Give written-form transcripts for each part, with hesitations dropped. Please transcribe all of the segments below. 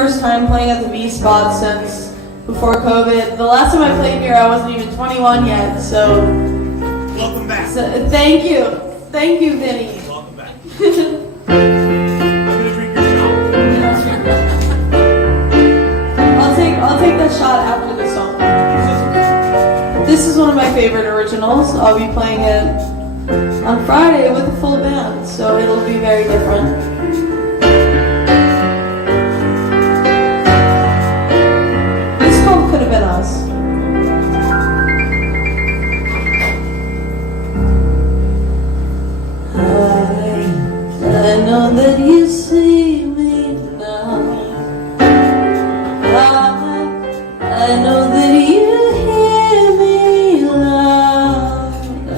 first time playing at the V Spot since before COVID. The last time I played here, I wasn't even 21 yet, so... Welcome back. So, thank you. Thank you, Vinny. Welcome back. I'm going to drink your shot. I'll take that shot after the song. This is one of my favorite originals. I'll be playing it on Friday with a full band, so it'll be very different. This song could have been us. I know that you see me now. I know that you hear me loud. I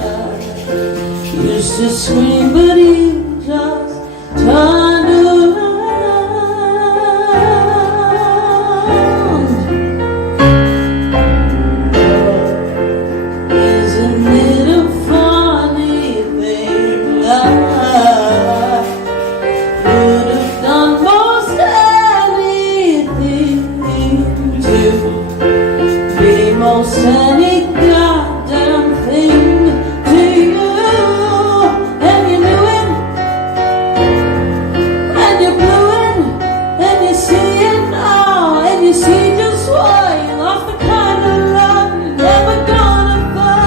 used to scream, but you just turned around. Isn't it a funny thing? I would have done most anything to be most any goddamn thing to you. And you knew it, and you blew it, and you see it now, and you see just why you lost the kind of love you're never gonna find.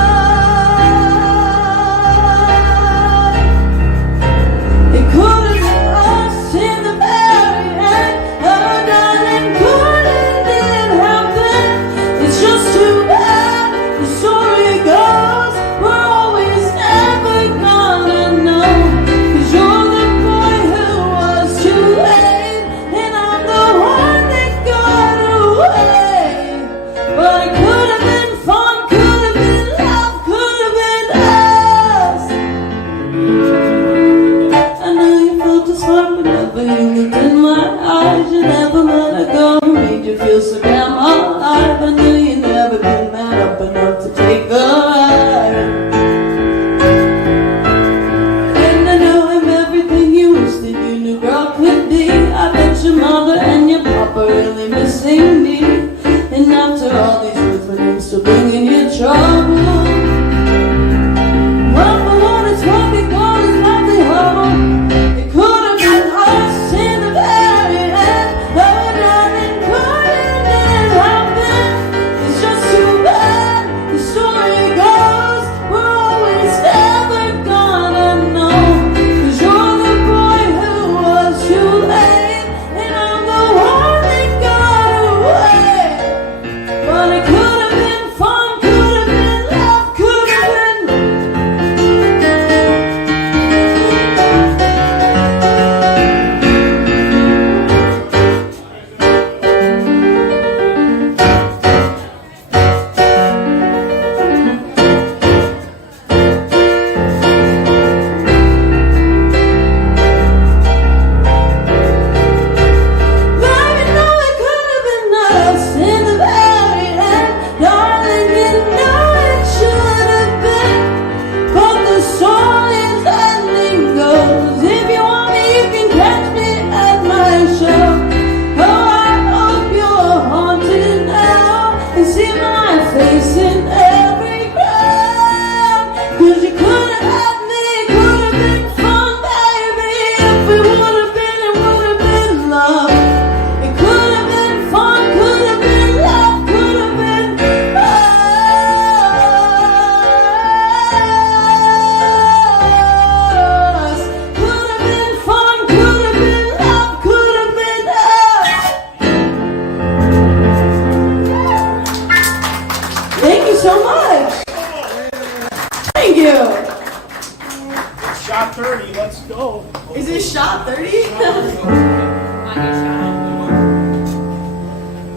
It could have been us in the very end, our darling, couldn't it happen? It's just too bad, the story goes, we're always never gonna know. 'Cause you're the boy who was too late, and I'm the one that got away. But it could have been fun, could have been love, could have been us. I know you felt the spark whenever you looked in my eyes. You never let it go, made you feel so damn alive. I knew you never been mad up enough to take a ride. And I know I'm everything you wish that you knew girl could be. I bet your mother and your papa really missing me. And after all these years, my name's still bringing you trouble. Well, for what it's worth, it goes lovely home. It could have been us in the very end. No, nothing couldn't it happen? It's just too bad. The story goes, we're always never gonna know. 'Cause you're the boy who was too late, and I'm the one that got away. But it could have been fun, could have been love, could have been. Baby, no, it could have been us in the very end. Darling, you know it should have been. But the song is ending goes. If you want me, you can catch me at my show. Oh, I hope you're haunted now and see my face in every crowd. 'Cause you could have had me, could have been fun, baby. If we would have been, it would have been love. It could have been fun, could have been love, could have been us. Could have been fun, could have been love, could have been us. Thank you so much. Thank you. Shot 30, let's go. Is it shot 30?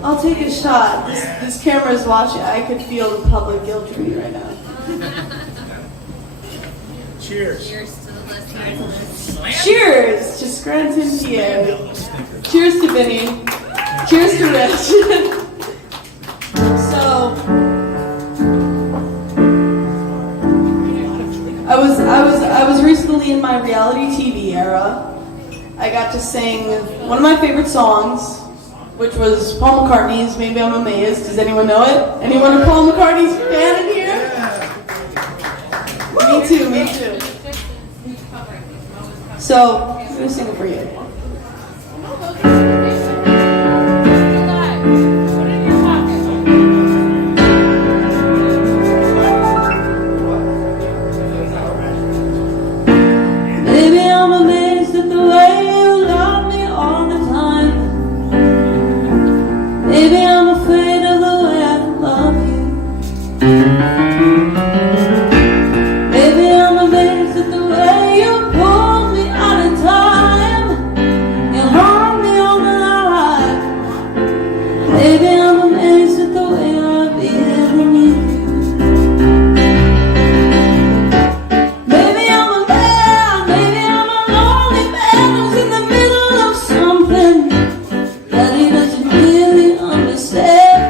I'll take a shot. This camera's watching. I could feel the public guilt for me right now. Cheers. Cheers to the listeners. Cheers to Scranton, PA. Cheers to Vinny. Cheers to Rich. So, I was recently in my reality TV era. I got to sing one of my favorite songs, which was Paul McCartney's Maybe I'm Amazed. Does anyone know it? Anyone a Paul McCartney's fan in here? Me too, me too. So, I'm going to sing it for you. Maybe I'm amazed at the way you love me all the time. Maybe I'm afraid of the way I love you. Maybe I'm amazed at the way you pulled me out of time. You hung me all night. Maybe I'm amazed at the way I feel beneath you. Maybe I'm a man, maybe I'm a lonely man who's in the middle of something that he doesn't really understand.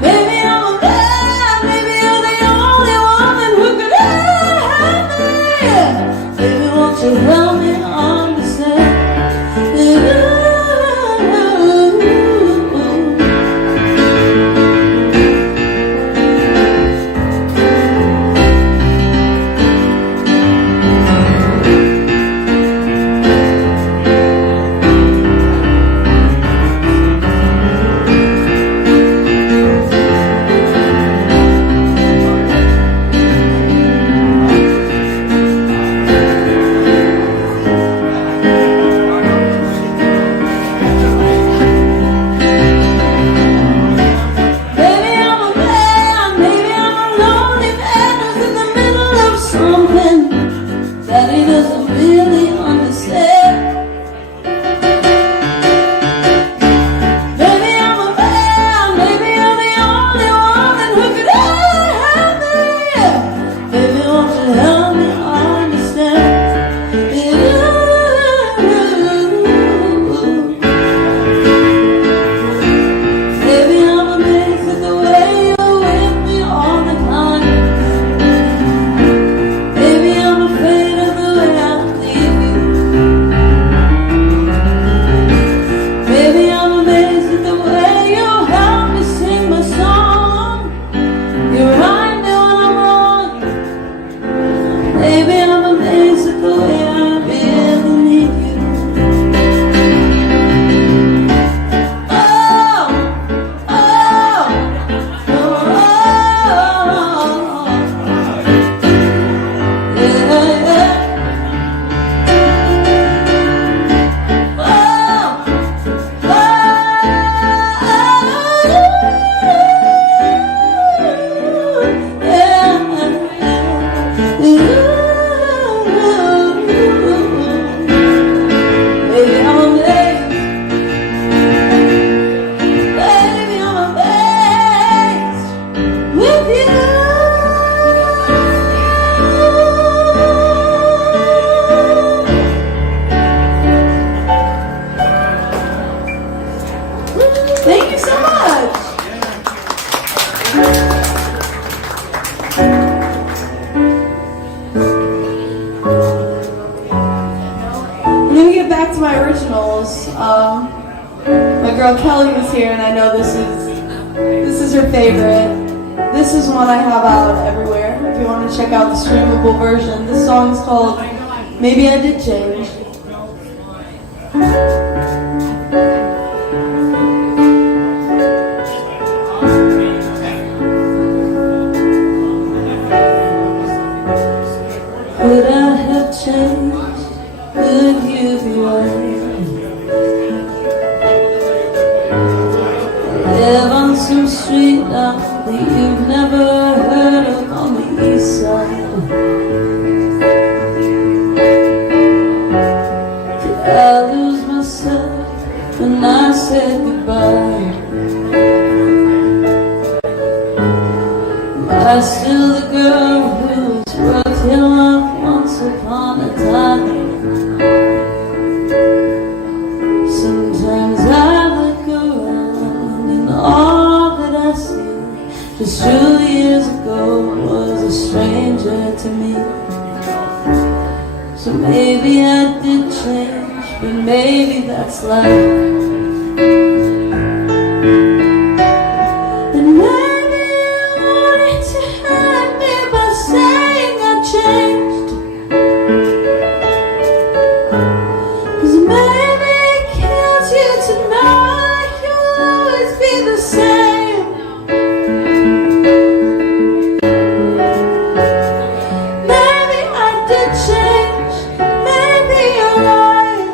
Maybe I'm a man, maybe you're the only woman who could help me. Baby, won't you help me understand? Maybe I'm a man, maybe I'm a lonely man who's in the middle of something that he doesn't really understand. Maybe I'm a man, maybe you're the only woman who could help me. Baby, won't you help me understand? Maybe I'm amazed at the way you're with me all the time. Maybe I'm afraid of the way I leave you. Maybe I'm amazed at the way you help me sing my song. You remind me when I'm wrong. Maybe I'm amazed at the way I feel beneath you. Oh, oh, oh, yeah, yeah. Thank you so much. I'm gonna get back to my originals. My girl Kelly was here, and I know this is her favorite. This is one I have out everywhere. If you want to check out the streamable version, this song is called "Maybe I Did Change." Could I have changed? Could you be right? Live on some street now that you've never heard of on the east side. Did I lose myself when I said goodbye? Am I still the girl who was worth your love once upon a time? Sometimes I look around and all that I see just 2 years ago was a stranger to me. So maybe I did change, but but maybe that's life. And maybe you wanted to hurt me by saying I changed, 'cause maybe it kills you to know that you'll always be the same. Maybe I did change, maybe you're right,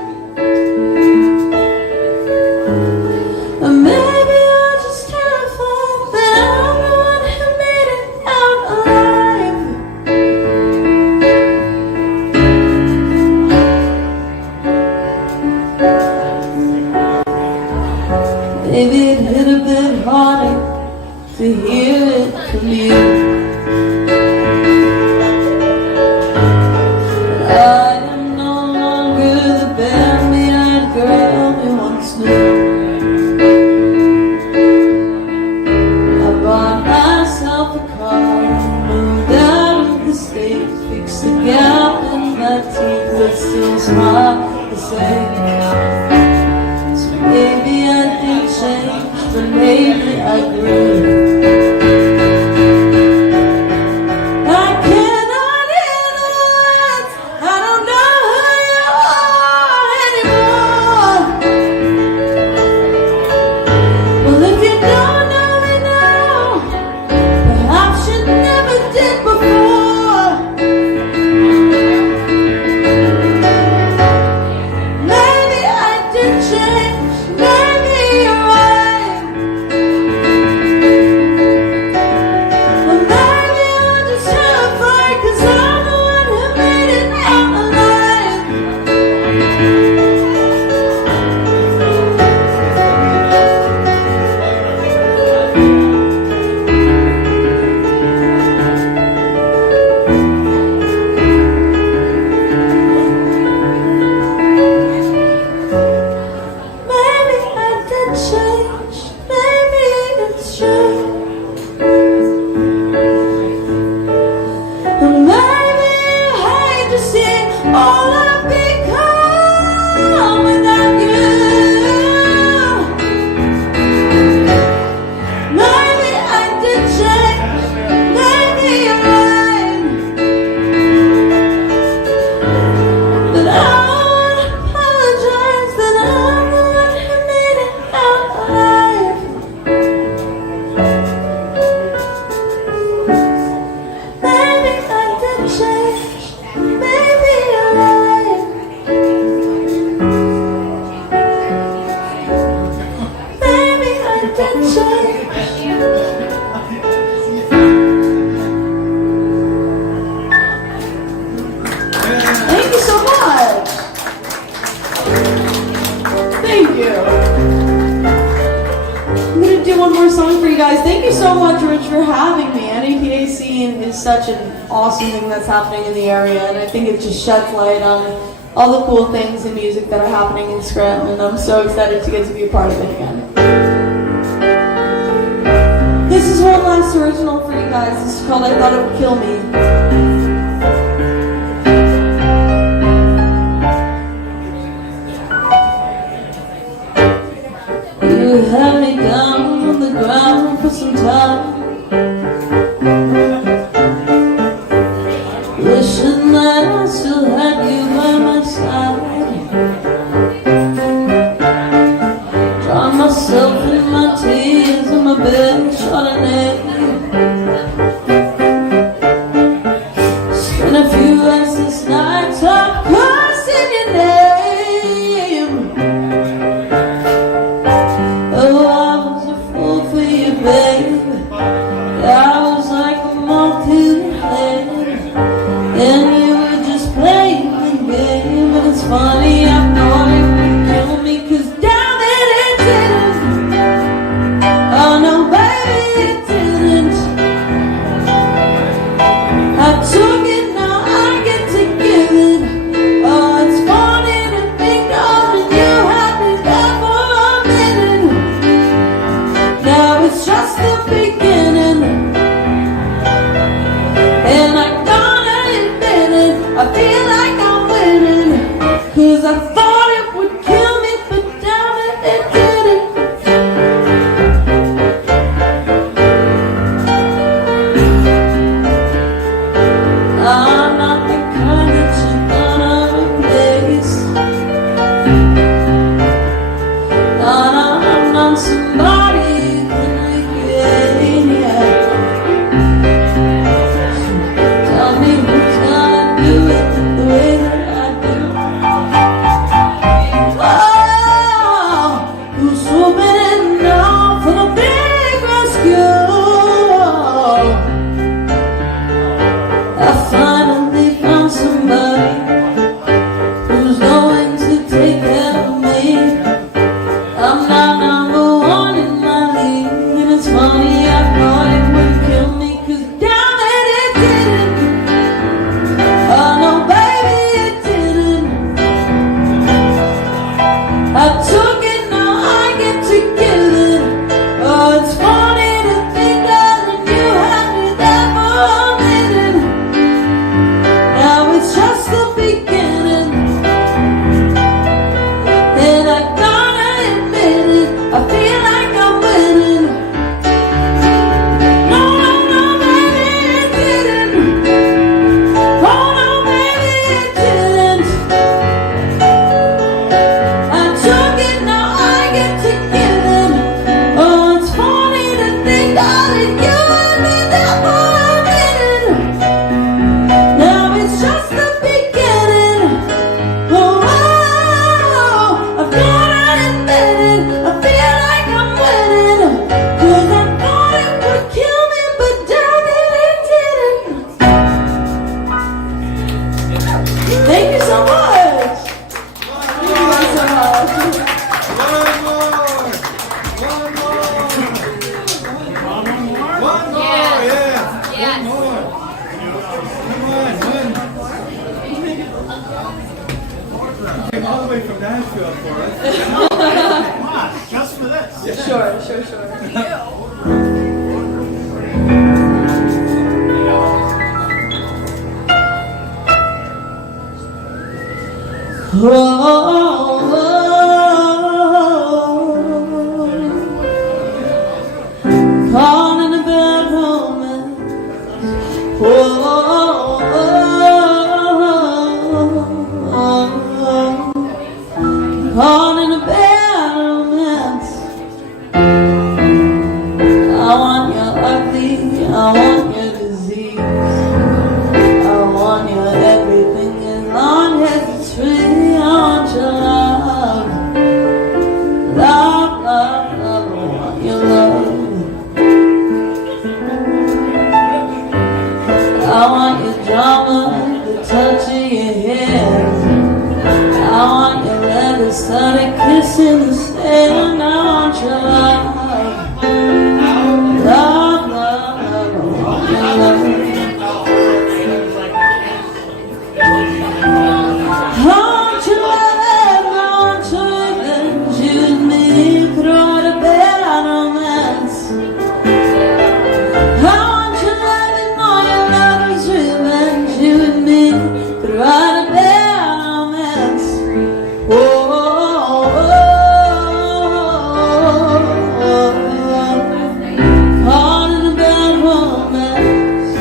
or maybe I'm just terrified that I'm the one who made it out alive. Maybe it hit a bit harder to hear it from you. I am no longer the bare-meat-eyed girl we once knew. I bought myself a car, moved out of the state, fixed the gap in my teeth, but still smile the same. So maybe I did change, but maybe I grew. I cannot hear the words, I don't know who you are anymore. Well, if you don't know me now, perhaps you never did before. Maybe I did change, maybe you're right, or maybe I'm just terrified 'cause I'm the one who made it out alive. Maybe I did change, maybe it's true, or maybe you hate to see all I've become without you. Maybe I did change, maybe you're right, but I wanna apologize that I'm the one who made it out alive. Maybe I did change, maybe you're right, maybe I did change. Thank you so much. Thank you. I'm gonna do one more song for you guys. Thank you so much, Rich, for having me. NEPA Scene is such an awesome thing that's happening in the area, and I think it just sheds light on all the cool things in music that are happening in Scranton, and I'm so excited to get to be a part of it again. This is one last original for you guys. This is called I Thought It Would Kill Me. You held me down on the ground for some time, wishing that I still had you by my side. Drown myself in my tears on my bed, Chardonnay. Spent a few restless nights up cursing your name. Oh, Yeah. Yes. One more. Come on, one. Came all the way from Nashville for us. Come on, just for this. Sure. Caught in a bad romance. Caught in a bad romance. I want your ugly, I want your disease. I want your everything as long as it's free. I want your love, love, love, love. I want your love. I want your drama, the touch of your hair. I want your leather started kissing the sand. I want your love, love, love, love. I want your love. I want your love, I want your revenge. You and me could write a bad romance. I want your love and all your lover's revenge. You and me could write a bad romance. Caught in a bad romance.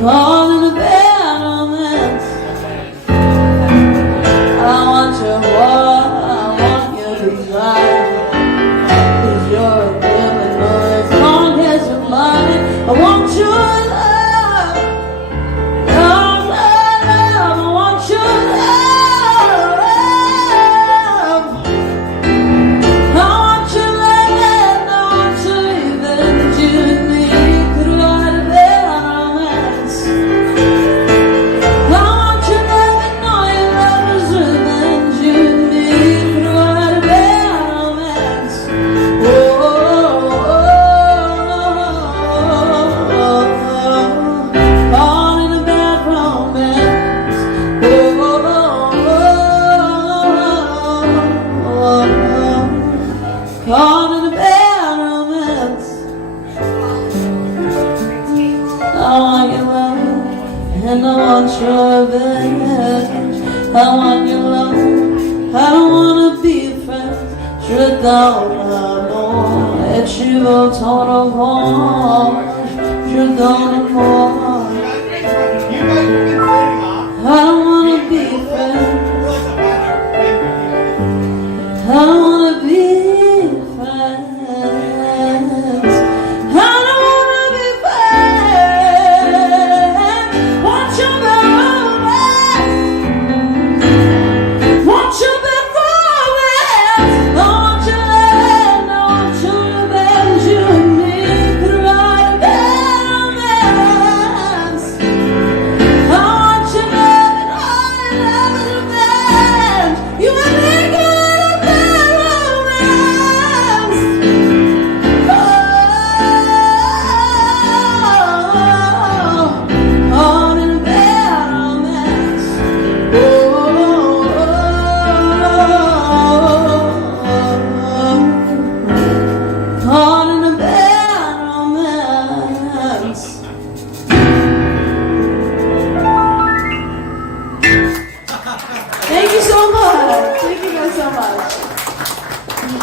Caught in a bad romance. I want your war, I want your desire. 'Cause you're a criminal as long as you're mine. I want your love, love, love, love. I want your love. I want your love and I want your revenge. You and me could write a bad romance. I want your love and all your lover's revenge. You and me could write a bad romance. Caught in a bad romance. Caught in a bad romance. I want your love and I want your revenge. I want your love. I don't wanna be a friend. Je donne l'amour et tu veux ton revanche. Je donne l'amour. You guys have been playing off. I don't wanna be a friend. Doesn't matter. I don't wanna be friends. I don't wanna be friends. Want your romance. Want your bad romance. I want your land. I want your revenge. You and me could write a bad romance. I want your love and all your love is revenge. You and me could write a bad romance. Caught in a bad romance. Caught in a bad romance. Thank you so much. Thank you guys so much.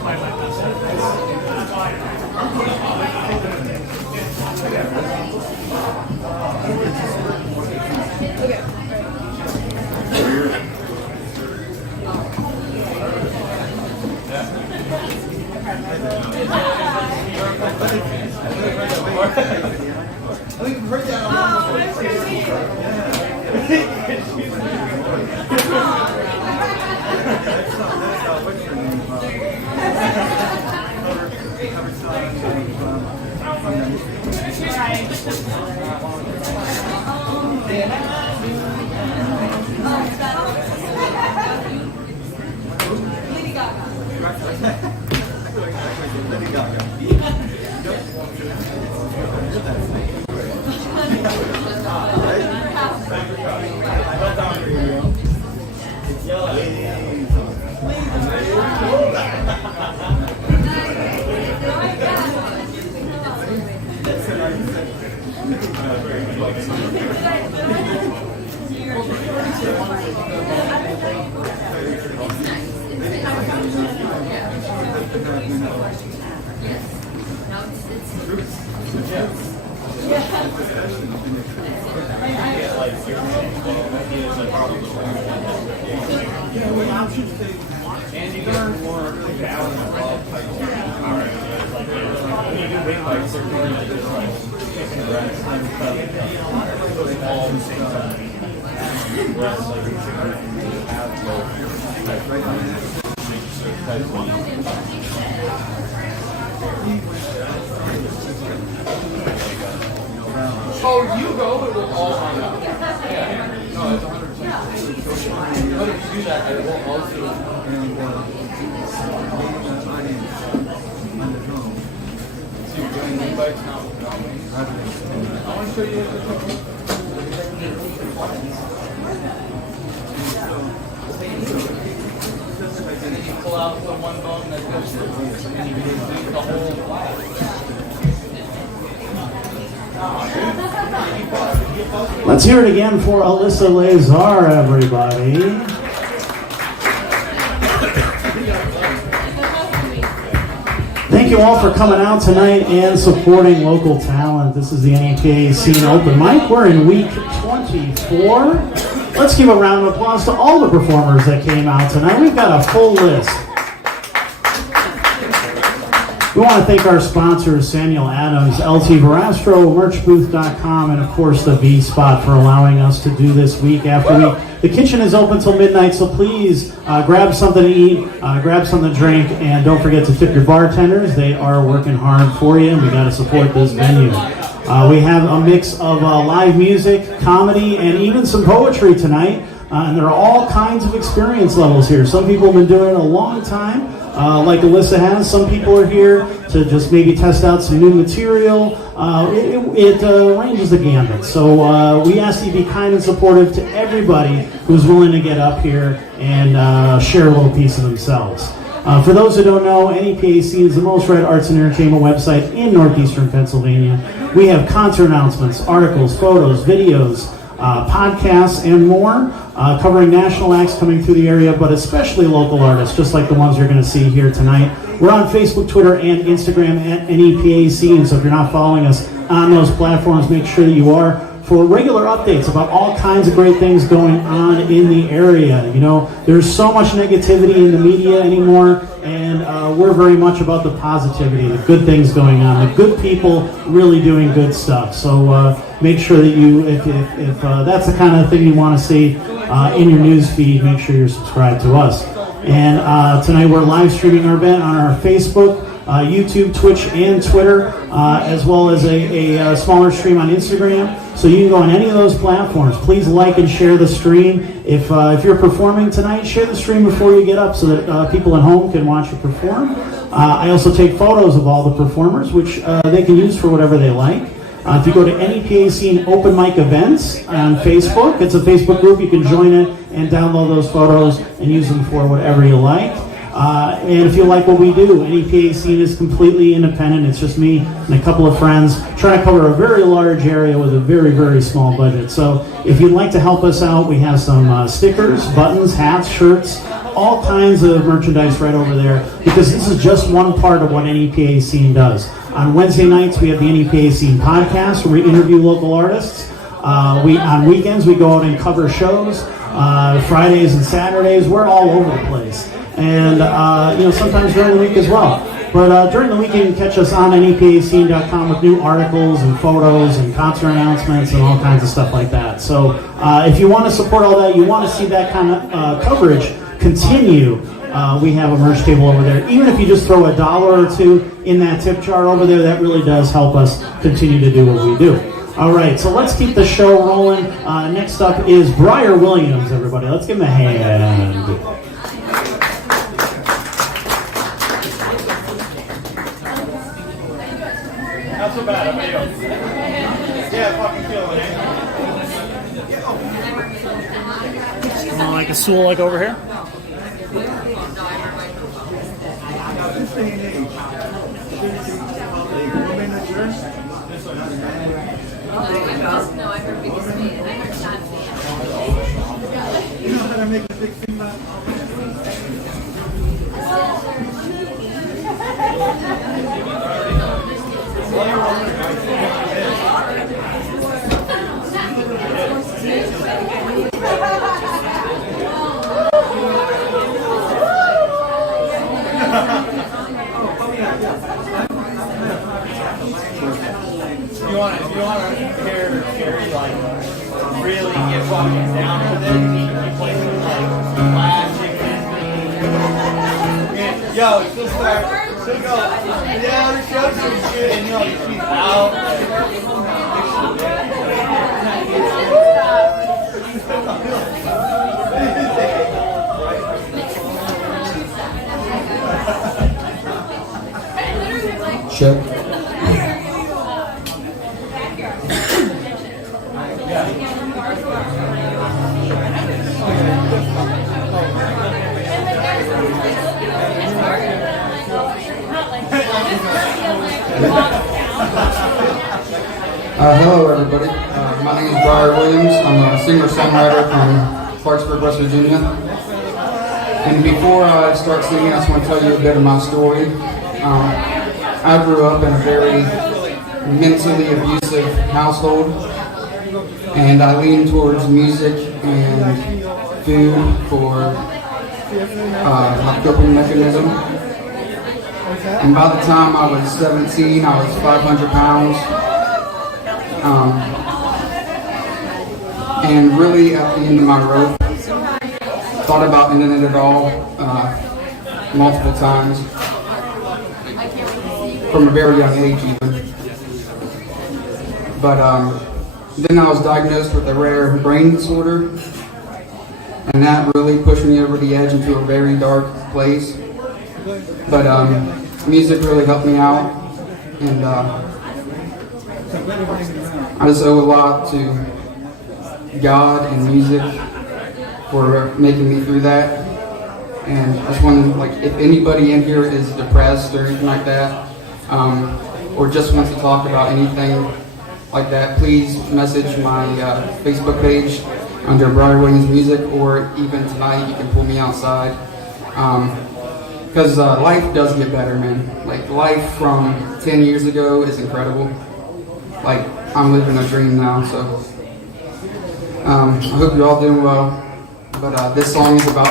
Smile like this. Oh, you go, it will all line up. Yeah. No, it's 100%. But if you do that, it will also. So you're doing e-bikes now. I want to show you what and then you pull out the one bone that goes through, and then you can do the whole flag. Let's hear it again for Alyssa Lazar, everybody. Thank you all for coming out tonight and supporting local talent. This is the NEPA Scene Open Mic. We're in week 24. Let's give a round of applause to all the performers that came out tonight. We've got a full list. We want to thank our sponsors, Samuel Adams, LT Verastro, merchbooth.com, and of course the V-Spot for allowing us to do this week after week. The kitchen is open till midnight, so please grab something to eat, grab something to drink, and don't forget to tip your bartenders. They are working hard for you, and we got to support this venue. We have a mix of live music, comedy, and even some poetry tonight. And there are all kinds of experience levels here. Some people have been doing it a long time, like Alyssa has. Some people are here to just maybe test out some new material. It ranges the gambit. So we ask you to be kind and supportive to everybody who's willing to get up here and share a little piece of themselves. For those who don't know, NEPA Scene is the most read arts and entertainment website in northeastern Pennsylvania. We have concert announcements, articles, photos, videos, podcasts, and more, covering national acts coming through the area, but especially local artists, just like the ones you're going to see here tonight. We're on Facebook, Twitter, and Instagram at NEPA Scene, so if you're not following us on those platforms, make sure that you are, for regular updates about all kinds of great things going on in the area. You know, there's so much negativity in the media anymore, and we're very much about the positivity, the good things going on, the good people really doing good stuff. So make sure that you, if that's the kind of thing you want to see in your news feed, make sure you're subscribed to us. And tonight we're live streaming our event on our Facebook, YouTube, Twitch, and Twitter, as well as a smaller stream on Instagram. So you can go on any of those platforms. Please like and share the stream. If you're performing tonight, share the stream before you get up so that people at home can watch you perform. I also take photos of all the performers, which they can use for whatever they like. If you go to NEPA Scene Open Mic Events on Facebook, it's a Facebook group. You can join it and download those photos and use them for whatever you like. And if you like what we do, NEPA Scene is completely independent. It's just me and a couple of friends trying to cover a very large area with a very, very small budget. So if you'd like to help us out, we have some stickers, buttons, hats, shirts, all kinds of merchandise right over there, because this is just one part of what NEPA Scene does. On Wednesday nights, we have the NEPA Scene podcast where we interview local artists. On weekends, we go out and cover shows. Fridays and Saturdays, we're all over the place. And, sometimes during the week as well. But during the week, you can catch us on NEPAscene.com with new articles and photos and concert announcements and all kinds of stuff like that. So if you want to support all that, you want to see that kind of coverage continue, we have a merch table over there. Even if you just throw $1 or $2 in that tip jar over there, that really does help us continue to do what we do. All right, so let's keep the show rolling. Next up is Briar Williams, everybody. Let's give him a hand. Not so bad, how about you? Yeah, fucking killing it. Like a stool like over here? This day and age, women that dress. No, I heard biggest fan. I heard not fan. You know how to make a big thing about If you want to hear Gary like really get fucking down with it, he plays some like classic. Yo, she'll start, she'll go, yeah, show some shit, and you know, she's out. Check. Hello, everybody. My name is Briar Williams. I'm a singer-songwriter from Clarksburg, West Virginia. And before I start singing, I just want to tell you a bit of my story. I grew up in a very mentally abusive household, and I leaned towards music and food for my coping mechanism. And by the time I was 17, I was 500 pounds. And really at the end of my rope, thought about ending it all multiple times, from a very young age even. But then I was diagnosed with a rare brain disorder, and that really pushed me over the edge into a very dark place. But music really helped me out, and I just owe a lot to God and music for making me through that. And I just want to, like, if anybody in here is depressed or anything like that, or just wants to talk about anything like that, please message my Facebook page under Briar Williams Music, or even tonight you can pull me outside. Because life does get better, man. Like, life from 10 years ago is incredible. Like, I'm living a dream now, so I hope you're all doing well. But this song is about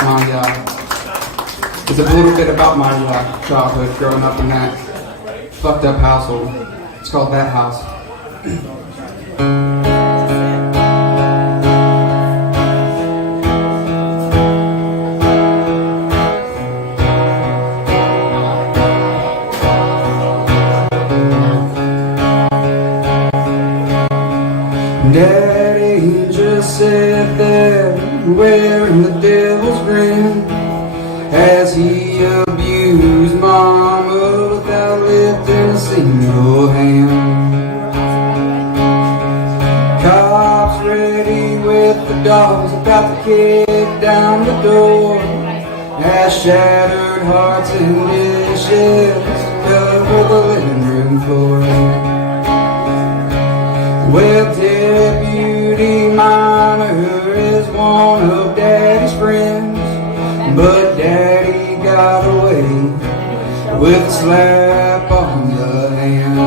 it's a little bit about my childhood, growing up in that fucked up household. It's called That House. Daddy just sat there wearing the devil's grin as he abused Mama without lifting a single hand. Cops ready with the dogs about to kick down the door as shattered hearts and dishes cover the living room floor. Well, Deputy Minor is one of Daddy's friends, but Daddy got away with a slap on the hand.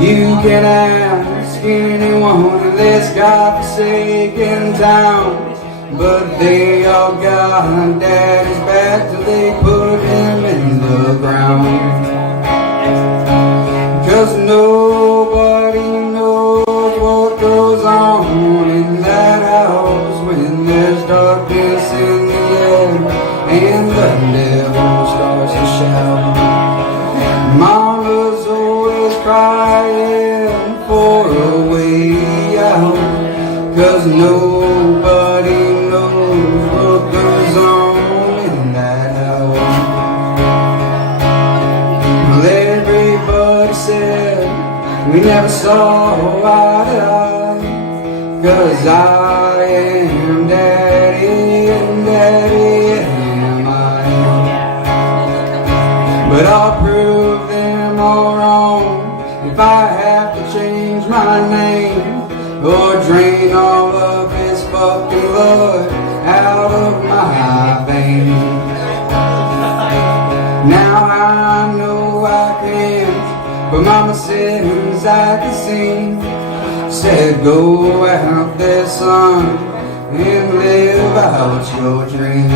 You can ask anyone in this godforsaken town, but they all got Daddy's back to they put him in the ground. 'Cause nobody knows what goes on in that house when there's darkness in the air and the devil starts to shout. Mama's always crying for a way out, 'cause nobody knows what goes on in that house. Well, everybody said we never saw eye to eye, 'cause I am daddy and daddy am I. But I'll prove them all wrong if I have to change my name or drain all of his fucking blood out of my veins. Now I know I can't, but Mama says I can sing. Said go out there, son, and live out your dream.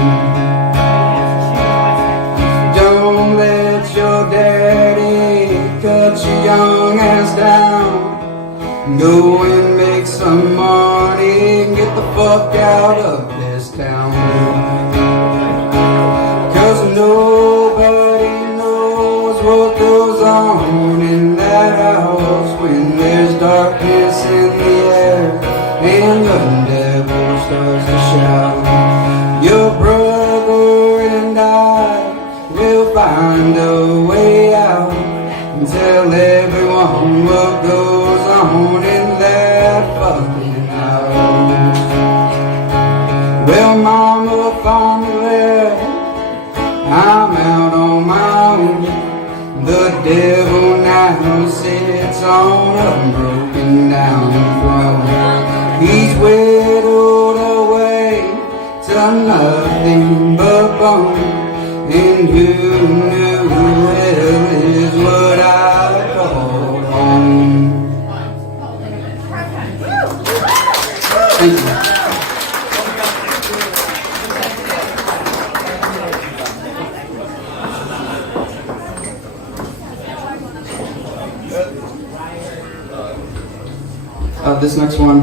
Don't let your daddy cut your young ass down. Go and make some money and get the fuck out of this town. 'Cause nobody knows what goes on in that house when there's darkness in the air and the devil starts to shout. Your brother and I will find a way out and tell everyone what goes on in that fucking house. Well, Mama finally left, I'm out on my own. The devil now sits on a broken down throne. He's whittled away to nothing but bone. And who knew hell is what I call home. Thank you. This next one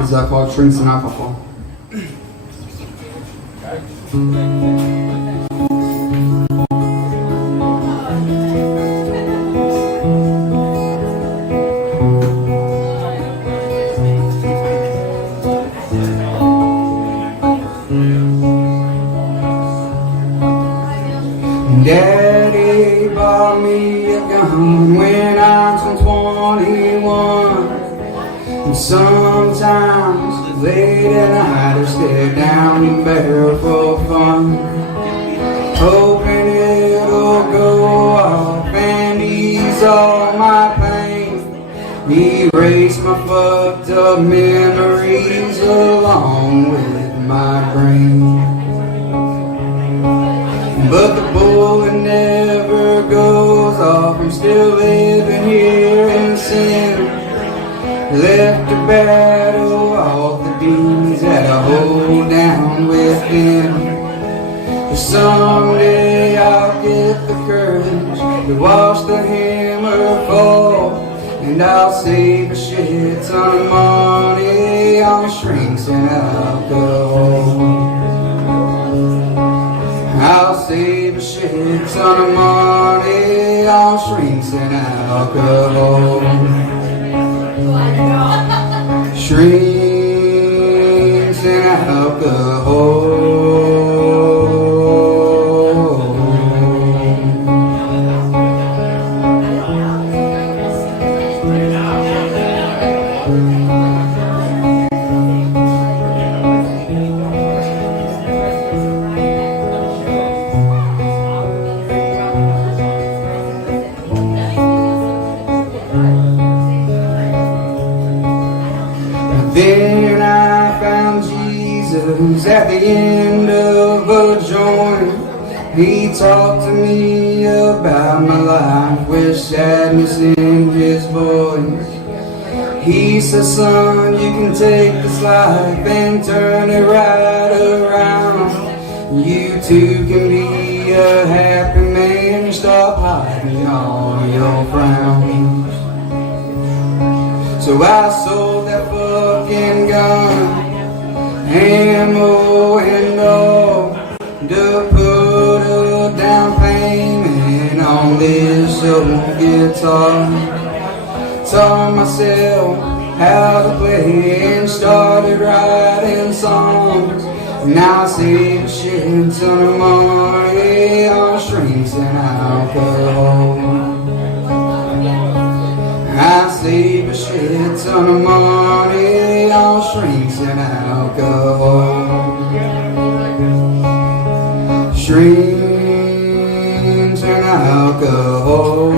is called Drinks and Alcohol. Daddy bought me a gun when I was 21. And sometimes late at night I stare down the barrel for fun, hoping it'll go off and ease all my pain, erase my fucked up memories along with my brain. But the bullet never goes off, I'm still living here in sin, left to battle all the demons that I hold down within. Someday I'll get the courage to watch the hammer fall, and I'll save a shit ton of money on shrinks and alcohol. I'll save a shit ton of money on shrinks and alcohol. Shrinks and alcohol. Then I found Jesus at the end of a joint. He talked to me about my life with sadness in his voice. He said, son, you can take this life and turn it right around. You too can be a happy man and stop hiding all your frowns. So I sold that fucking gun, ammo and all, to put a down payment on this old guitar. Taught myself how to play and started writing songs. Now I save a shit ton of money on shrinks and alcohol. I save a shit ton of money on shrinks and alcohol. Shrinks and alcohol.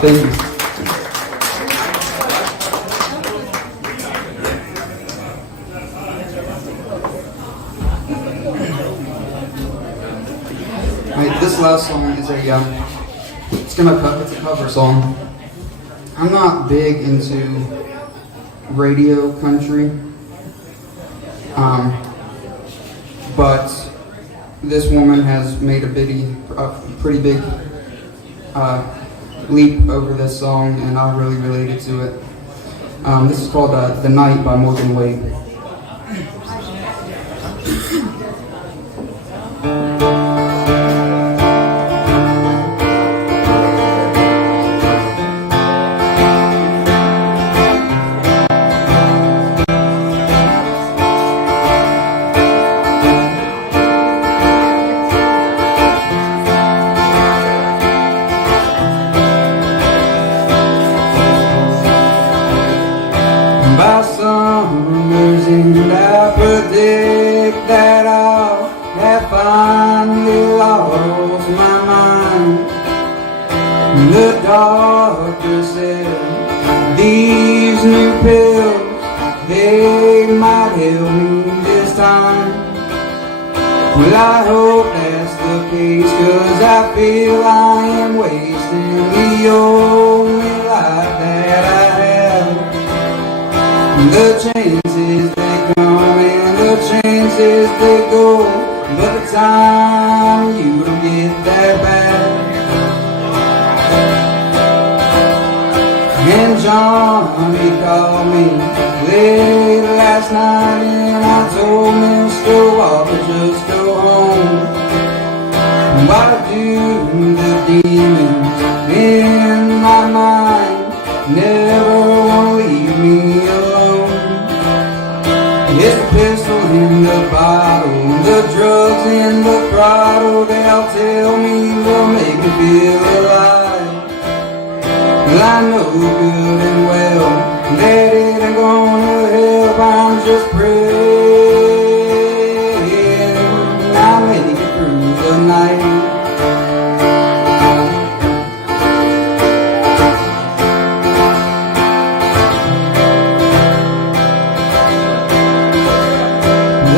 Thank you. Alright, this last song is it's a cover song. I'm not big into radio country, but this woman has made a pretty big leap over this song, and I really related to it. This is called The Night by Morgan Wade. By summer's end, I predict that I'll have finally lost my mind. The doctor said these new pills, they might help me this time. Well, I hope that's the case, 'cause I feel I am wasting the only life that I have. The chances they come and the chances they go, but the time you don't get that back. And Johnny called me late last night and I told Mr. Walker just go home. Why do the demons in my mind never want to leave me alone? It's the pistol in the bottle, the drugs in the throttle. They'll tell me they'll make me feel alive. Well, I know good and well that it ain't gonna help. I'm just praying I'll make it through the night.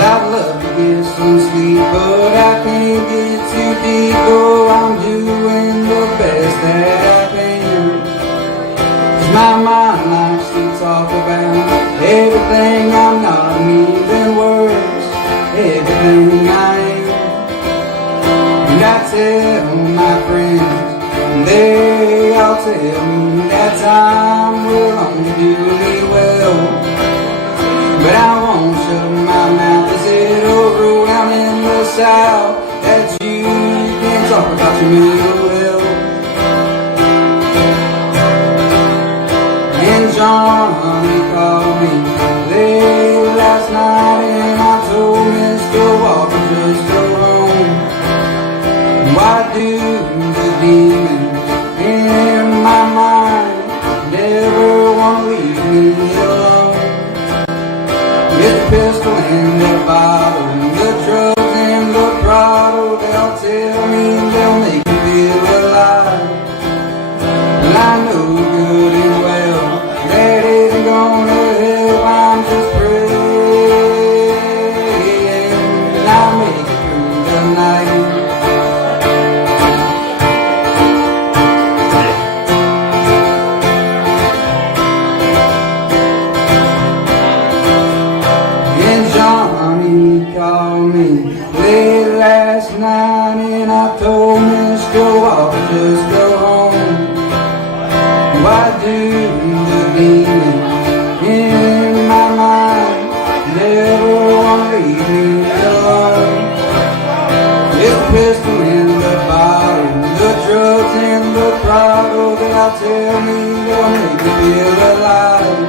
I'd love to get some sleep, but I can't get too deep. Oh, I'm doing the best that I can. 'Cause my mind likes to talk about everything I'm not, and even worse, everything I am. And I tell my friends, and they all tell me that time will only do me well. But I won't shut my mouth. Is it over down in the South that you can't talk about your mental health? And Johnny called me late last night and I told Mr. Walker just go home. Why do the demons in my mind never want to leave me alone? It's the pistol and the bottle, and the drugs and the throttle. They'll tell me they'll make me feel alive. the demon in my mind. Never wanna leave me alone. It's pistol in the bottle, the drugs in the throttle. They'll tell me they'll make me feel alive.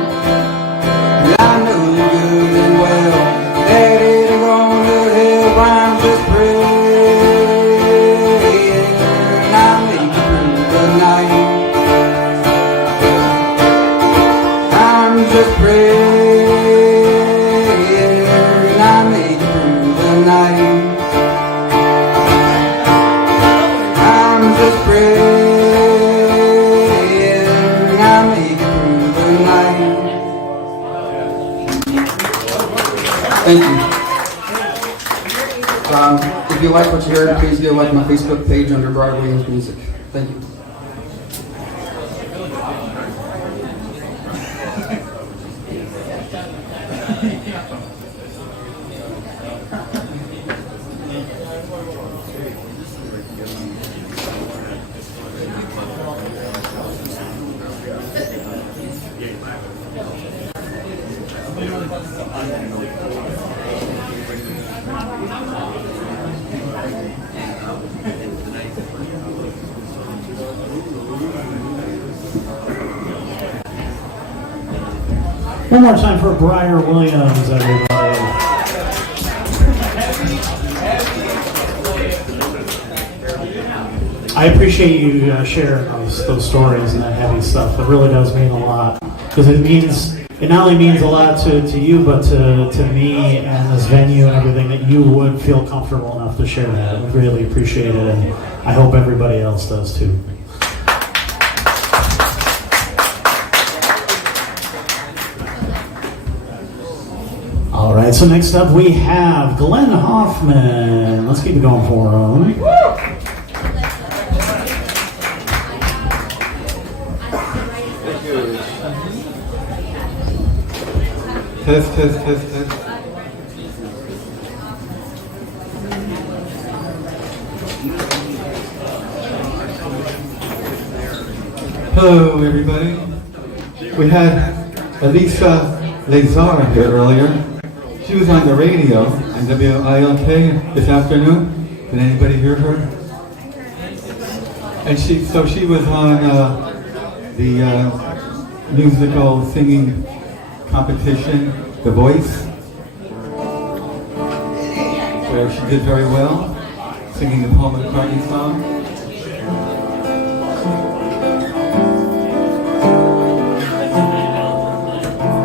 And I know good and well that it ain't gonna help. I'm just praying I make it through the night. I'm just praying I make it through the night. I'm just praying I make it through the night. Thank you. If you like what you heard, please go like my Facebook page under Bride Williams Music. Thank you. One more time for Briar Williams, everybody. I appreciate you sharing those stories and that heavy stuff. It really does mean a lot, because it not only means a lot to you, but to me and this venue and everything, that you would feel comfortable enough to share that. We really appreciate it, and I hope everybody else does too. All right, so next up we have Glenn Hoffman. Let's keep it going for him. Test. Hello, everybody. We had Elisa Lazar here earlier. She was on the radio on WILK this afternoon. Did anybody hear her? And she was on the musical singing competition, The Voice, where she did very well, singing the Paul McCartney song.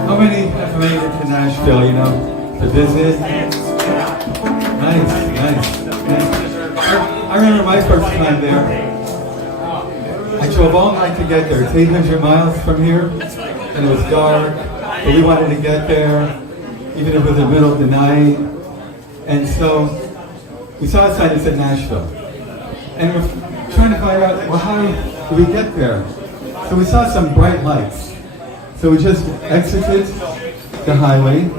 How many have made it to Nashville, to visit? Nice. I remember my first time there. I drove all night to get there. It's 800 miles from here, and it was dark. But we wanted to get there, even if it was the middle of the night. And so we saw a sign that said Nashville. And we're trying to find out, well, how do we get there? So we saw some bright lights. So we just exited the highway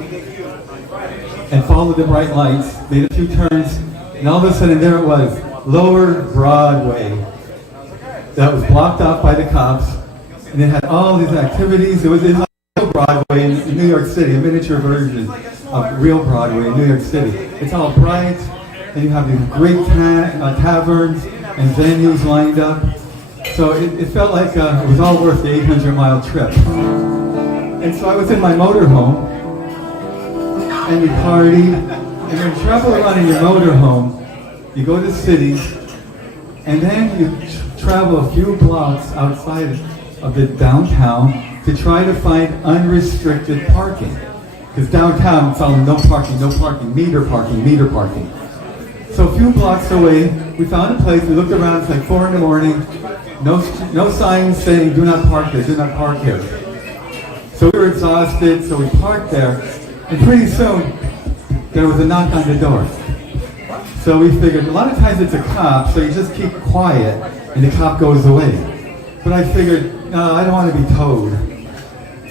and followed the bright lights, made a few turns, and all of a sudden there it was, Lower Broadway. That was blocked off by the cops, and it had all these activities. It was in Broadway in New York City, a miniature version of real Broadway in New York City. It's all bright, and you have these great taverns and venues lined up. So it felt like it was all worth the 800-mile trip. And so I was in my motorhome, and we partied. And when you travel around in your motorhome, you go to cities, and then you travel a few blocks outside of the downtown to try to find unrestricted parking. Because downtown it's all no parking, meter parking. So a few blocks away, we found a place, we looked around, it's like 4 in the morning, no signs saying do not park here, do not park here. So we were exhausted, so we parked there, and pretty soon, there was a knock on the door. So we figured, a lot of times it's a cop, so you just keep quiet, and the cop goes away. But I figured, no, I don't want to be towed.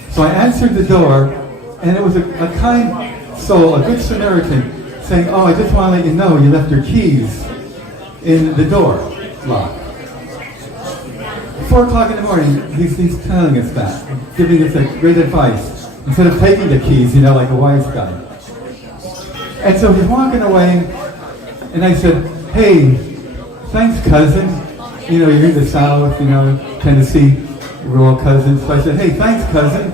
So I answered the door, and it was a kind soul, a good Samaritan, saying, oh, I just want to let you know you left your keys in the door lock. 4 o'clock in the morning, he's telling us that, giving us great advice, instead of taking the keys, like a wise guy. And so he's walking away, and I said, hey, thanks, cousin. You're in the South, Tennessee, we're all cousins. So I said, hey, thanks, cousin.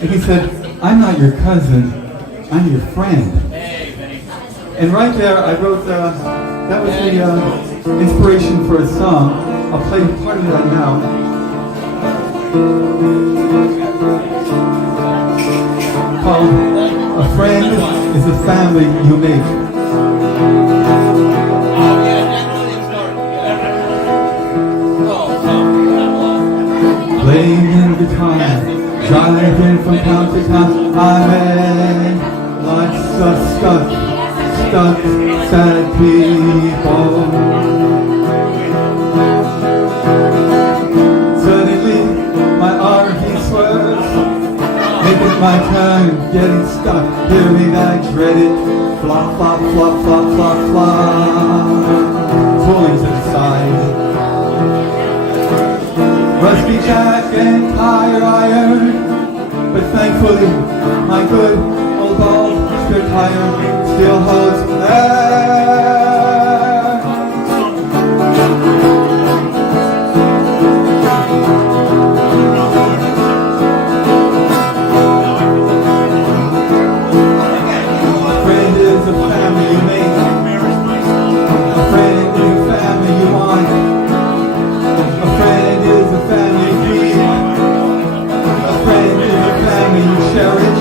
And he said, I'm not your cousin, I'm your friend. And right there, I wrote, that was the inspiration for a song. I'll play part of that now. Called A Friend is a Family You Make. Playing guitar, driving from town to town, I met lots of stuck, sad people. Suddenly, my RV swerves, making my turn, getting stuck, hearing that dreaded flop, flop, flop, flop, flop, flop, pulling to the side. Rusty jack and tire iron, but thankfully my good old ball strip tire still holds air. A friend is a family you make. A friend is a family you want. A friend is a family you keep. A friend is a family you cherish.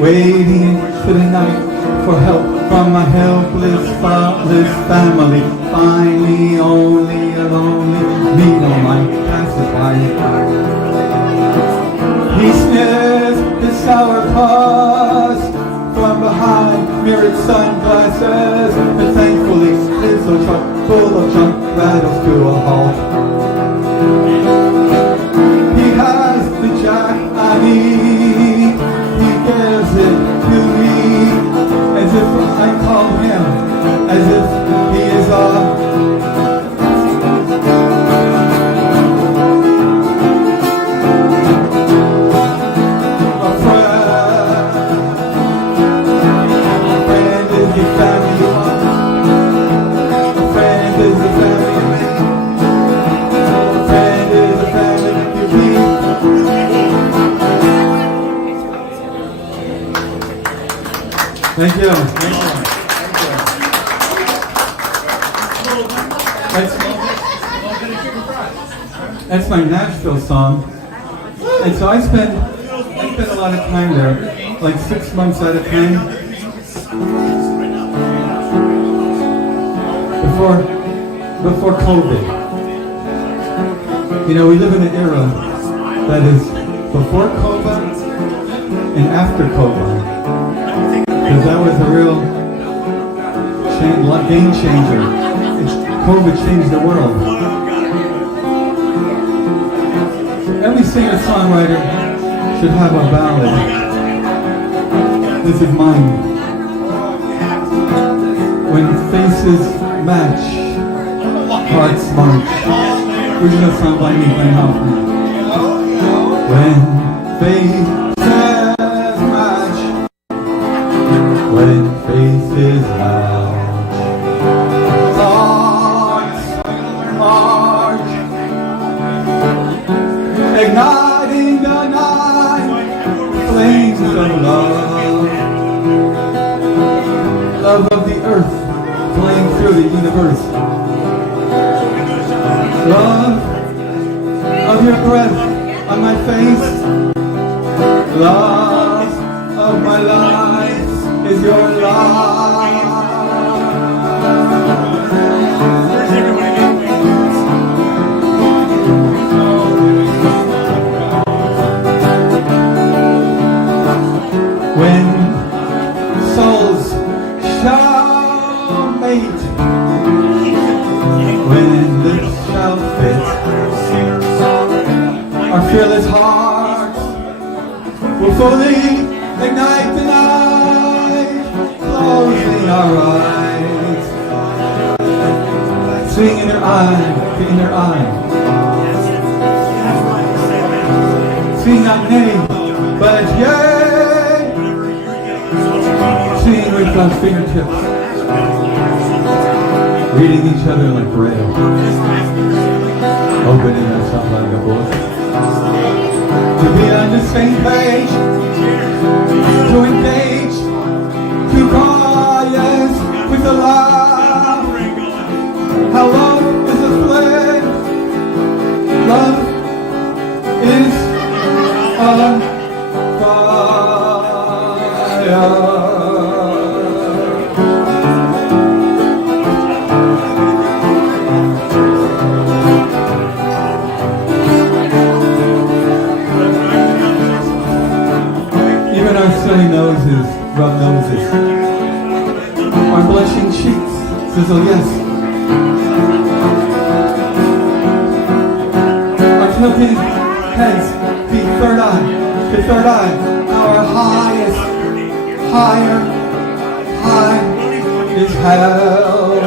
Waiting to the night for help from my helpless, thoughtless family. Finally, only a lonely needle might pacify. He sniffs the sour pus from behind mirrored sunglasses, but thankfully his old truck full of junk rattles to a halt. He has the jack I need, he gives it to me, as if I call him, as if he is Thank you. That's my Nashville song. And so I spent a lot of time there, like 6 months at a time. Before COVID. We live in an era that is before COVID and after COVID. Because that was a real game changer. COVID changed the world. Every singer-songwriter should have a ballad. This is mine. When faces match, hearts march. Original song by me, Glenn Hoffman. When faces match, when faces match, hearts march, igniting the night, flames of love of the earth, flame through the universe, love of your breath on my face, love of my life is your love. When souls shall mate, when lips shall fit, our fearless hearts will fully ignite the night, closing our eyes inner eye, the inner eye. Seeing not nay, but yea. Seeing with our fingertips. Reading each other like braille. Opening us up like a book. To be on the same page. To engage. To call, yes, with a laugh. How love is a flame. Love is a fire. Even our silly noses rub noses. Our blushing cheeks sizzle yes. Our tilted heads beat third eye to third eye. Our highest, higher, high is held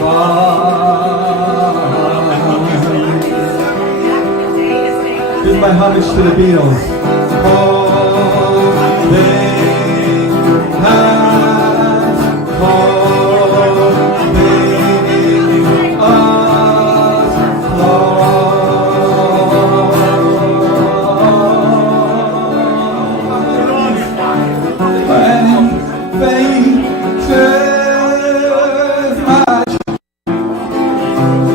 by. This is my homage to the Beatles. Holding hands, holding us close. When faces match,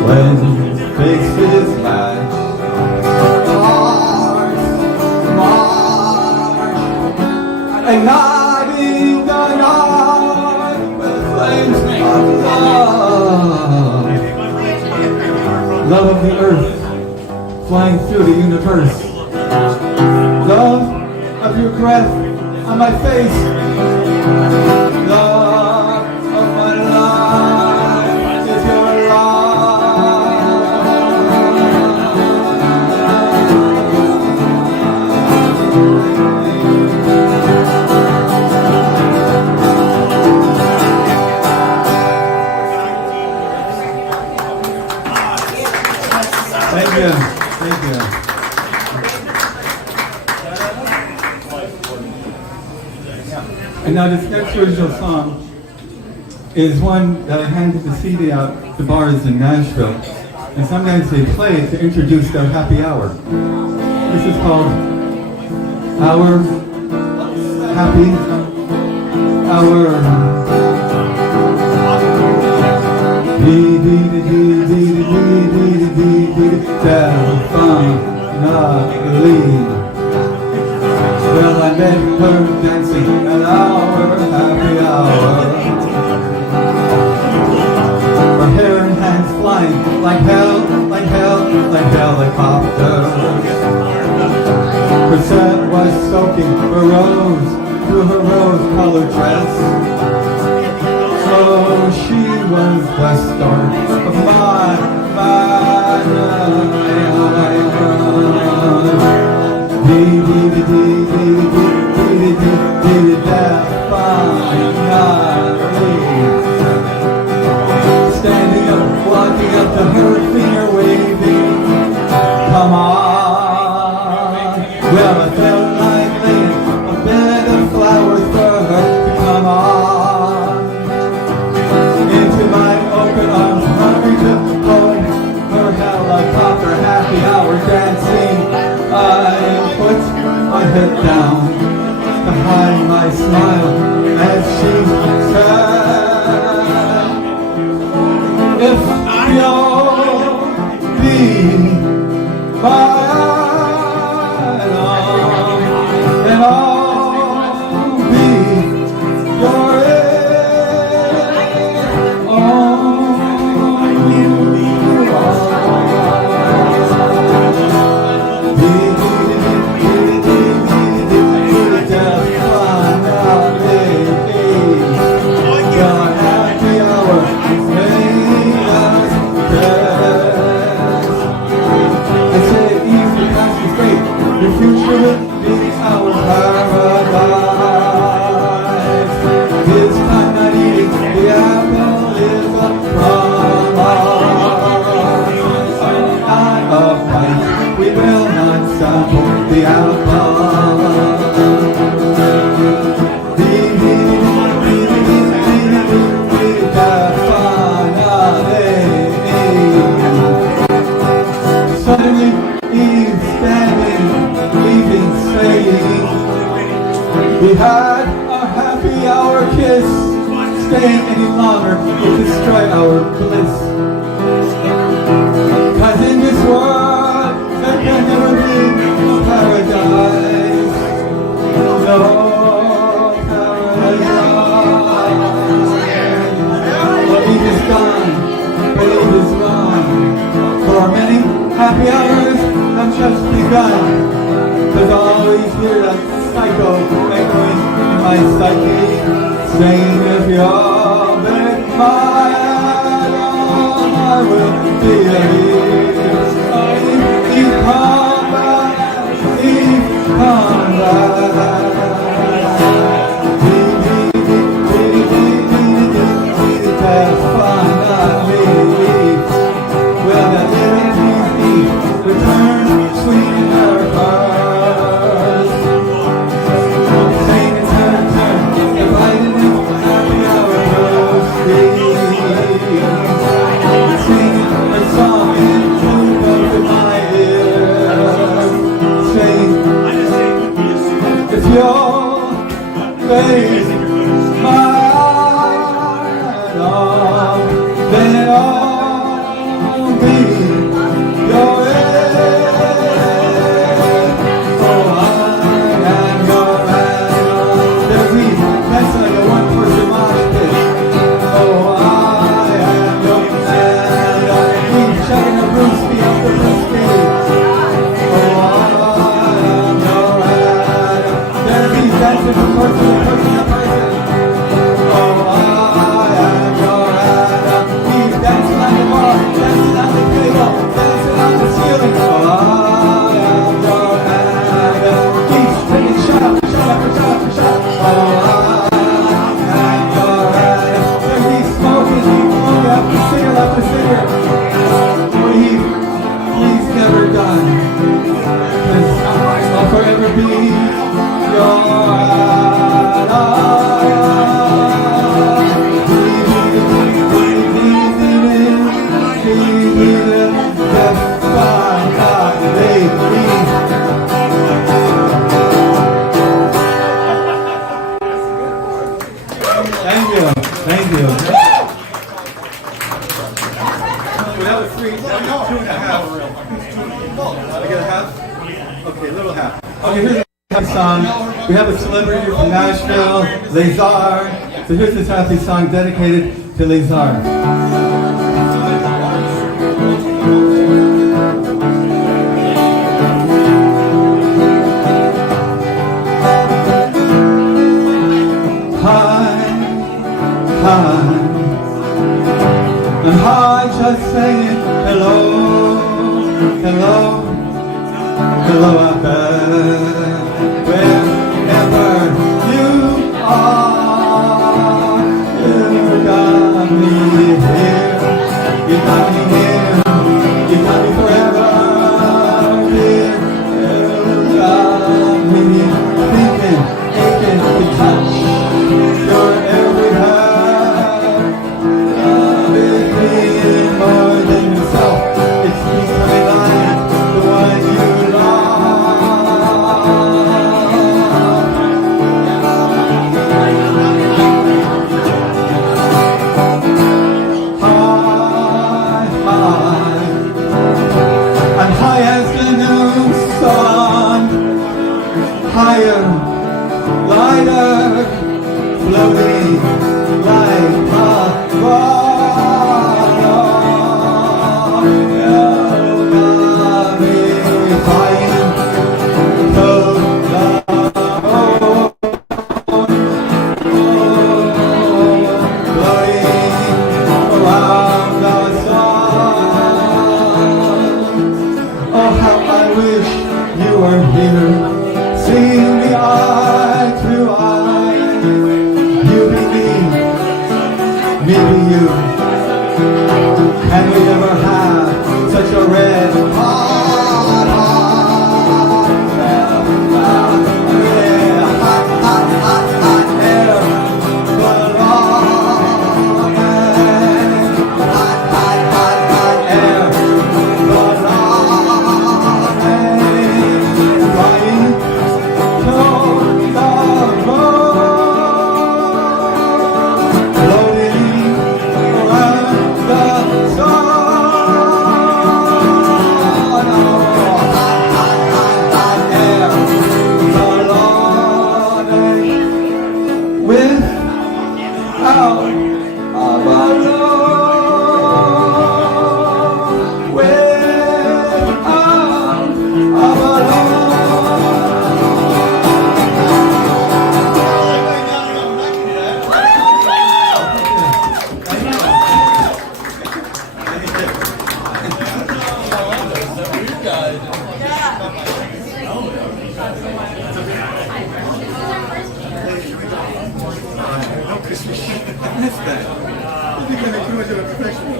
when faces match, hearts march, igniting the night with flames of love. Love of the earth, flying through the universe. Love of your breath on my face. Love of my life is your Thank you. Thank you. And now this next original song is one that I handed the CD out to bars in Nashville. And sometimes they play it to introduce their happy hour. This is called Our Happy Hour. Telephone, well, I met her dancing at our happy hour. Her hair and hands flying like hell, like hell, like helicopters. Her set was soaking her rose through her rose-colored dress. Oh, she was the start of my standing up, walking up to her, finger waving. Come on. Well, I felt like laying a bed of flowers for her to come on. Into my open arms, hungry to hold her helicopter happy hour dancing. I put my head down to hide my smile as she said, if you'll be my love, then I'll be your I said, our bliss. 'Cause in this world there can never be no paradise. No paradise. Believe is gone, believe is wrong. For our many happy hours have just begun. There's always hear that psycho echoing in my psyche, saying if you're big mine, I will be a come back, come back. Well, that little thief return sweet in our hearts. Saying turn, inviting him happy hour goes singing a song into both of my ears. Saying, if your face mine on, then I'll be your end. Oh, I am your man. There's me, that's like a one-person mosh pit. Oh, I am your man. I keep chugging the brewski up the brewski. Oh, I am your man. There's me dancing from person to person to person. Oh, I am your man. Keep dancing on the bar, dancing on the table, dancing on the ceiling. Oh, I am your man. Keep taking shot after shot after shot after shot. Oh, I am your man. There's me smoking after cigarette after cigarette. He's never done. 'Cause I'll forever be your Thank you. Thank you. Well, that was 3, that was 2.5. I get a half? Okay, a little half. Okay, here's a happy song. We have a celebrity from Nashville, Lazar. So here's this happy song dedicated to Lazar. I'm high just saying hello, hello, hello out there, wherever you are. You got me here, you got me here, you got me forever here. You got me thinking, aching to touch your every hair. More than yourself, it's me coming like the one you love. High, high, I'm high as the noon sun, higher, lighter, floating like a ball. Seeing me eye to eye, you be me, me be you. Can we ever have such a red hot, hot air, but long and hot air, but long and flying. missed that. I think I'm too much of a professional.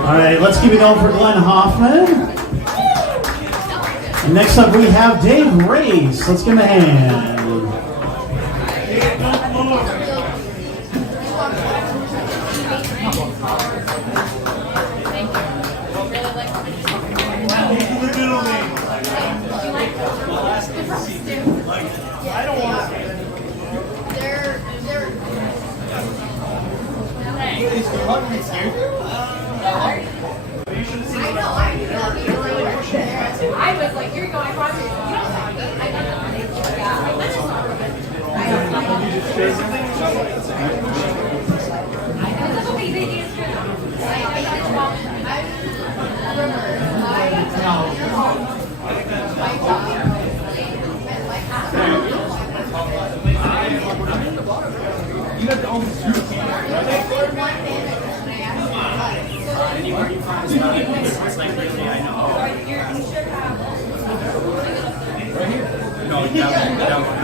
All right, let's keep it going for Glenn Hoffman. And next up we have Dave Race. Let's give him a hand. I don't want to. I was like, you're going wrong. You don't like it. I got the yeah. I went You have to own two. No, that one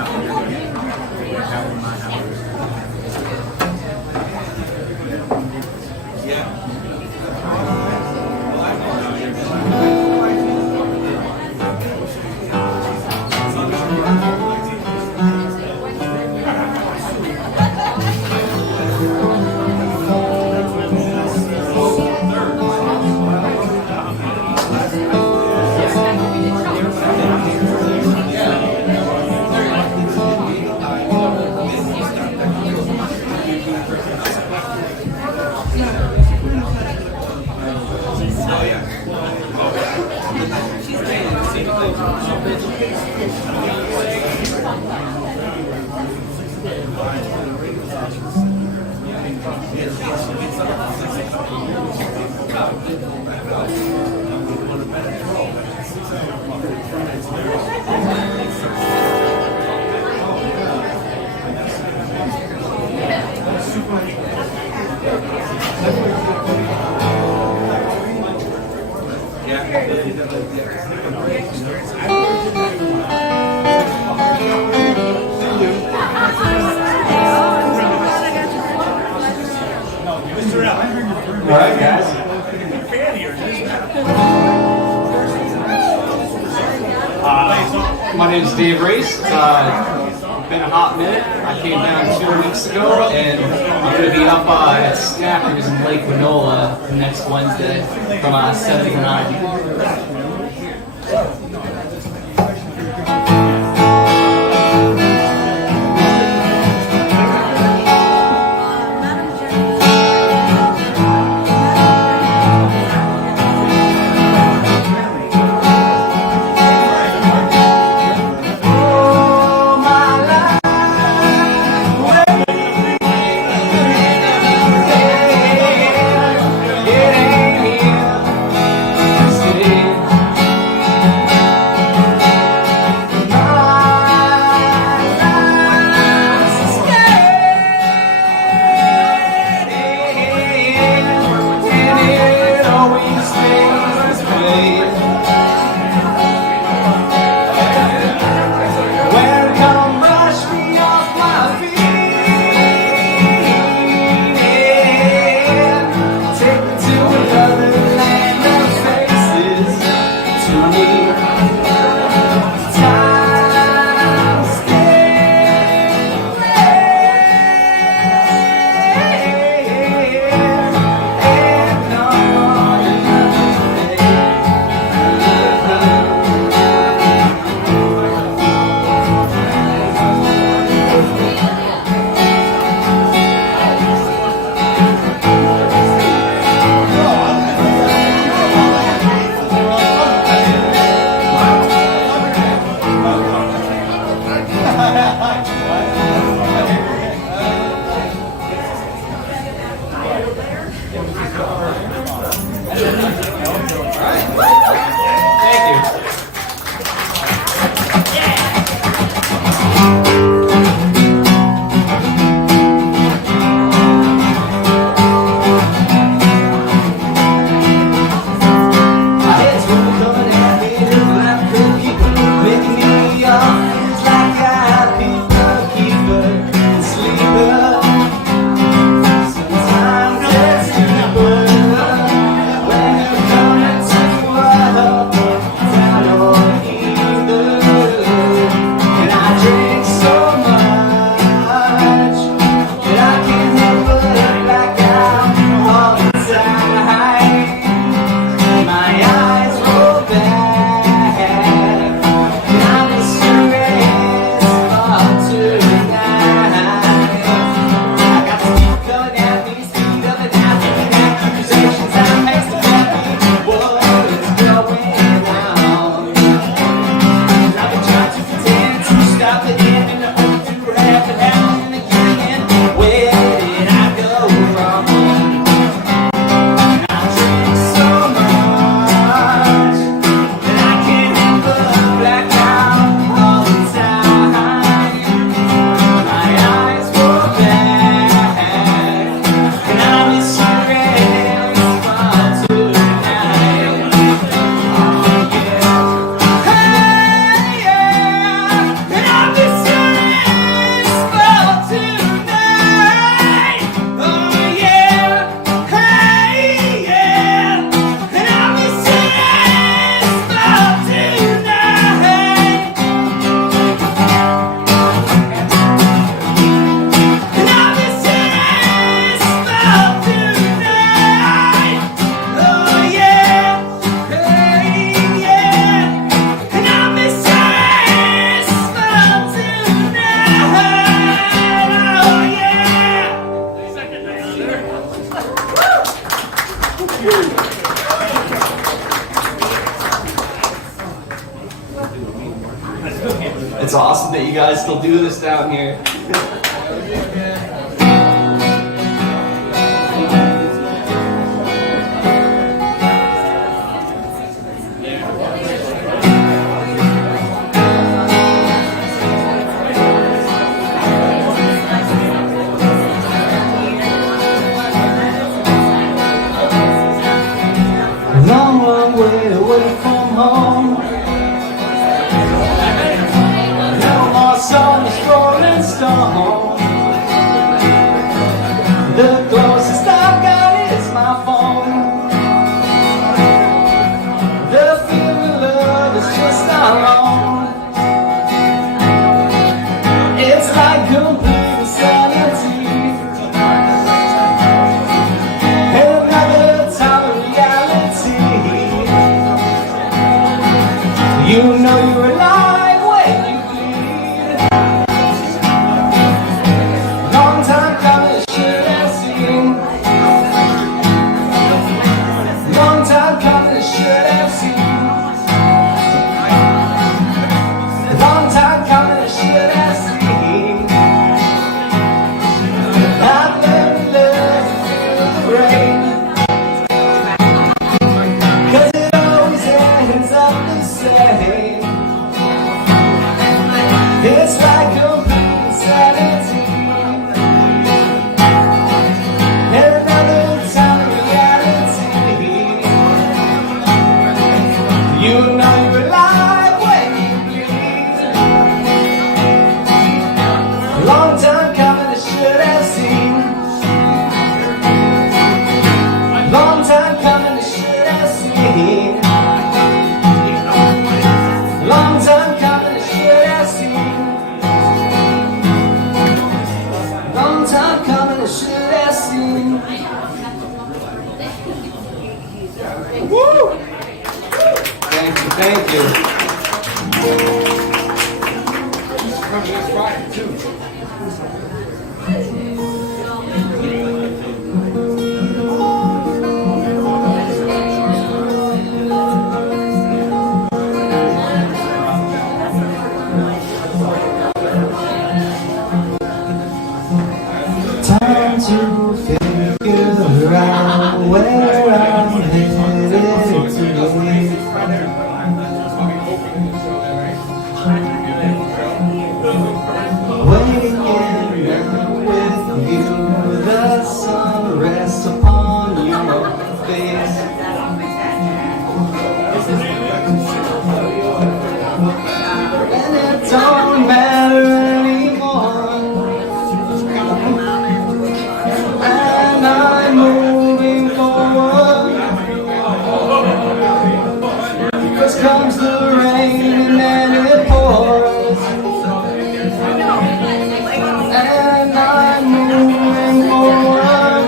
All right, guys. My name is Dave Race. Been a hot minute. I came down 2 weeks ago, and I'm going to be up at Snappers in Lake Manola next Wednesday from 7 to 9. It's awesome that you guys still do this down here. Long, long way away from home. No more summers rolling stone. The closest I've got is my phone. The feeling of love is just our own. It's like complete insanity. Another time of reality. You know you're alive when you bleed. Long time coming, should have seen. Long time coming, should have seen. Long time coming, should have seen. I've learned to love and feel the rain. 'Cause it always ends up the same. It's like complete insanity. And another time of reality. You know you're alive when you bleed. Long time coming, I should have seen. Long time coming, I should have seen. Long time coming, I should have seen. Long time coming, I should have seen. Woo! Thank you, thank you. Coming this Friday, too. Time to figure out where I'm headed today. Waiting with you, the sun rests upon your face. And it don't matter anymore. And I'm moving forward. 'Cause comes the rain and then it pours. And I'm moving forward.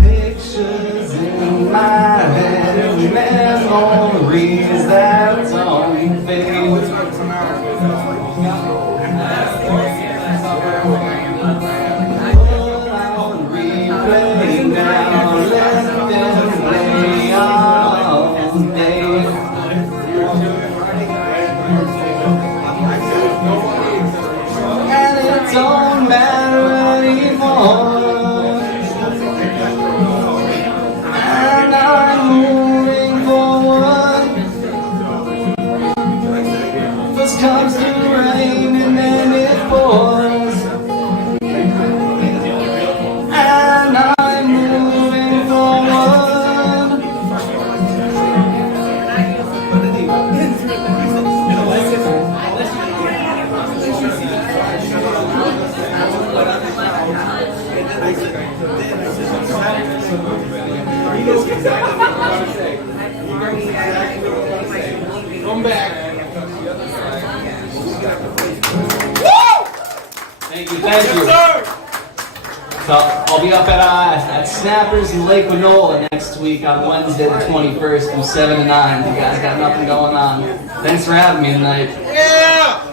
Pictures in my head, memories that don't fade. Put on replay now, let them play all day. And it don't matter anymore. And I'm moving forward. First comes the rain and then it pours. And I'm moving forward. Come back. Thank you, thank you. Yes, sir. So I'll be up at Snappers in Lake Winola next week on Wednesday the 21st from 7 to 9. You guys got nothing going on. Thanks for having me tonight. Yeah!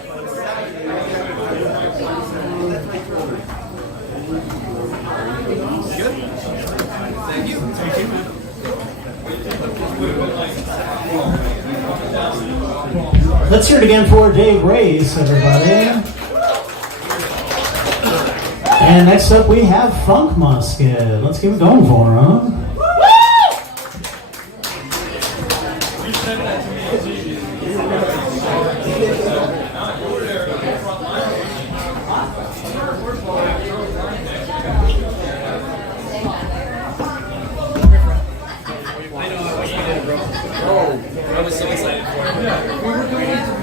Let's hear it again for Dave Race, everybody. And next up we have Funk Musket. Let's keep it going for him. I was so excited for it.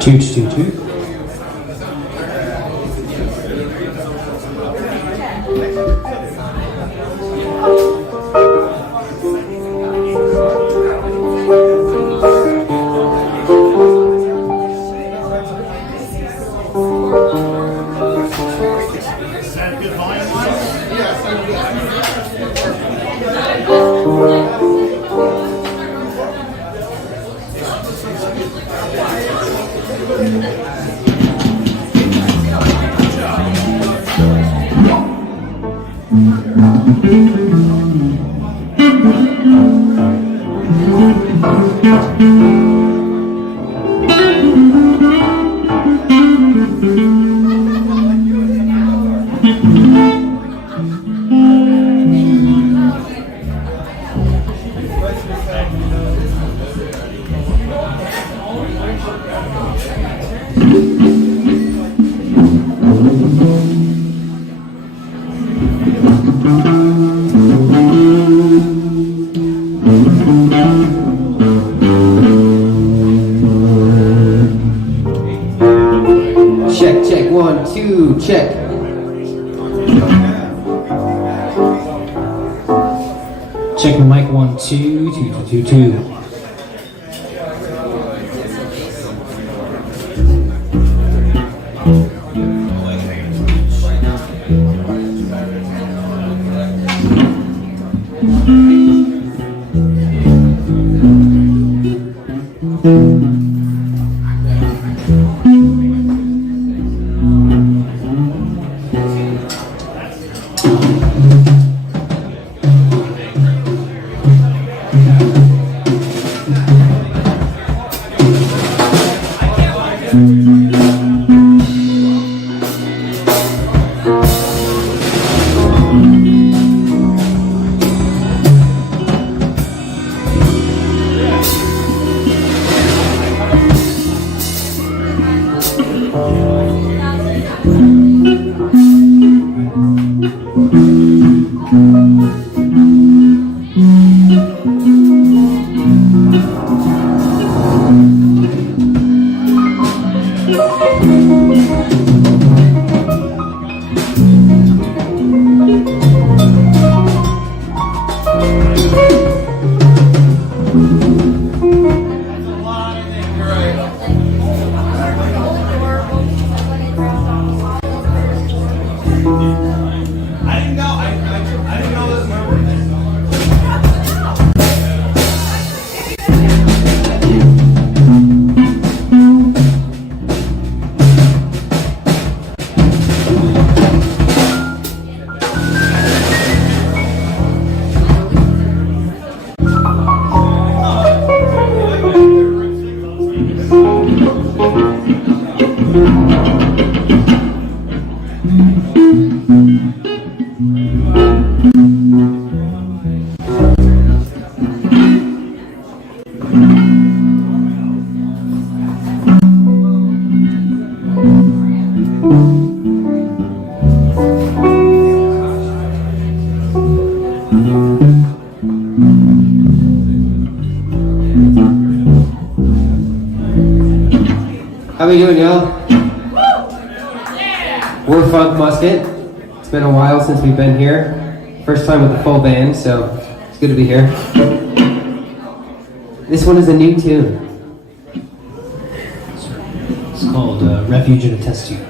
Toot, toot, toot. Check, check, 1, 2, check. Check mic 1, 2, 2, 2, 2, 2. How we doing, y'all? We're Funk Musket. It's been a while since we've been here. First time with the full band, so it's good to be here. This one is a new tune. It's called Refuge in a Test Tube.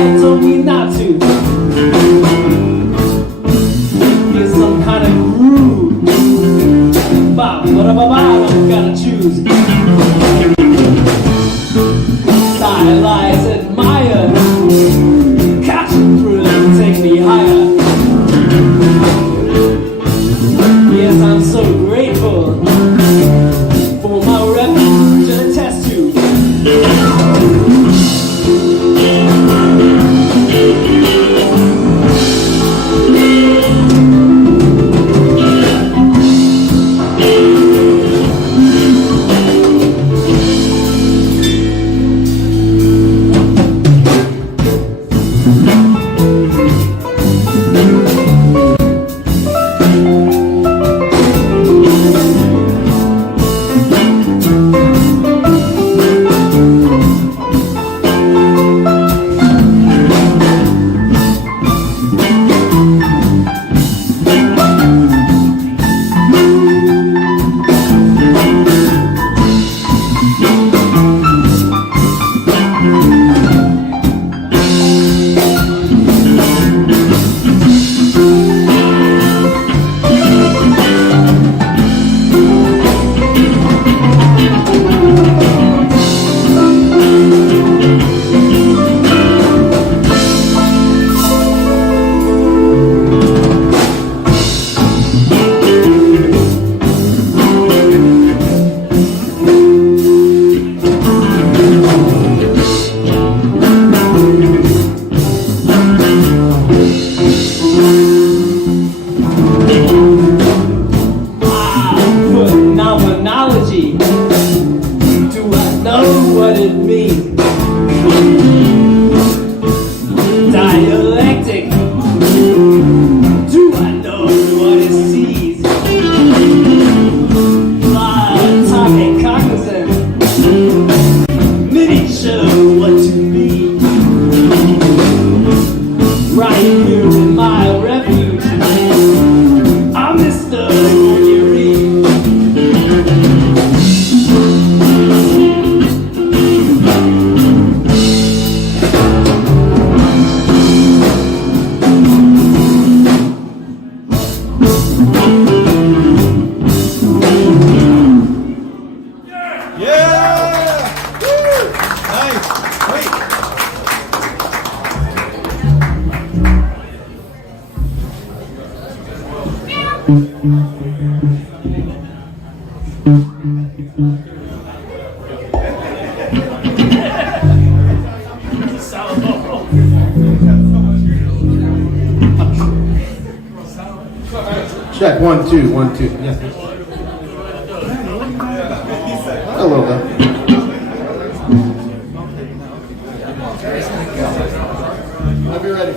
dad told me not to. Here's some kind of groove. Ba-ba-da-ba-ba, gotta choose. Stylize, admire, catch a thrill, take me higher. Yes, I'm so grateful for my refuge to attest to. Phenomenology. Do I know what it means? Dialectic. Do I know what it sees? Atomic cognizant. Many show what to be. Right here in my refuge, I'm Mr. Mercury. Yeah! Woo! Nice! Great! Check, 1, 2, 1, 2. Yes. A little bit. I'll be ready.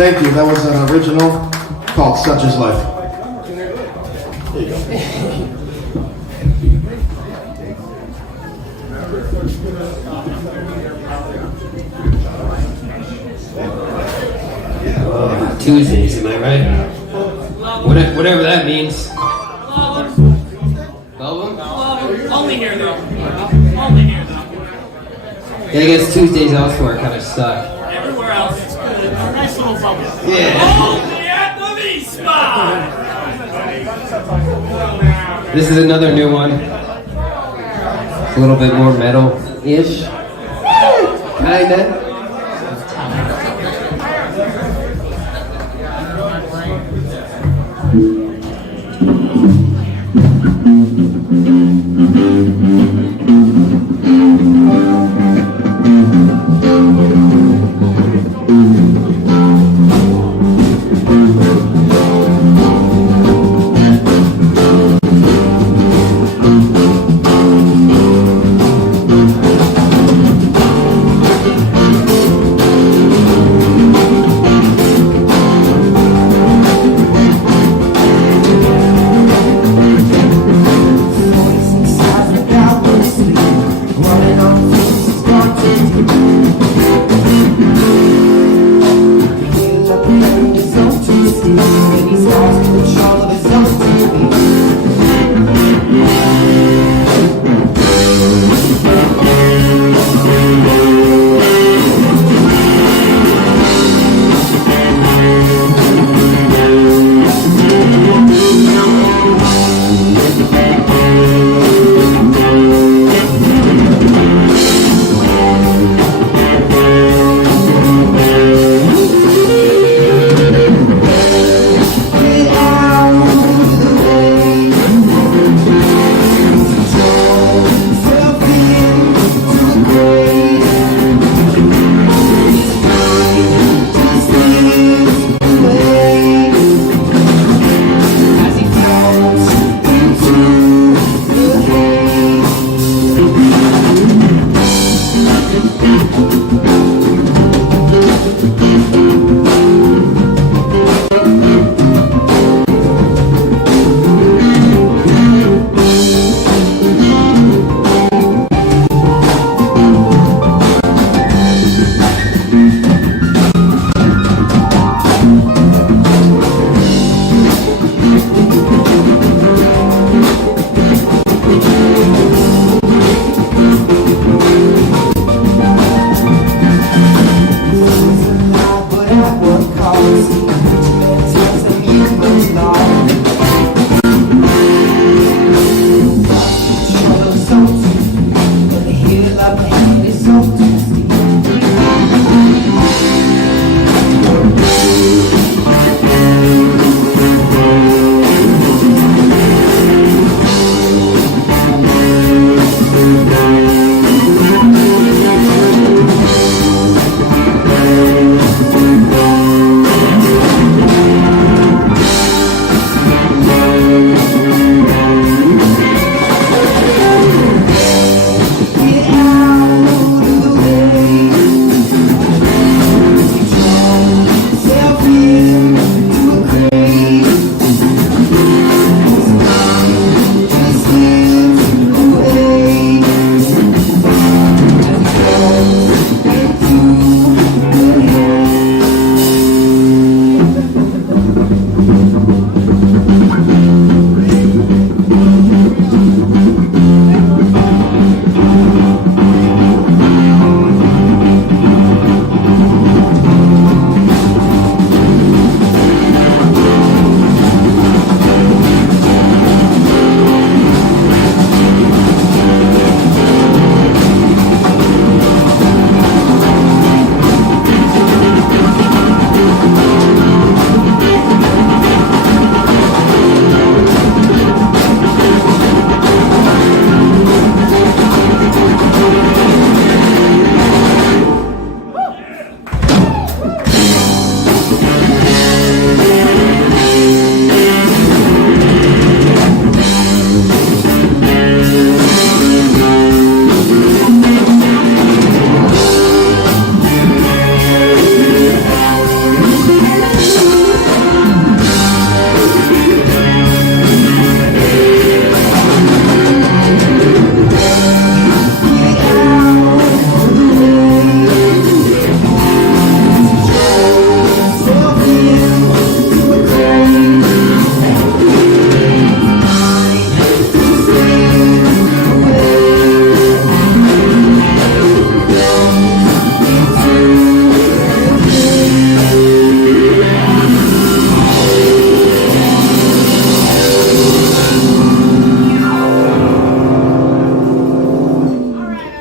Thank you. That was an original called Such Is Life. There you go. Tuesdays, am I right? Whatever that means. Love them? Only here though. Only here though. Yeah, I guess Tuesdays elsewhere kind of suck. Everywhere else it's good. Nice little bubble. Yeah. Only at the V-Spot! This is another new one. It's a little bit more metal-ish. Kinda.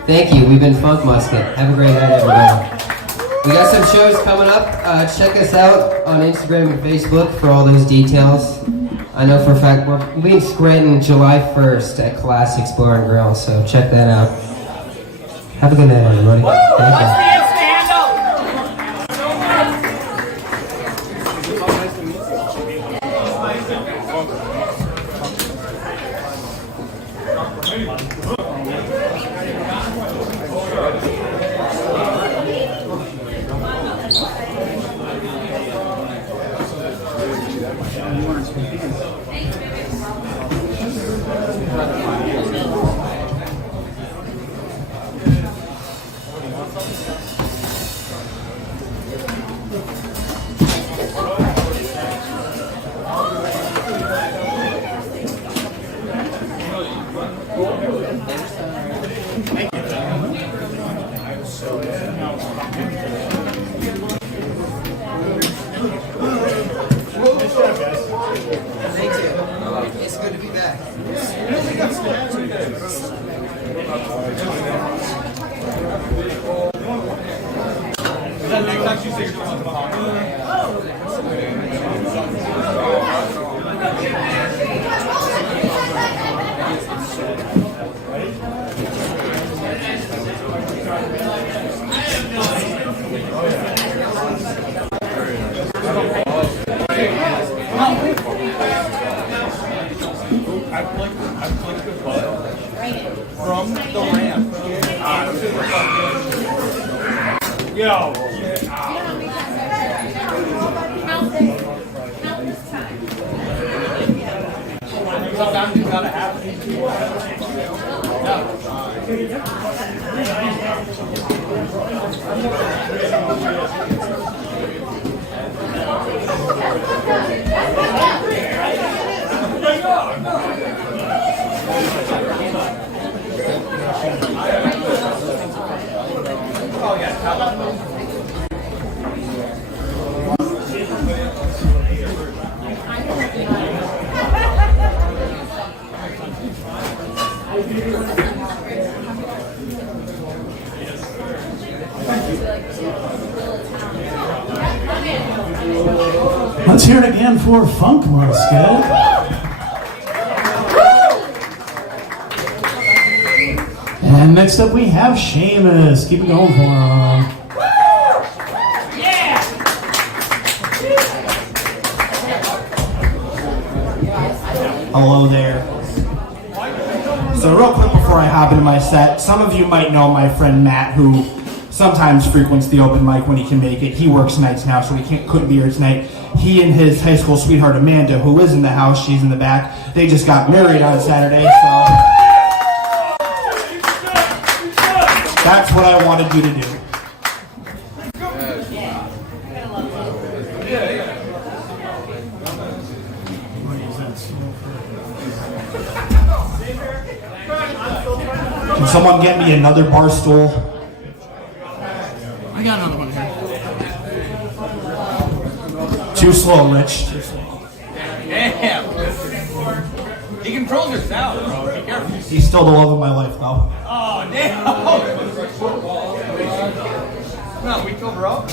Thank you. We've been Funk Musket. Have a great night, everybody. We got some shows coming up. Check us out on Instagram and Facebook for all those details. I know for a fact we'll be in Scranton July 1st at Classics Bar and Grill, so check that out. Have a good night, everybody. Thank you. It's good to be back. From the ramp. Yo. Sometimes you gotta have Let's hear it again for Funk Musket. And next up we have Seamus. Keep it going for him. Hello there. So real quick before I hop into my set, some of you might know my friend Matt, who sometimes frequents the open mic when he can make it. He works nights now, so he couldn't be here tonight. He and his high school sweetheart Amanda, who is in the house, she's in the back, they just got married on Saturday, so that's what I wanted you to do. Can someone get me another bar stool? I got another one here. Too slow, Rich. Damn. He controls your sound, bro. Be careful. He's still the love of my life, though. Oh, damn. No, we cover up.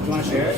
You want to share it?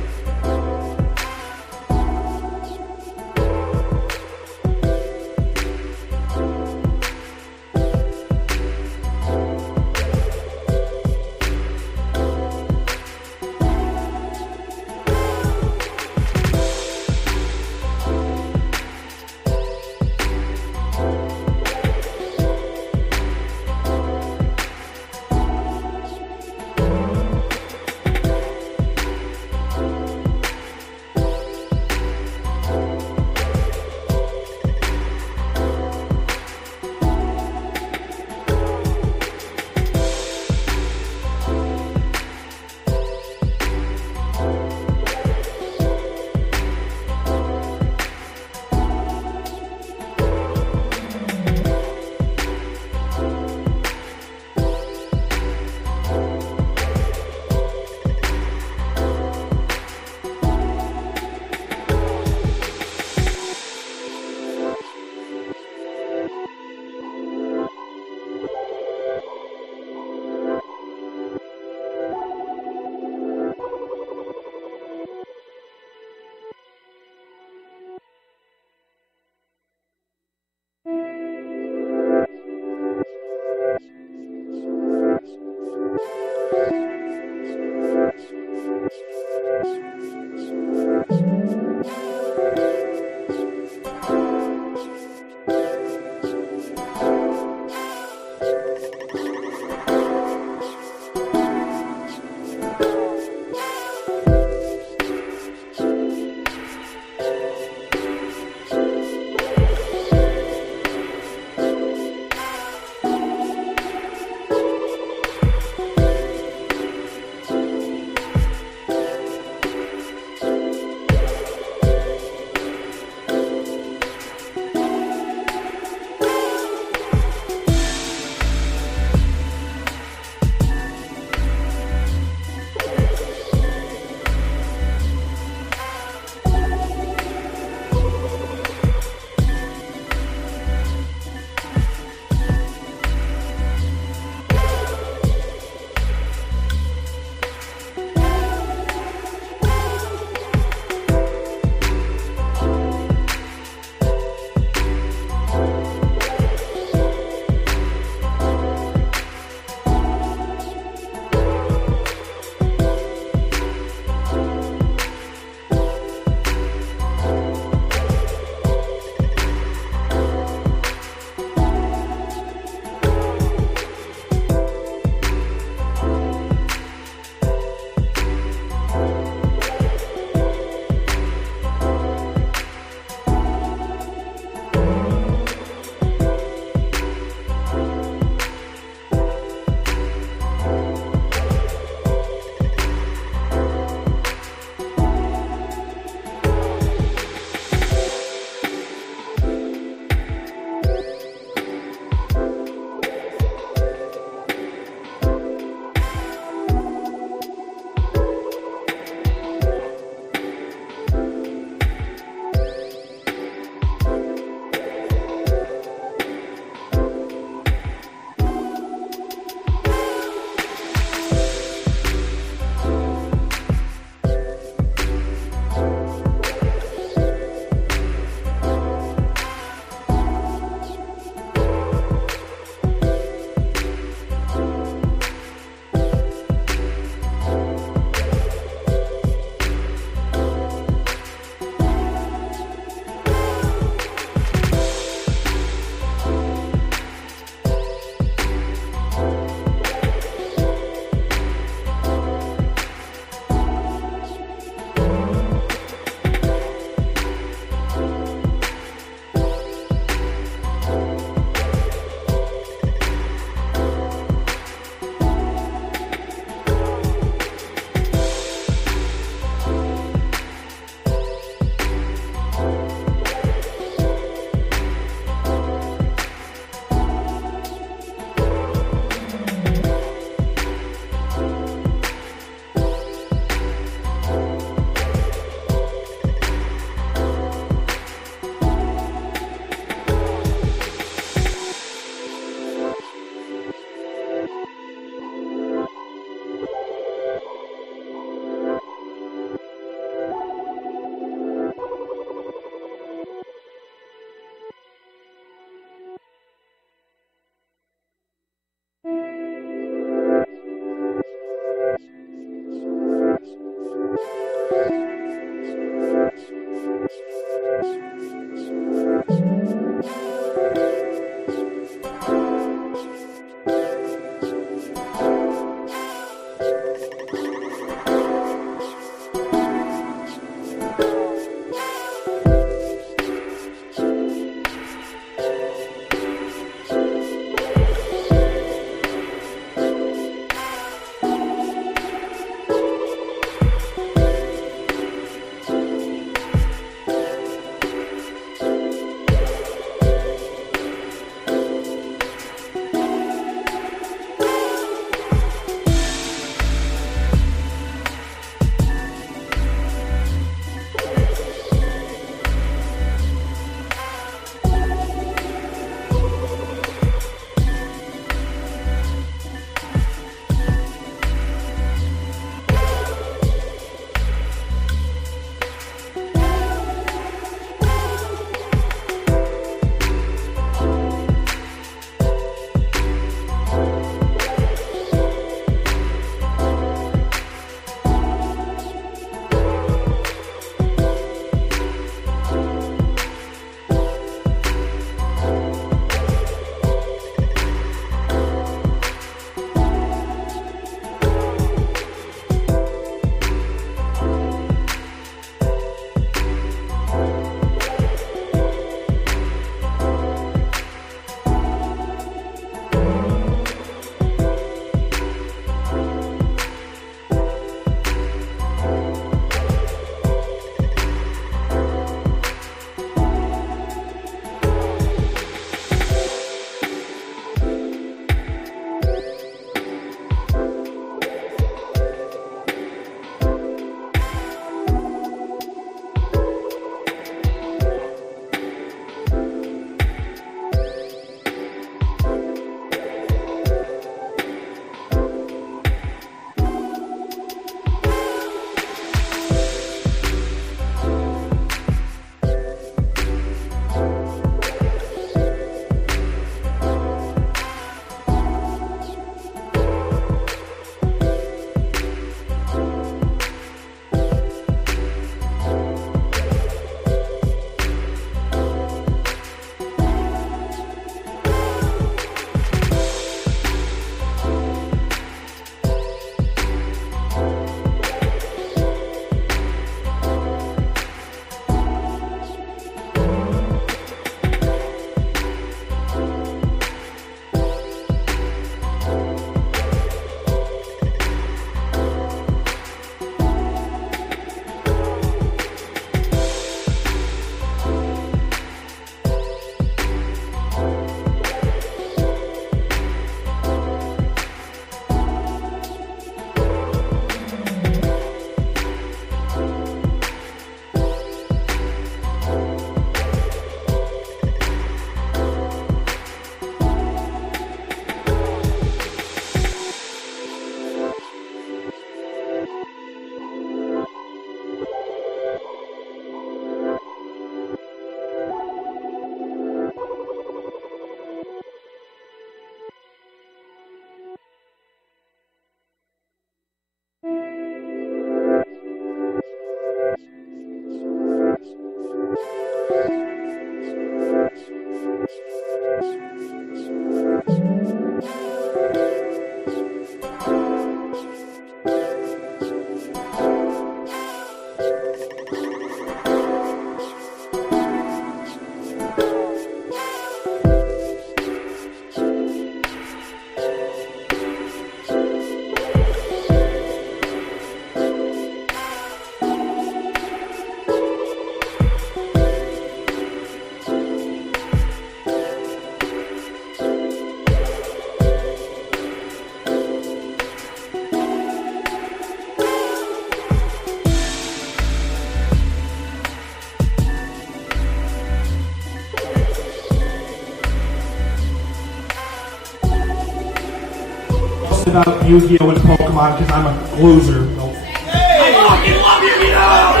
post about Yu-Gi-Oh! And Pokemon because I'm a loser. I fucking love Yu-Gi-Oh!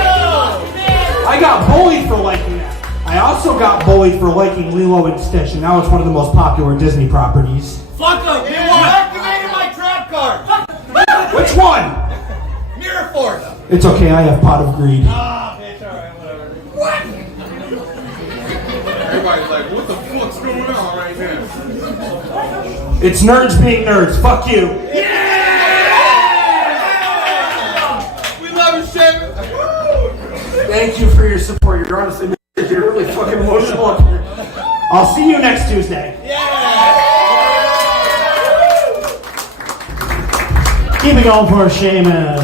I got bullied for liking that. I also got bullied for liking Lilo and Stitch, and now it's one of the most popular Disney properties. Fuck up! You activated my trap card! Which one? Mirror Force! It's okay, I have Pot of Greed. Ah, bitch, alright, whatever. What? Everybody's like, what the fuck's going on right now? It's nerds being nerds. Fuck you. Yeah! We love you, Shannon! Thank you for your support. You're honestly you're really fucking emotional up here. I'll see you next Tuesday. Keep it going for Seamus.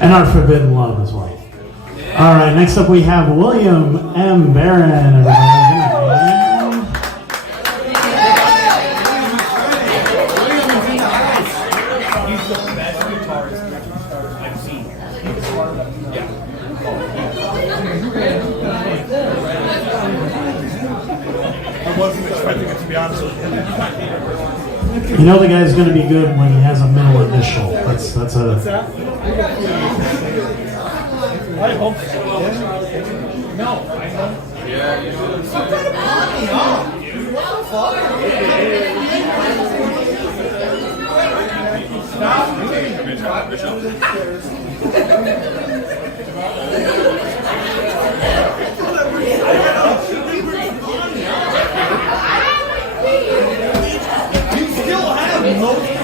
And our Forbidden Love as well. All right, next up we have William M. Barron. Everybody. He's the best guitarist I've seen. I wasn't expecting it, to be honest with you. You know the guy's going to be good when he has a middle initial. That's a. I hope so. No, I don't. Yeah, you do. What kind of money, huh? What the fuck? Stop. You still have most of the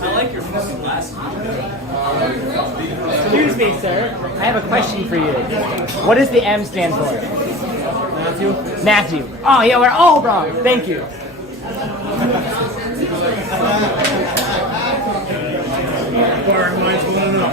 I like your fucking glasses. Excuse me, sir. I have a question for you. What does the M stand for? Matthew? Matthew. Oh, yeah, we're all wrong. Thank you. Inquiring minds want to know.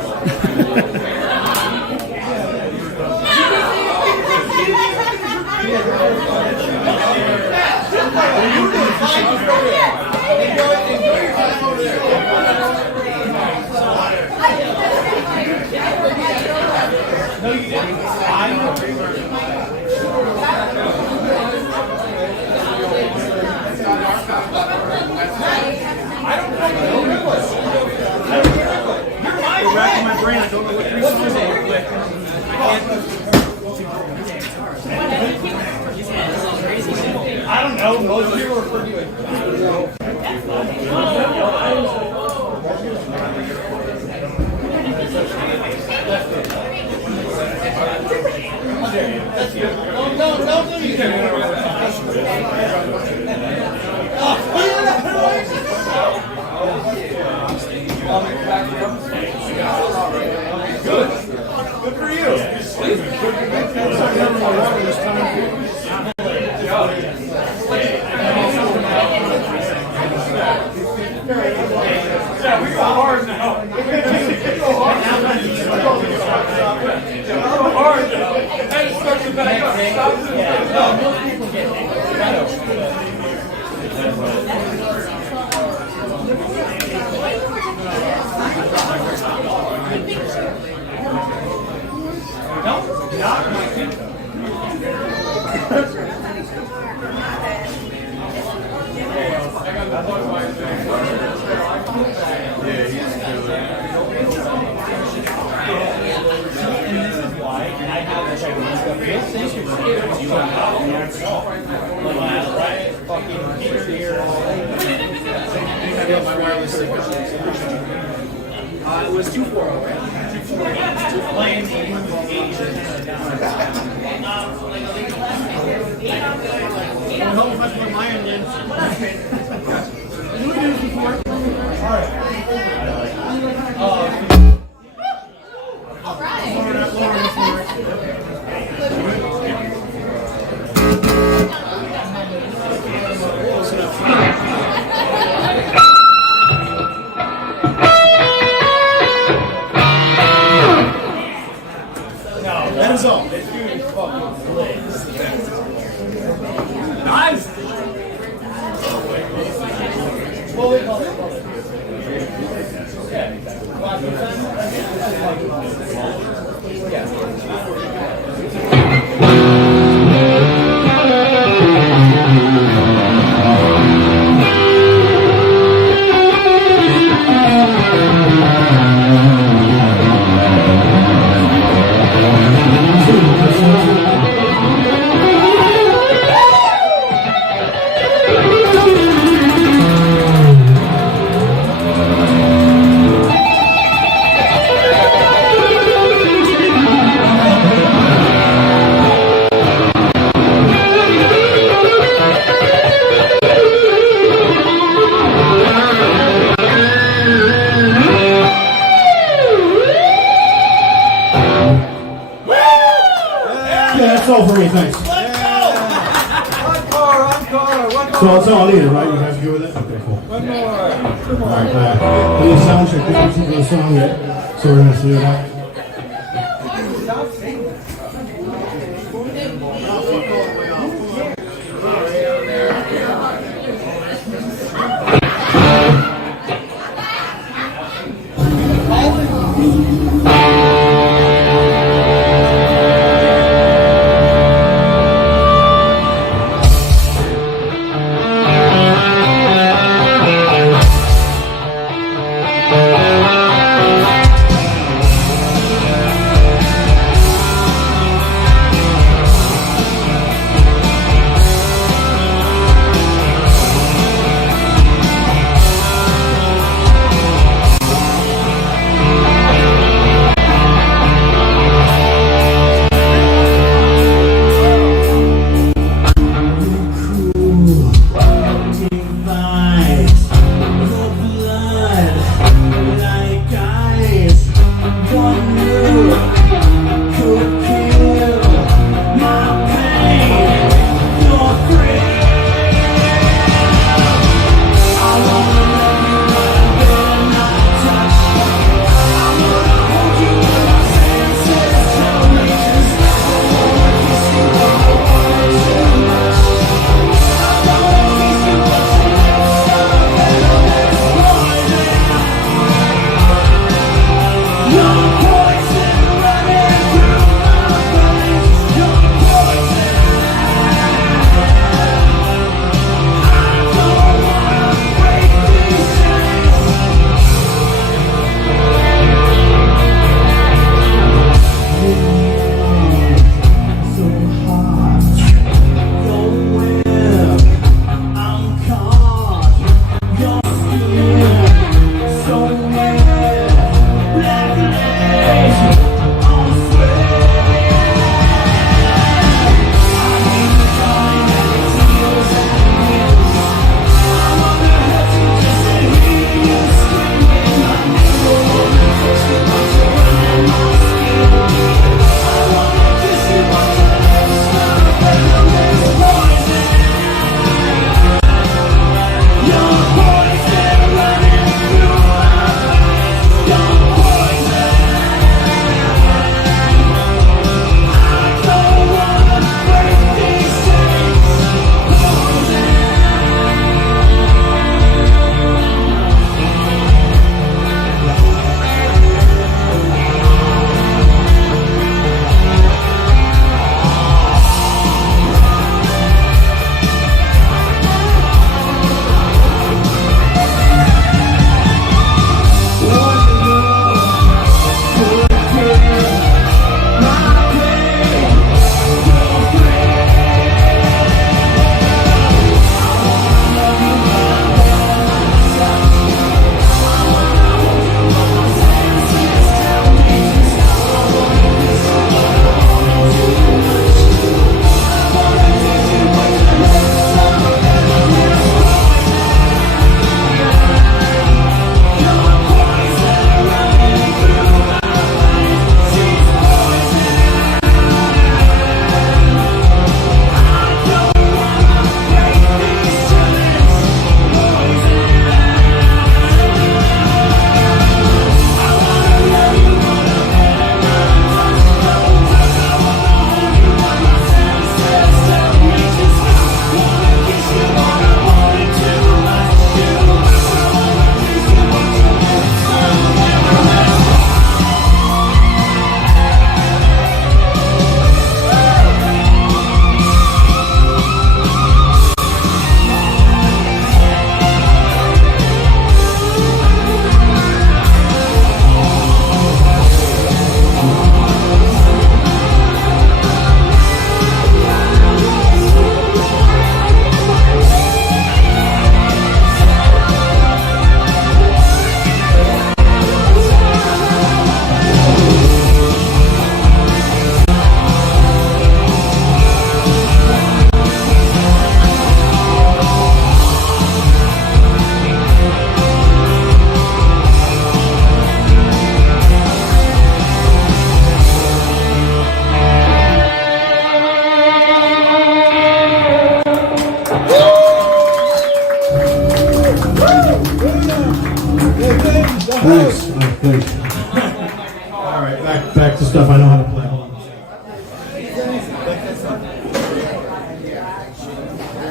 No, you didn't. I don't know. You're racking my brain. I don't know what three songs are. I don't know. Most people refer to it. That's good. No, you can't. Good. Good for you. You're sleeping. Yeah, we go hard now. We go hard now. Hey, start to back up. Stop this. No, most people get it. No, not my kid. It was 240, right? 240. Playing help if I put my iron in. You were doing it before. Alright. That is all. Nice! Well, we call it. That's all for me, thanks. So that's all I needed, right? You guys good with it? Okay, cool. One more. All right, we need a sound check. We haven't seen the song yet, so we're gonna see that.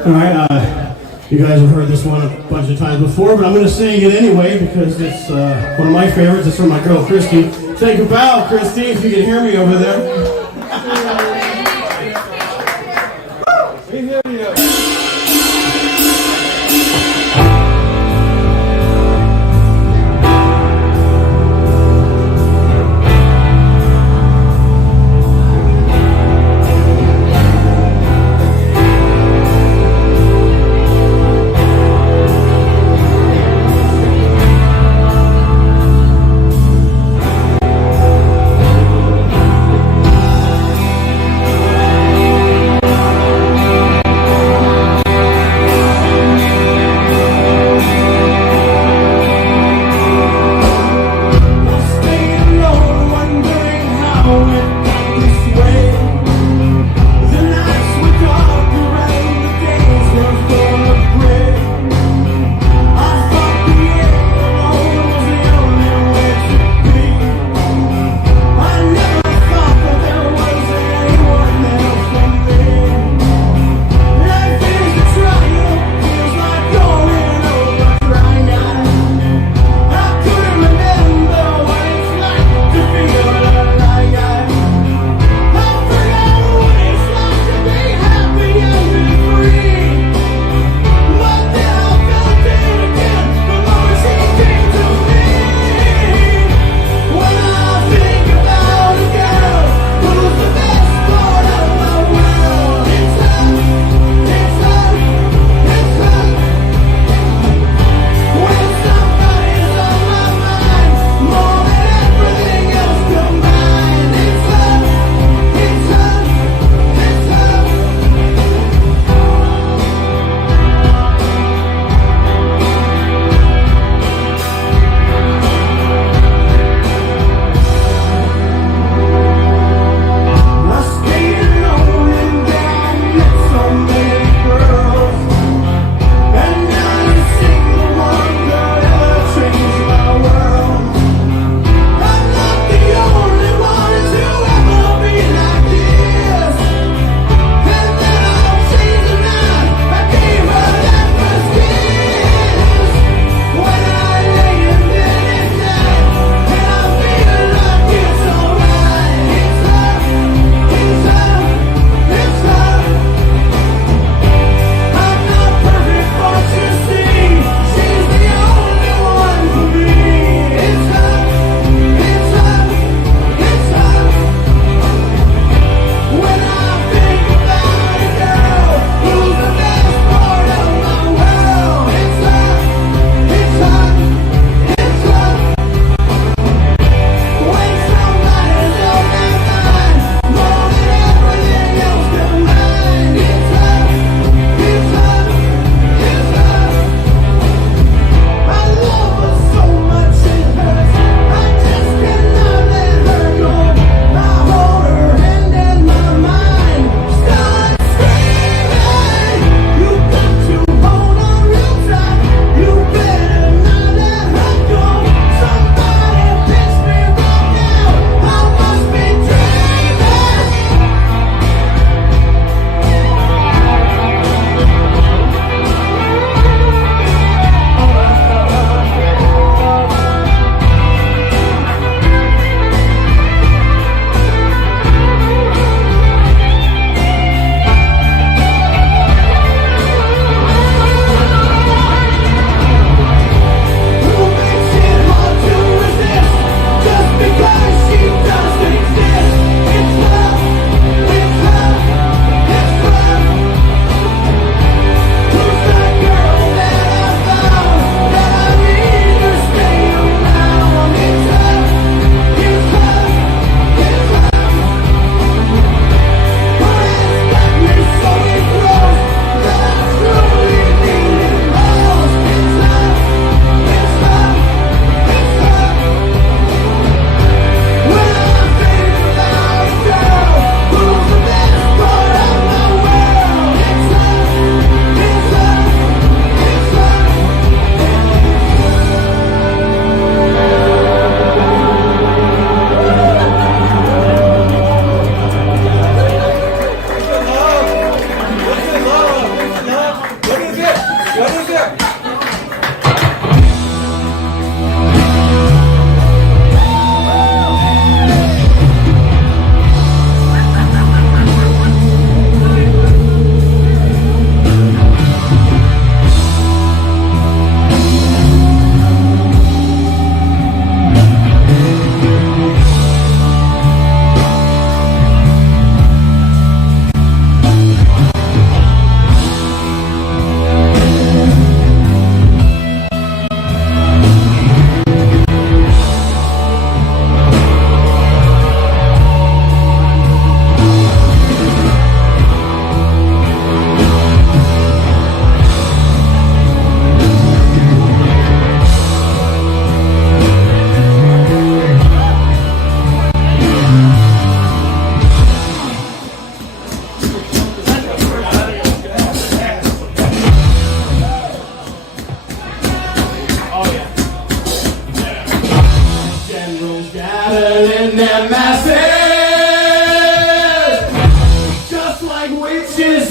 All right, you guys have heard this one a bunch of times before, but I'm going to sing it anyway because it's one of my favorites. It's from my girl, Christy. Take a bow, Christy, if you can hear me over there. We hear you.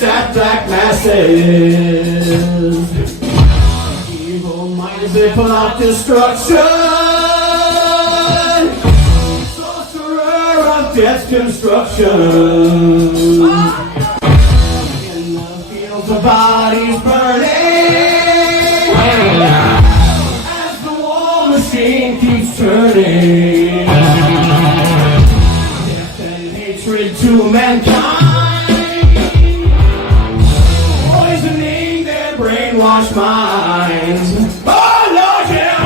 at black masses. Evil minds, they put out destruction. Sorcerer of death's construction. In the fields of bodies burning, as the war machine keeps turning. Death and hatred to mankind, poisoning their brainwashed minds. Oh Lord, yeah!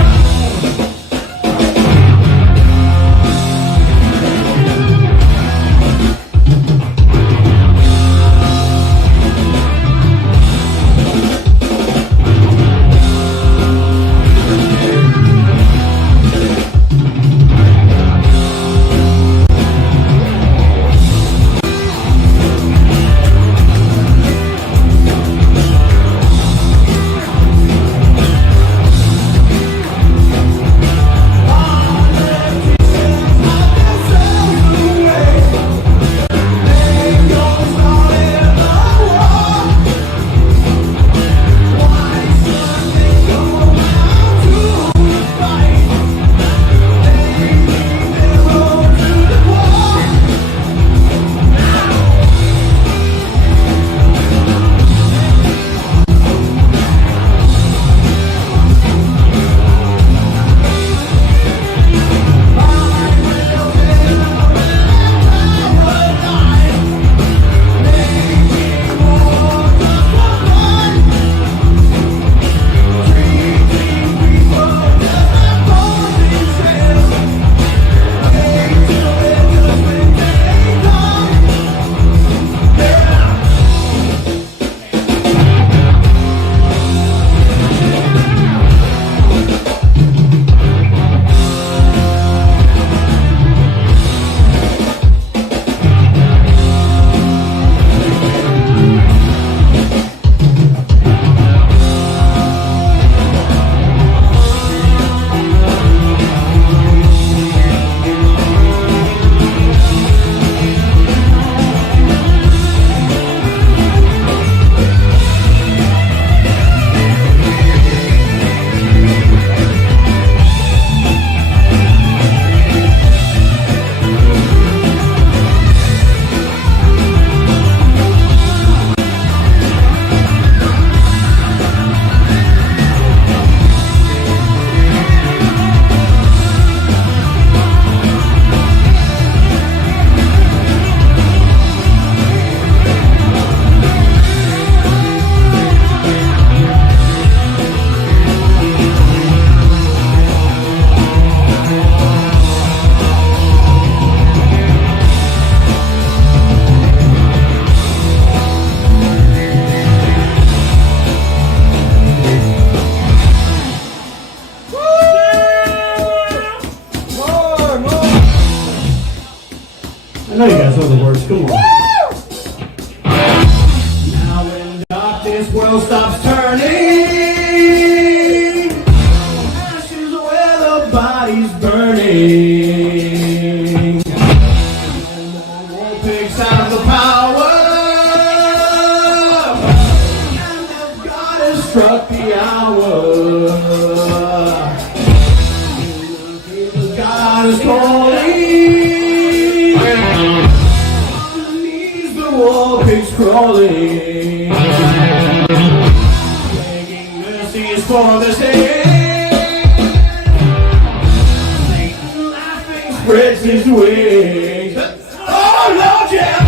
I know you guys know the words. Come on. Now when darkness world stops turning, ashes where the body's burning. No more war pigs have the power, and if God has struck the hour, God is calling. War pigs crawling, begging mercies for the sick. Satan laughing spreads his wings. Oh Lord, yeah!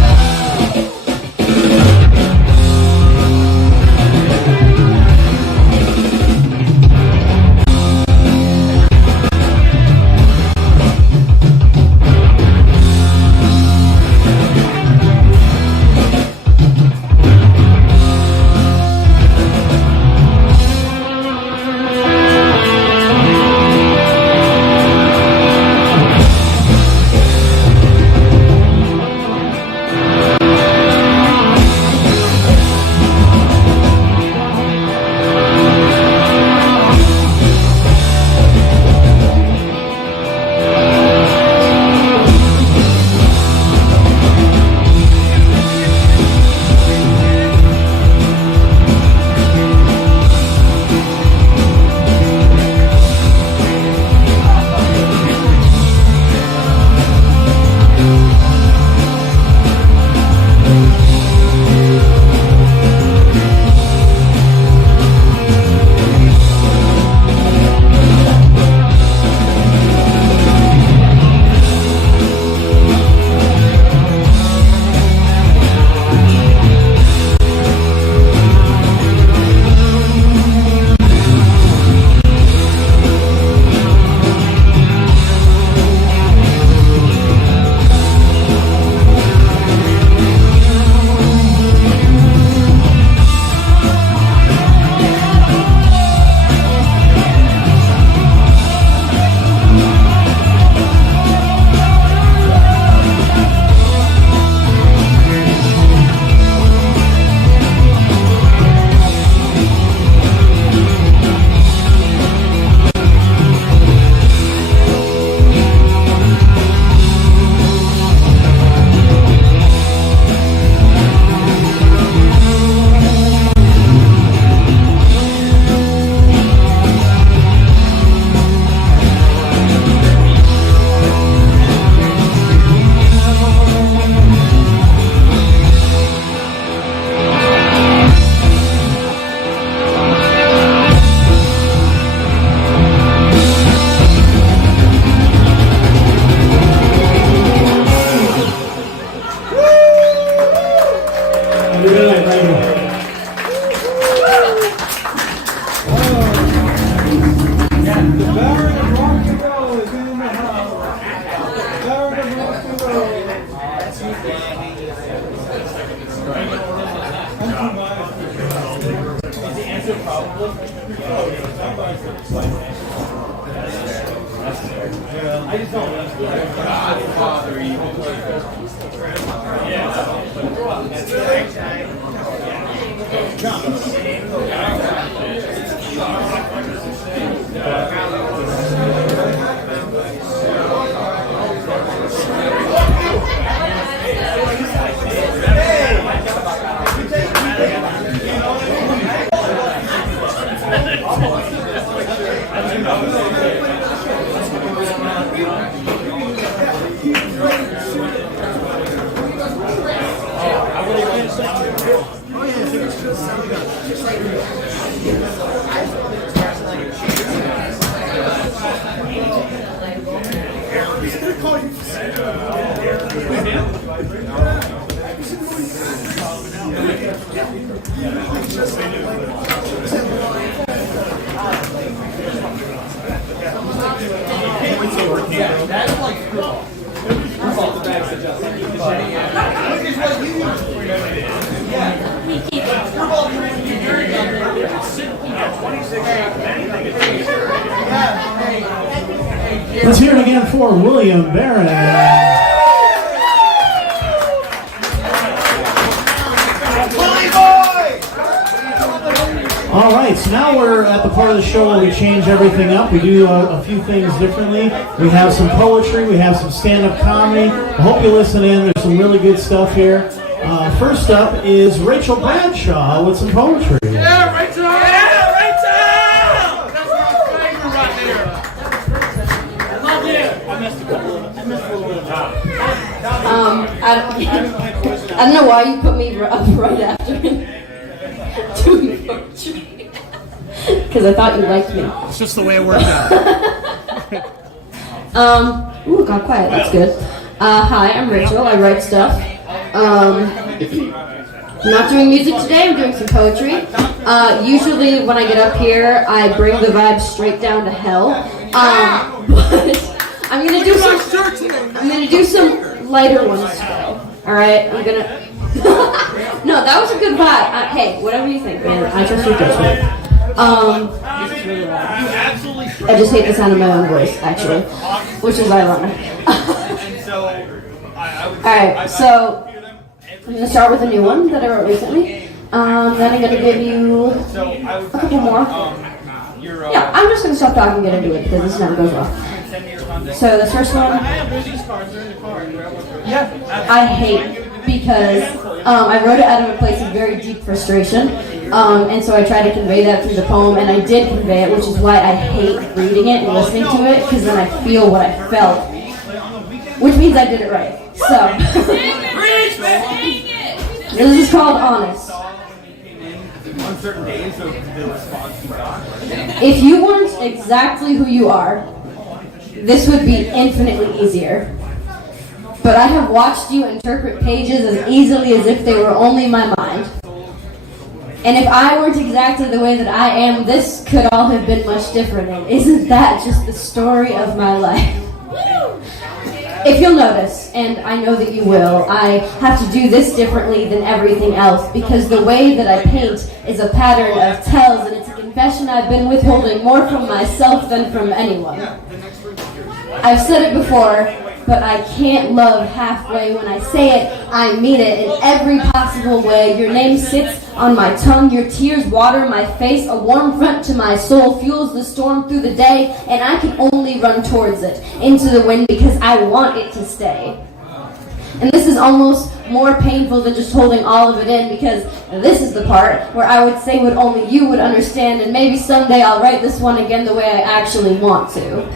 I just don't Godfather evil. That's like football. Football, the bags adjust. Which is what you Let's hear it again for William Barron. All right, so now we're at the part of the show where we change everything up. We do a few things differently. We have some poetry, we have some stand-up comedy. I hope you listen in. There's some really good stuff here. First up is Rachel Bradshaw with some poetry. Yeah, Rachel! Yeah, Rachel! That's my favorite right there. I love it. I missed a little bit of time. I don't know why you put me up right after him doing poetry. Because I thought you liked me. It's just the way it worked out. Ooh, got quiet. That's good. Hi, I'm Rachel. I write stuff. I'm not doing music today. I'm doing some poetry. Usually when I get up here, I bring the vibe straight down to hell. But I'm gonna do some lighter ones though. All right, I'm gonna. No, that was a good vibe. Hey, whatever you think, man. I trust your judgment. I just hate the sound of my own voice, actually, which is ironic. Alright, so I'm going to start with a new one that I wrote recently. Then I'm going to give you a couple more. Yeah, I'm just going to stop talking and get into it because this never goes well. So the first one, I hate because I wrote it out of a place of very deep frustration. And so I tried to convey that through the poem, and I did convey it, which is why I hate reading it and listening to it, because then I feel what I felt, which means I did it right. So, this is called Honest. If you weren't exactly who you are, this would be infinitely easier. But I have watched you interpret pages as easily as if they were only my mind. And if I weren't exactly the way that I am, this could all have been much different. And isn't that just the story of my life? If you'll notice, and I know that you will, I have to do this differently than everything else because the way that I paint is a pattern of tells, and it's a confession I've been withholding more from myself than from anyone. I've said it before, but I can't love halfway. When I say it, I mean it in every possible way. Your name sits on my tongue, your tears water my face, a warm front to my soul fuels the storm through the day, and I can only run towards it, into the wind, because I want it to stay. And this is almost more painful than just holding all of it in, because this is the part where I would say what only you would understand, and maybe someday I'll write this one again the way I actually want to.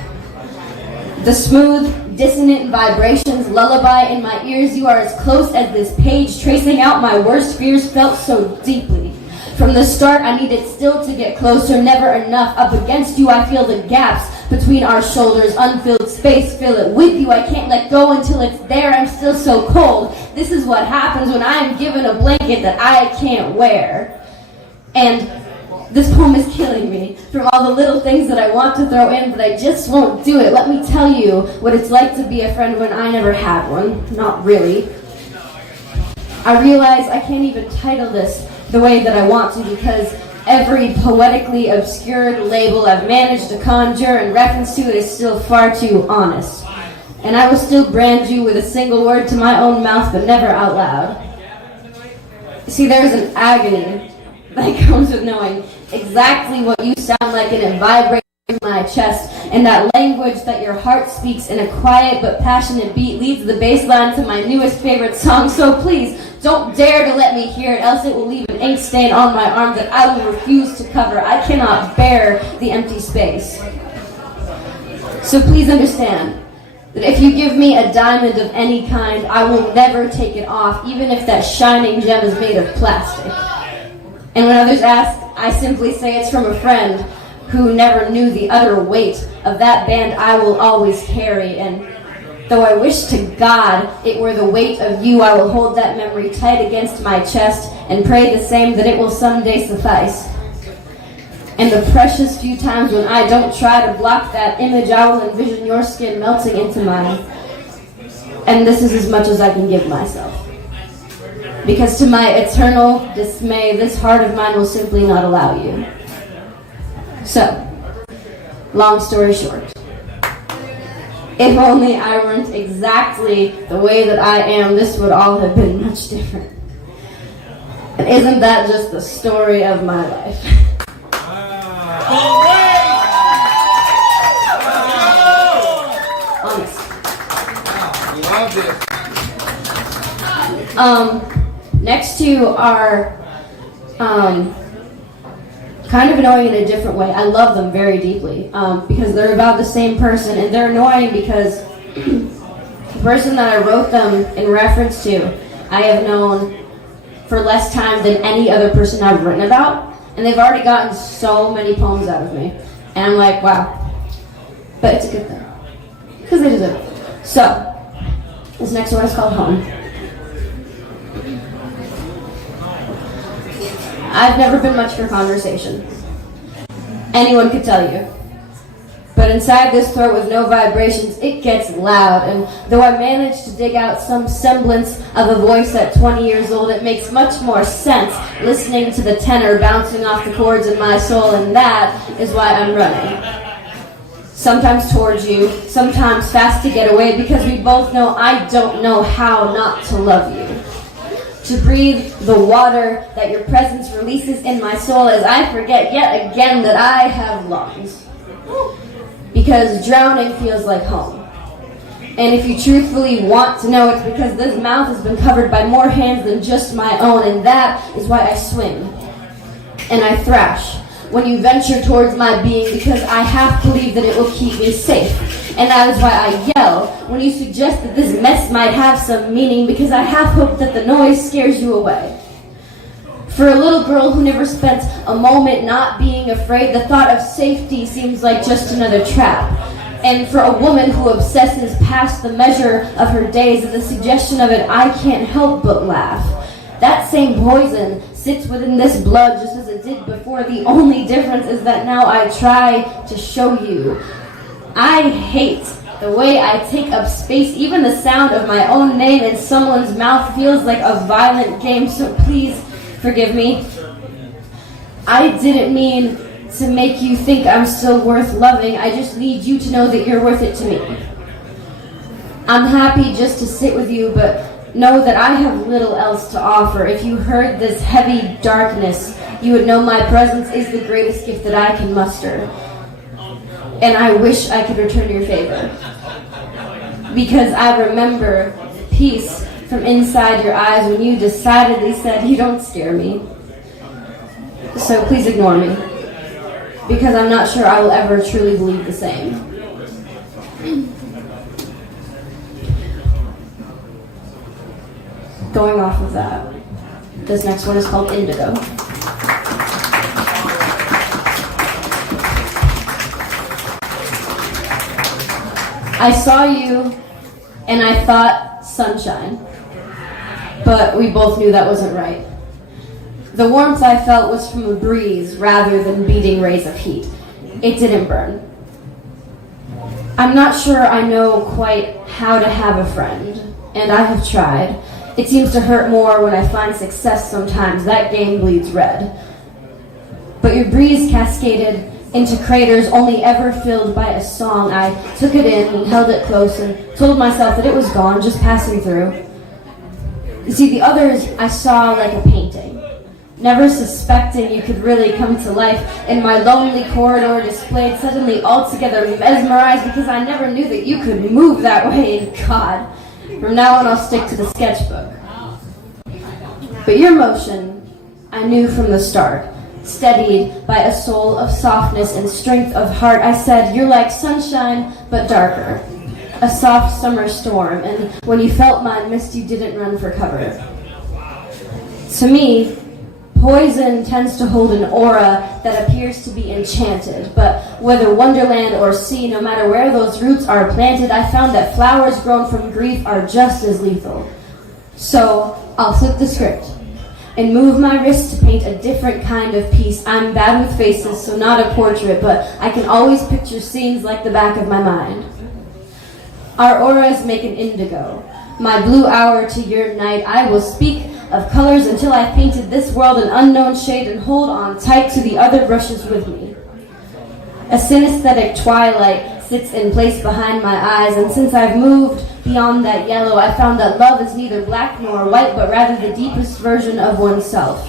The smooth, dissonant vibrations lullaby in my ears. You are as close as this page, tracing out my worst fears felt so deeply. From the start, I needed still to get closer, never enough. Up against you, I feel the gaps between our shoulders, unfilled space, fill it with you. I can't let go until it's there. I'm still so cold. This is what happens when I am given a blanket that I can't wear. And this poem is killing me from all the little things that I want to throw in, but I just won't do it. Let me tell you what it's like to be a friend when I never had one. Not really. I realize I can't even title this the way that I want to because Every poetically obscured label I've managed to conjure in reference to it is still far too honest. And I will still brand you with a single word to my own mouth, but never out loud. See, there's an agony that comes with knowing exactly what you sound like, and it vibrates in my chest, and that language that your heart speaks in a quiet but passionate beat leads the bass line to my newest favorite song. So please, don't dare to let me hear it, else it will leave an ink stain on my arm that I will refuse to cover. I cannot bear the empty space. So please understand that if you give me a diamond of any kind, I will never take it off, even if that shining gem is made of plastic. And when others ask, I simply say it's from a friend who never knew the utter weight of that band I will always carry. And though I wish to God it were the weight of you, I will hold that memory tight against my chest and pray the same, that it will someday suffice. And the precious few times when I don't try to block that image, I will envision your skin melting into mine. And this is as much as I can give myself. Because to my eternal dismay, this heart of mine will simply not allow you. So, long story short, if only I weren't exactly the way that I am, this would all have been much different. And isn't that just the story of my life? Next two are kind of annoying in a different way. I love them very deeply because they're about the same person, and they're annoying because the person that I wrote them in reference to, I have known for less time than any other person I've written about, and they've already gotten so many poems out of me, and I'm like, wow. But it's a good thing because they deserve it. So this next one is called Home. I've never been much for conversation. Anyone could tell you. But inside this throat with no vibrations, it gets loud. And though I managed to dig out some semblance of a voice at 20 years old, it makes much more sense listening to the tenor bouncing off the chords in my soul, and that is why I'm running. Sometimes towards you, sometimes fast to get away, because we both know I don't know how not to love you. To breathe the water that your presence releases in my soul as I forget yet again that I have lungs. Because drowning feels like home. And if you truthfully want to know, it's because this mouth has been covered by more hands than just my own, and that is why I swim. And I thrash when you venture towards my being, because I half believe that it will keep me safe. And that is why I yell when you suggest that this mess might have some meaning, because I half hope that the noise scares you away. For a little girl who never spent a moment not being afraid, the thought of safety seems like just another trap. And for a woman who obsesses past the measure of her days and the suggestion of it, I can't help but laugh. That same poison sits within this blood just as it did before. The only difference is that now I try to show you. I hate the way I take up space. Even the sound of my own name in someone's mouth feels like a violent game, so please forgive me. I didn't mean to make you think I'm still worth loving. I just need you to know that you're worth it to me. I'm happy just to sit with you, but know that I have little else to offer. If you heard this heavy darkness, you would know my presence is the greatest gift that I can muster. And I wish I could return your favor. Because I remember peace from inside your eyes when you decidedly said, you don't scare me. So please ignore me. Because I'm not sure I will ever truly believe the same. Going off of that, this next one is called Indigo. I saw you and I thought sunshine, but we both knew that wasn't right. The warmth I felt was from a breeze rather than beating rays of heat. It didn't burn. I'm not sure I know quite how to have a friend, and I have tried. It seems to hurt more when I find success sometimes. That game bleeds red. but your breeze cascaded into craters only ever filled by a song. I took it in and held it close and told myself that it was gone, just passing through. You see, the others I saw like a painting, never suspecting you could really come to life in my lonely corridor, displayed suddenly altogether mesmerized because I never knew that you could move that way. And God, from now on I'll stick to the sketchbook. But your motion, I knew from the start, steadied by a soul of softness and strength of heart. I said, you're like sunshine, but darker, a soft summer storm, and when you felt mine mist, you didn't run for cover. To me, poison tends to hold an aura that appears to be enchanted, but whether wonderland or sea, no matter where those roots are planted, I found that flowers grown from grief are just as lethal. So I'll flip the script and move my wrist to paint a different kind of piece. I'm bad with faces, so not a portrait, but I can always picture scenes like the back of my mind. Our auras make an indigo, my blue hour to your night. I will speak of colors until I've painted this world an unknown shade and hold on tight to the other brushes with me. A synesthetic twilight sits in place behind my eyes, and since I've moved beyond that yellow, I found that love is neither black nor white, but rather the deepest version of oneself.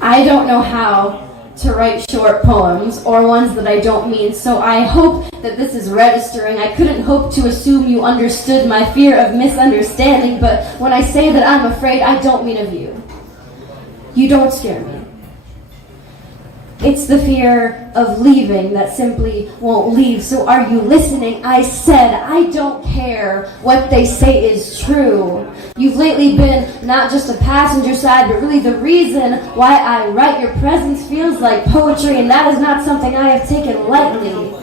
I don't know how to write short poems, or ones that I don't mean, so I hope that this is registering. I couldn't hope to assume you understood my fear of misunderstanding, but when I say that I'm afraid, I don't mean of you. You don't scare me. It's the fear of leaving that simply won't leave. So are you listening? I said, I don't care what they say is true. You've lately been not just a passenger side, but really the reason why I write. Your presence feels like poetry, and that is not something I have taken lightly.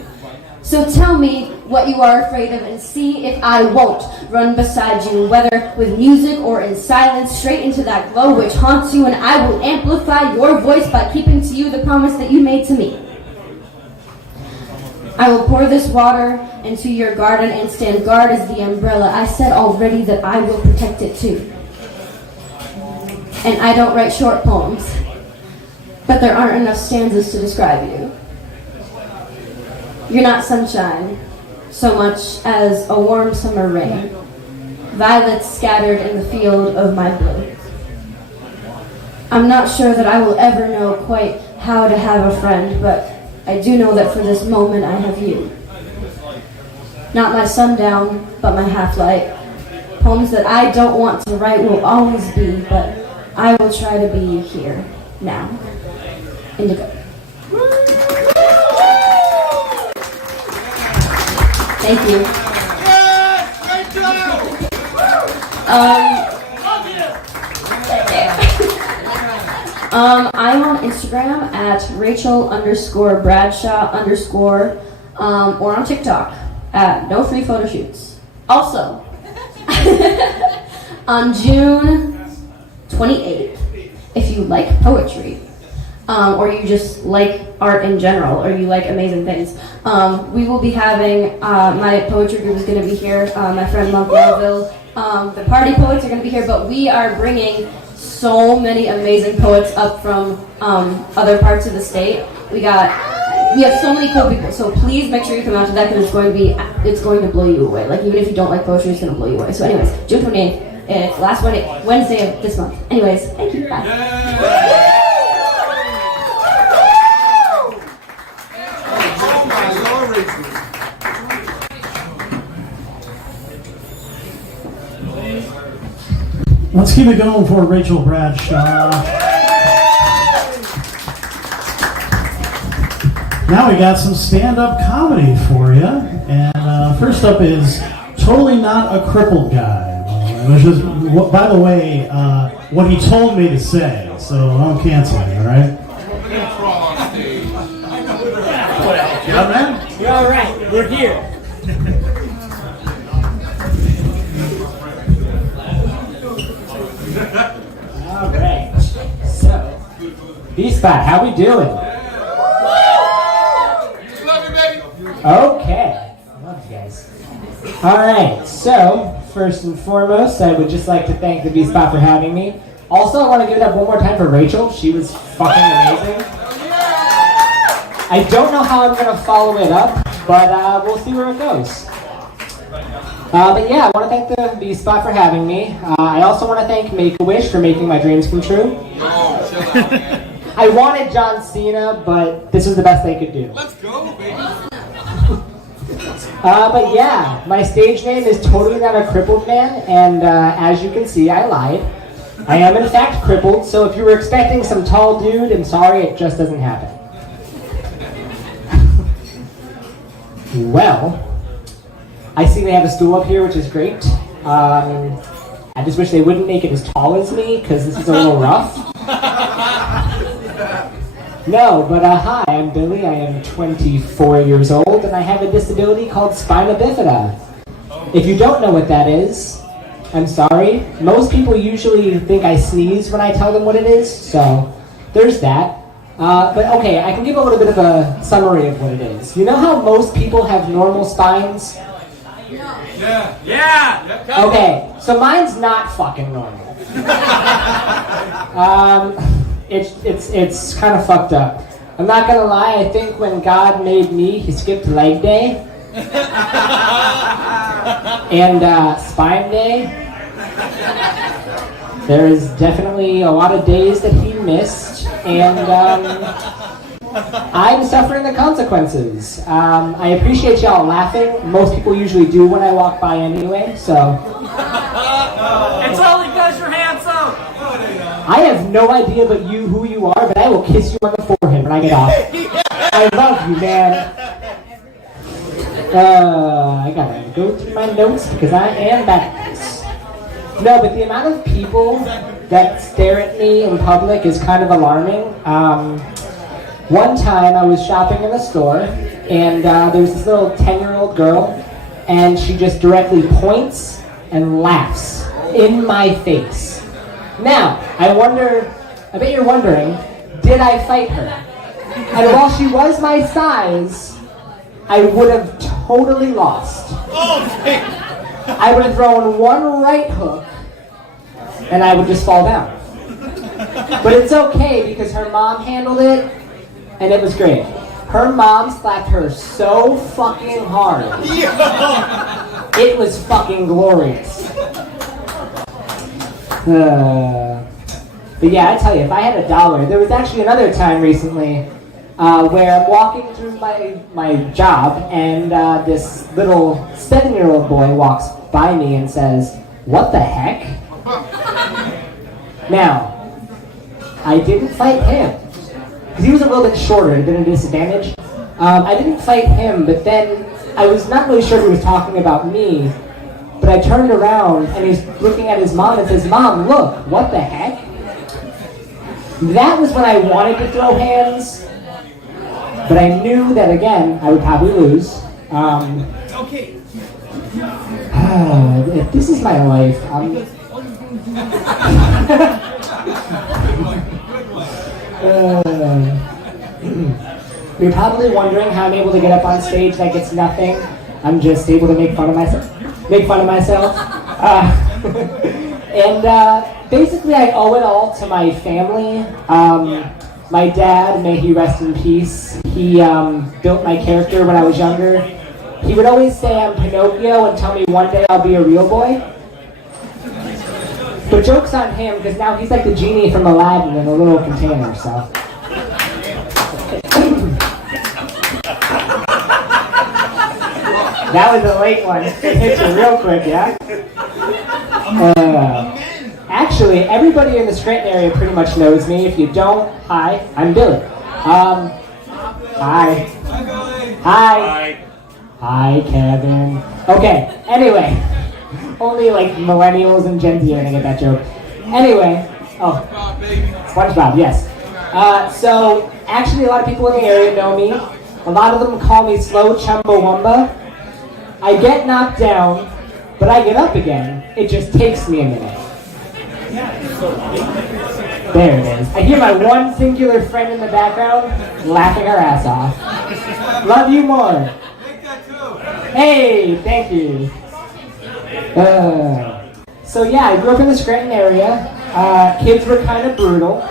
So tell me what you are afraid of and see if I won't run beside you, whether with music or in silence, straight into that glow which haunts you, and I will amplify your voice by keeping to you the promise that you made to me. I will pour this water into your garden and stand guard as the umbrella. I said already that I will protect it too. And I don't write short poems, but there aren't enough stanzas to describe you. You're not sunshine so much as a warm summer rain, violets scattered in the field of my blue. I'm not sure that I will ever know quite how to have a friend, but I do know that for this moment I have you. Not my sundown, but my half-light. Poems that I don't want to write will always be, but I will try to be here, now. Indigo. Thank you. I'm on Instagram at Rachel_Bradshaw_ or on TikTok at No Free Photo Shoots. Also, on June 28th, if you like poetry, or you just like art in general, or you like amazing things, we will be having, my poetry group is going to be here, my friend Monk Melville, the party poets are going to be here, but we are bringing so many amazing poets up from other parts of the state. We have so many cool people, so please make sure you come out to that, because it's going to blow you away. Like, even if you don't like poetry, it's going to blow you away. So anyways, June 28th, it's last Wednesday of this month. Anyways, thank you, bye. Let's keep it going for Rachel Bradshaw. Now we got some stand-up comedy for you. And first up is Totally Not a Crippled Guy. Which is, by the way, what he told me to say. So don't cancel it, all right? Yeah, man? You're all right. We're here. All right. So, B-Spot, how we doing? Love you, baby. Okay. I love you guys. All right. So, first and foremost, I would just like to thank the B-Spot for having me. Also, I want to give it up one more time for Rachel. She was fucking amazing. I don't know how I'm going to follow it up, but we'll see where it goes. But yeah, I want to thank the V Spot for having me. I also want to thank Make-A-Wish for making my dreams come true. I wanted John Cena, but this was the best they could do. Let's go, baby. But yeah, my stage name is totally not a crippled man, and as you can see, I lied. I am in fact crippled, so if you were expecting some tall dude, I'm sorry, it just doesn't happen. Well, I see they have a stool up here, which is great. I just wish they wouldn't make it as tall as me, because this is a little rough. No, but hi, I'm Billy. I am 24 years old, and I have a disability called spina bifida. If you don't know what that is, I'm sorry. Most people usually think I sneeze when I tell them what it is, so there's that. But okay, I can give a little bit of a summary of what it is. You know how most people have normal spines? Yeah. Okay, so mine's not fucking normal. It's kind of fucked up. I'm not gonna lie, I think when God made me, he skipped leg day. And spine day. There is definitely a lot of days that he missed, and I'm suffering the consequences. I appreciate y'all laughing. Most people usually do when I walk by anyway, so. It's only because you're handsome. I have no idea but you who you are, but I will kiss you on the forehead when I get off. I love you, man. I gotta go through my notes because I am back. No, but the amount of people that stare at me in public is kind of alarming. One time I was shopping in a store, and there was this little 10-year-old girl, and she just directly points and laughs in my face. Now, I bet you're wondering, did I fight her? And while she was my size, I would have totally lost. I would have thrown one right hook, and I would just fall down. But it's okay, because her mom handled it, and it was great. Her mom slapped her so fucking hard. It was fucking glorious. But yeah, I tell you, if I had $1, there was actually another time recently where I'm walking through my job, and this little 7-year-old boy walks by me and says, "What the heck?" Now, I didn't fight him, because he was a little bit shorter, a bit of a disadvantage. I didn't fight him, but then I was not really sure if he was talking about me, but I turned around and he's looking at his mom and says, "Mom, look, what the heck?" That was when I wanted to throw hands, but I knew that, again, I would probably lose. Okay. This is my life. You're probably wondering how I'm able to get up on stage like it's nothing. I'm just able to make fun of myself. Basically, I owe it all to my family. My dad, may he rest in peace, he built my character when I was younger. He would always say I'm Pinocchio and tell me one day I'll be a real boy. But joke's on him, because now he's like the genie from Aladdin in a little container, so. That was a late one. It hit you real quick, yeah? Actually, everybody in the Scranton area pretty much knows me. If you don't, hi, I'm Billy. Hi. Hi, Kevin. Okay, anyway. Only like millennials and Gen Z are gonna get that joke. Anyway, SpongeBob, yes. So, actually a lot of people in the area know me. A lot of them call me Slow Chumbawamba. I get knocked down, but I get up again. It just takes me a minute. There it is. I hear my one singular friend in the background laughing her ass off. Love you more. Hey, thank you. So yeah, I grew up in the Scranton area. Kids were kind of brutal.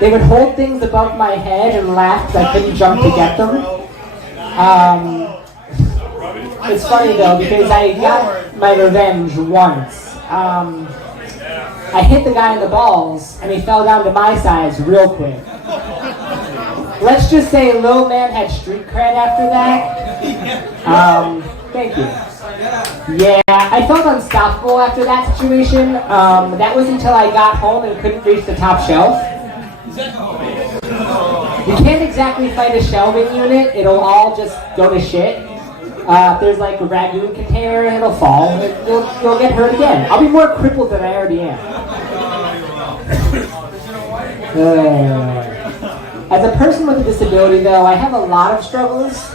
They would hold things above my head and laugh because I couldn't jump to get them. It's funny though because I got my revenge once. I hit the guy in the balls and he fell down to my size real quick. Let's just say Lil Man had street cred after that. Thank you. Yeah, I felt unstoppable after that situation. That was until I got home and couldn't reach the top shelf. You can't exactly fight a shelving unit, it'll all just go to shit. If there's like a ragu container, it'll fall. You'll get hurt again. I'll be more crippled than I already am. As a person with a disability though, I have a lot of struggles.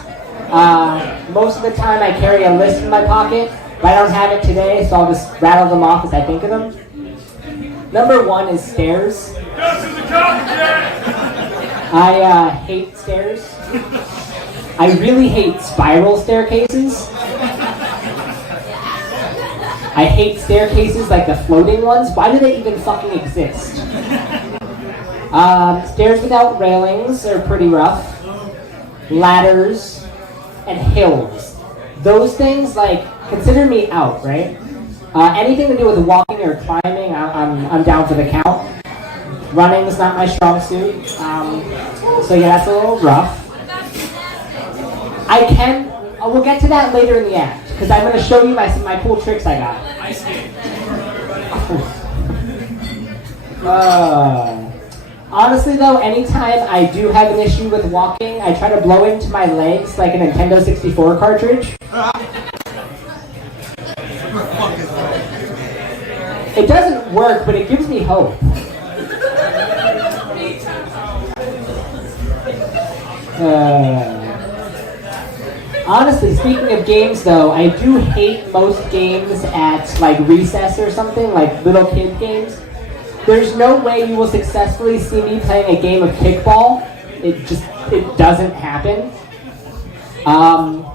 Most of the time I carry a list in my pocket, but I don't have it today, so I'll just rattle them off as I think of them. Number 1 is stairs. I hate stairs. I really hate spiral staircases. I hate staircases like the floating ones. Why do they even fucking exist? Stairs without railings are pretty rough. Ladders and hills. Those things, like, consider me out, right? Anything to do with walking or climbing, I'm down for the count. Running is not my strong suit. So yeah, that's a little rough. We'll get to that later in the act, because I'm going to show you my cool tricks I got. Honestly though, anytime I do have an issue with walking, I try to blow into my legs like a Nintendo 64 cartridge. It doesn't work, but it gives me hope. Honestly, speaking of games though, I do hate most games at like recess or something, like little kid games. There's no way you will successfully see me playing a game of kickball. It doesn't happen.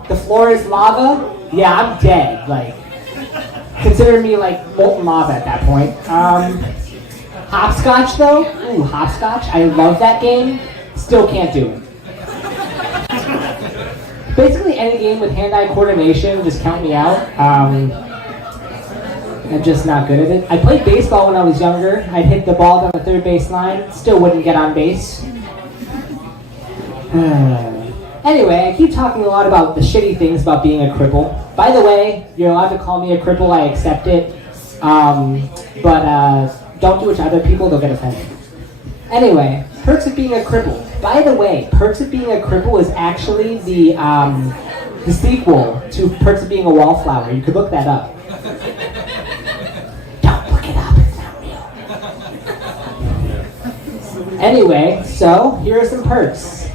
The floor is lava. Yeah, I'm dead. Like, consider me like molten lava at that point. Hopscotch though, hopscotch. I love that game. Still can't do it. Basically any game with hand-eye coordination, just count me out. I'm just not good at it. I played baseball when I was younger. I'd hit the ball down the third base line, still wouldn't get on base. Anyway, I keep talking a lot about the shitty things about being a cripple. By the way, you're allowed to call me a cripple, I accept it. But don't do it to other people, they'll get offended. Anyway, perks of being a cripple. By the way, Perks of Being a Cripple is actually the sequel to Perks of Being a Wallflower. You could look that up. Don't look it up, it's not real. Anyway, so here are some perks.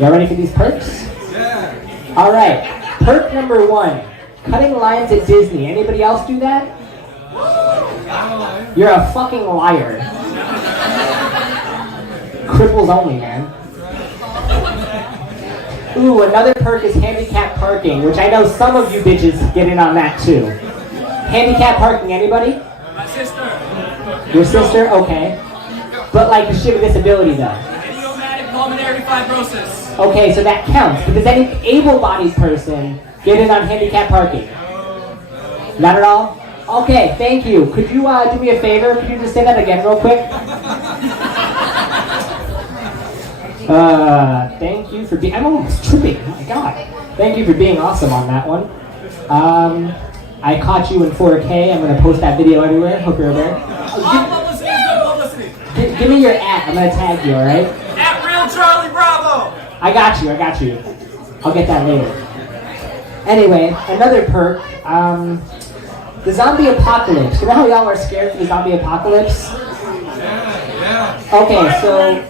Y'all ready for these perks? Yeah. Alright, perk number 1, cutting lines at Disney. Anybody else do that? You're a fucking liar. Cripples only, man. Ooh, another perk is handicap parking, which I know some of you bitches get in on that too. Handicap parking, anybody? My sister. Your sister? Okay. But like, does she have a disability though? Idiomatic pulmonary fibrosis. Okay, so that counts. But does any able-bodied person get in on handicap parking? Not at all? Okay, thank you. Could you do me a favor? Could you just say that again real quick? Thank you for being... I'm almost tripping. Oh my god. Thank you for being awesome on that one. I caught you in 4K. I'm going to post that video everywhere. Hope you're there. Give me your @ I'm going to tag you, alright? @RealCharlieBravo! I got you. I'll get that later. Anyway, another perk. The zombie apocalypse. You know how y'all are scared for the zombie apocalypse? Okay, so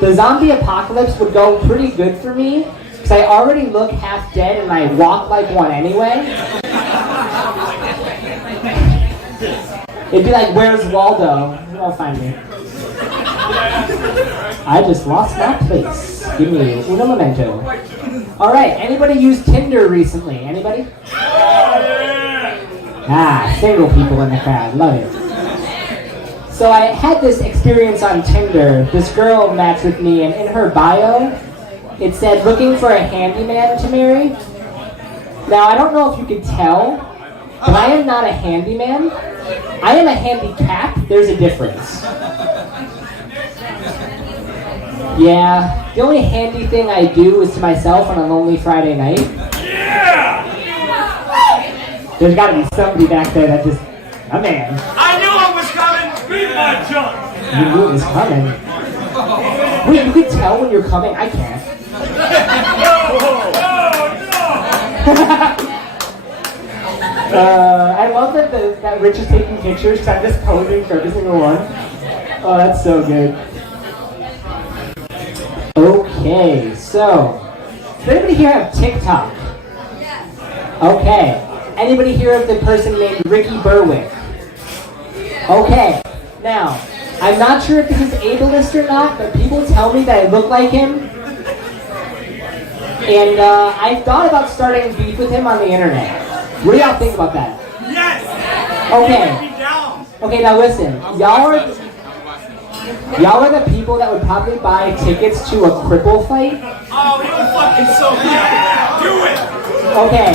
the zombie apocalypse would go pretty good for me because I already look half dead and I walk like one anyway. It'd be like, where's Waldo? You'll find me. I just lost my place. Give me uno momento. Alright, anybody use Tinder recently? Anybody? Ah, single people in the crowd. Love it. So I had this experience on Tinder. This girl matched with me, and in her bio, it said, looking for a handyman to marry. Now, I don't know if you could tell, but I am not a handyman. I am a handicap. There's a difference. Yeah, the only handy thing I do is to myself on a lonely Friday night. Yeah! There's gotta be somebody back there that just, a man. I knew I was coming! Beat my junk! You knew it was coming. Wait, you can tell when you're coming? I can't. I love that Rich is taking pictures because I'm just posing for every single one. Oh, that's so good. Okay, so does anybody here have TikTok? Yes. Okay. Anybody here of the person named Ricky Berwick? Okay. Now, I'm not sure if this is ableist or not, but people tell me that I look like him. And I thought about starting beef with him on the internet. What do y'all think about that? Yes! Okay. Okay, now listen. Y'all are the people that would probably buy tickets to a cripple fight. Oh, you fucking so good! Okay.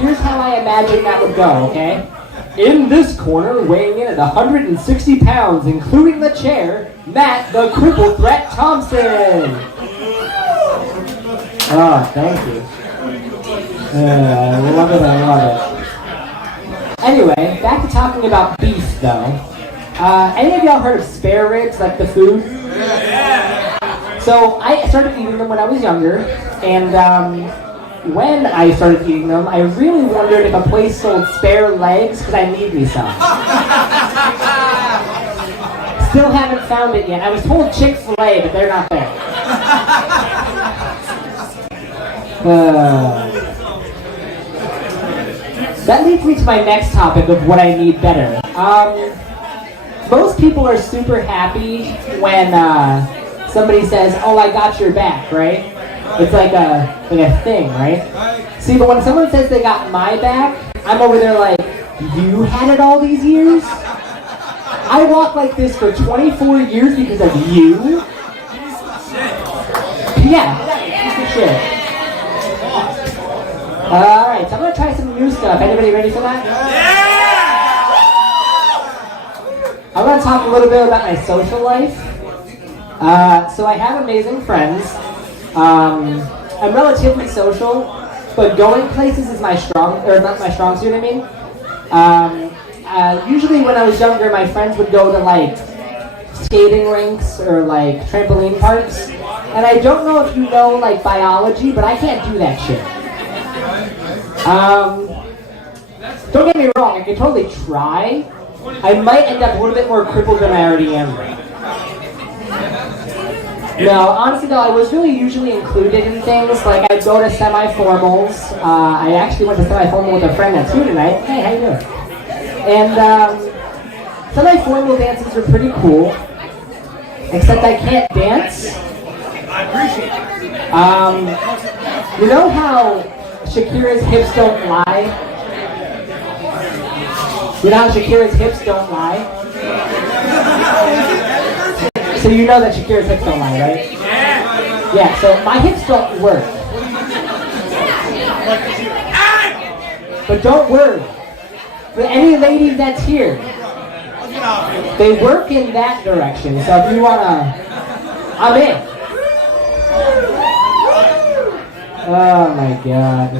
Here's how I imagine that would go, okay? In this corner, weighing in at 160 pounds, including the chair, Matt the Cripple Threat Thompson. Oh, thank you. I love it, I love it. Anyway, back to talking about beef, though. Any of y'all heard of spare ribs, like the food? Yeah! So I started eating them when I was younger, and when I started eating them, I really wondered if a place sold spare legs, because I need me some. Still haven't found it yet. I was told Chick-fil-A, but they're not there. That leads me to my next topic of what I need better. Most people are super happy when somebody says, "Oh, I got your back," right? It's like a thing, right? See, but when someone says they got my back, I'm over there like, you had it all these years? I walked like this for 24 years because of you? Yeah, piece of shit. Alright, so I'm gonna try some new stuff. Anybody ready for that? Yeah! I'm gonna talk a little bit about my social life. So I have amazing friends. I'm relatively social, but going places is not my strong suit, I mean. Usually when I was younger, my friends would go to like skating rinks or like trampoline parks. And I don't know if you know like biology, but I can't do that shit. Don't get me wrong, I can totally try. I might end up a little bit more crippled than I already am. No, honestly though, I was really usually included in things, like I'd go to semi-formals. I actually went to semi-formal with a friend at 2 tonight. Hey, how you doing? And semi-formal dances are pretty cool, except I can't dance. I appreciate it. You know how Shakira's hips don't lie? You know how Shakira's hips don't lie? So you know that Shakira's hips don't lie, right? Yeah! Yeah, so my hips don't work. But don't worry. For any ladies that's here, they work in that direction. So if you wanna, I'm in. Oh my god.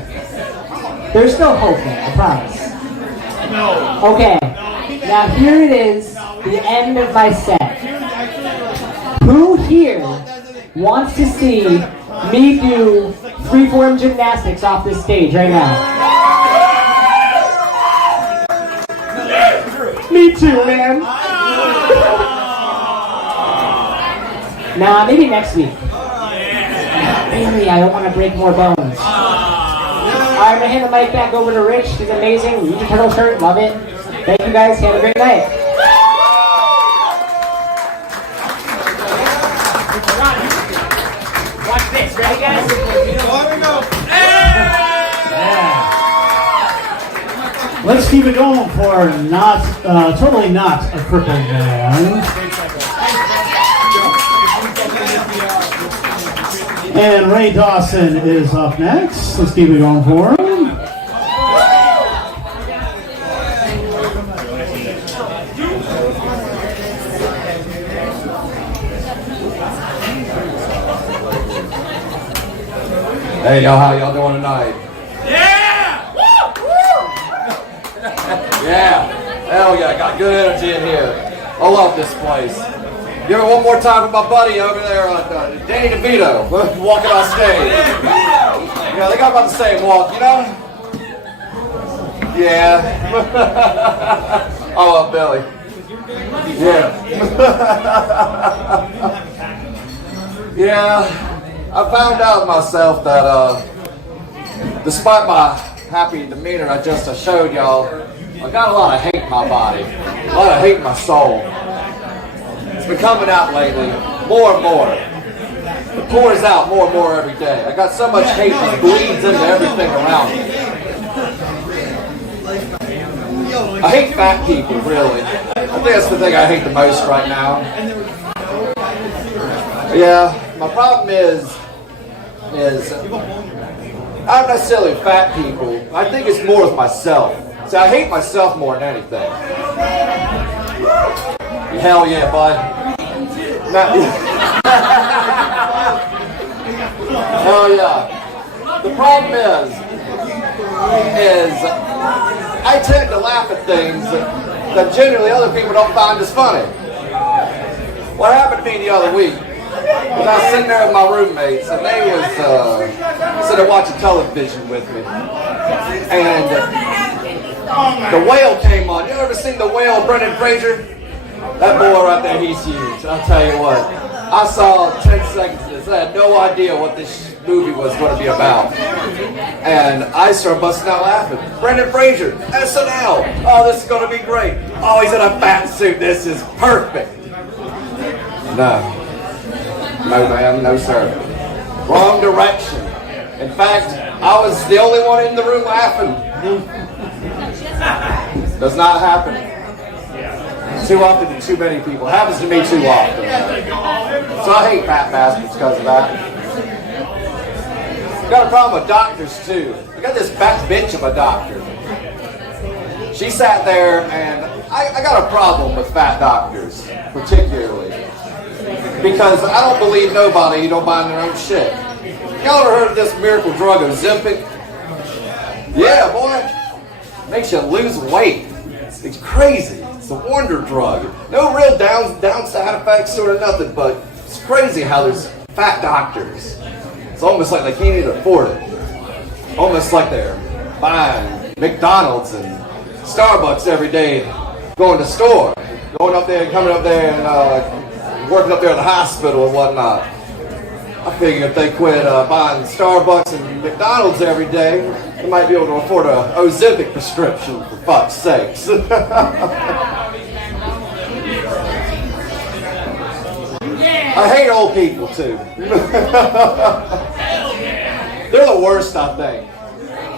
There's still hope there, I promise. Okay, now here it is, the end of my set. Who here wants to see me do freeform gymnastics off this stage right now? Me too, man. Nah, maybe next week. Really, I don't want to break more bones. Alright, I'm gonna hand the mic back over to Rich. He's amazing. Ninja Turtle shirt, love it. Thank you guys. Have a great night. Watch this. Ready, guys? Here we go. Let's keep it going for totally not a crippled man. And Ray Dawson is up next. Let's keep it going for him. Hey y'all, how y'all doing tonight? Yeah! Yeah, hell yeah, got good energy in here. I love this place. Give it one more time for my buddy over there, Danny DeVito, walking on stage. Yeah, they got about the same walk, you know? Yeah. I love Billy. Yeah. Yeah, I found out myself that despite my happy demeanor I just showed y'all, I got a lot of hate in my body, a lot of hate in my soul. It's been coming out lately, more and more. It pours out more and more every day. I got so much hate that bleeds into everything around me. I hate fat people, really. I think that's the thing I hate the most right now. Yeah, my problem is I'm not necessarily fat people. I think it's more with myself. See, I hate myself more than anything. Hell yeah, bud. Hell yeah. The problem is I tend to laugh at things that generally other people don't find as funny. What happened to me the other week? I was sitting there with my roommates, and they was sitting there watching television with me. And The Whale came on. You ever seen The Whale, Brendan Fraser? That boy right there, he's huge. I'll tell you what. I saw 10 seconds of this. I had no idea what this movie was going to be about. And I started busting out laughing. Brendan Fraser, SNL. Oh, this is going to be great. Oh, he's in a fat suit. This is perfect. No. No, ma'am. No, sir. Wrong direction. In fact, I was the only one in the room laughing. Does not happen. Too often to too many people. Happens to me too often. So I hate fat bastards because of that. Got a problem with doctors too. I got this fat bitch of a doctor. She sat there, and I got a problem with fat doctors, particularly. Because I don't believe nobody who don't mind their own shit. Y'all ever heard of this miracle drug, Ozempic? Yeah, boy. Makes you lose weight. It's crazy. It's a wonder drug. No real down side effects or nothing, but it's crazy how there's fat doctors. It's almost like they can't even afford it. Almost like they're buying McDonald's and Starbucks every day, going to the store, going up there, coming up there, and working up there at the hospital and whatnot. I figure if they quit buying Starbucks and McDonald's every day, they might be able to afford a Ozempic prescription, for fuck's sakes. I hate old people too. They're the worst, I think.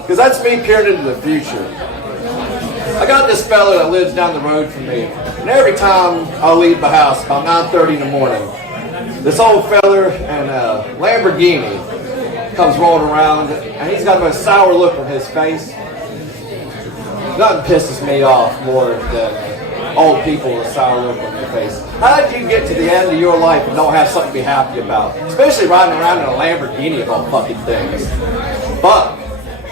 Because that's me peering into the future. I got this fella that lives down the road from me. And every time I leave the house, about 9:30 in the morning, this old fella in a Lamborghini comes rolling around, and he's got the most sour look on his face. Nothing pisses me off more than old people with a sour look on their face. How did you get to the end of your life and don't have something to be happy about? Especially riding around in a Lamborghini of all fucking things. But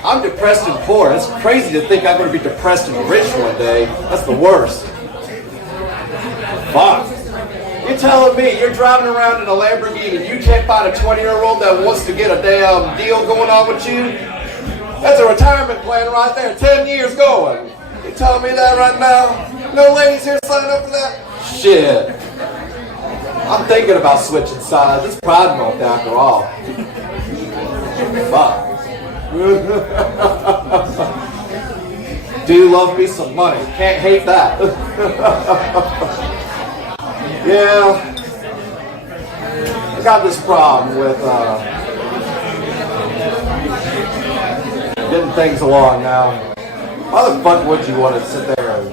I'm depressed and poor. It's crazy to think I'm going to be depressed and rich one day. That's the worst. Fuck. You're telling me you're driving around in a Lamborghini and you can't find a 20-year-old that wants to get a damn deal going on with you? That's a retirement plan right there, 10 years going. You telling me that right now? No ladies here signing up for that? Shit. I'm thinking about switching sides. It's Pride Month after all. Fuck. Do love me some money. Can't hate that. Yeah. I got this problem with getting things along now. Why the fuck would you want to sit there and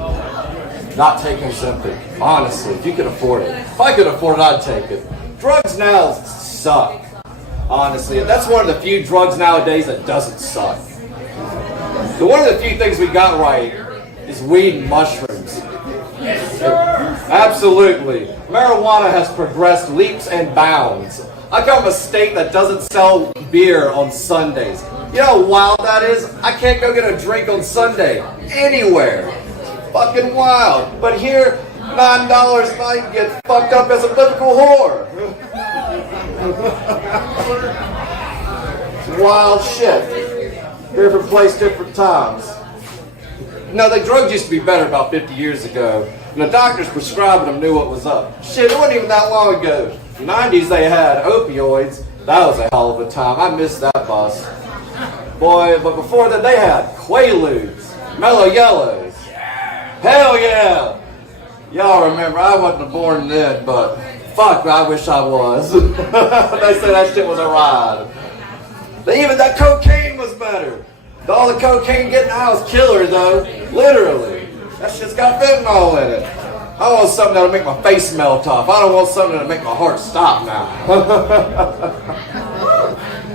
not take Ozempic? Honestly, if you could afford it. If I could afford it, I'd take it. Drugs now suck. Honestly, that's one of the few drugs nowadays that doesn't suck. So one of the few things we got right is weed and mushrooms. Absolutely. Marijuana has progressed leaps and bounds. I come from a state that doesn't sell beer on Sundays. You know how wild that is? I can't go get a drink on Sunday anywhere. Fucking wild. But here, $9 and I can get fucked up as a biblical whore. It's wild shit. Different place, different times. No, the drugs used to be better about 50 years ago. And the doctors prescribing them knew what was up. Shit, it wasn't even that long ago. In the 90s they had opioids. That was a hell of a time. I missed that bus. Boy, but before that they had Quaaludes, Mellow Yellows. Hell yeah! Y'all remember, I wasn't born then, but fuck, I wish I was. They said that shit was a ride. Even that cocaine was better. All the cocaine getting out was killer though. Literally. That shit's got fentanyl in it. I want something that'll make my face melt off. I don't want something that'll make my heart stop now.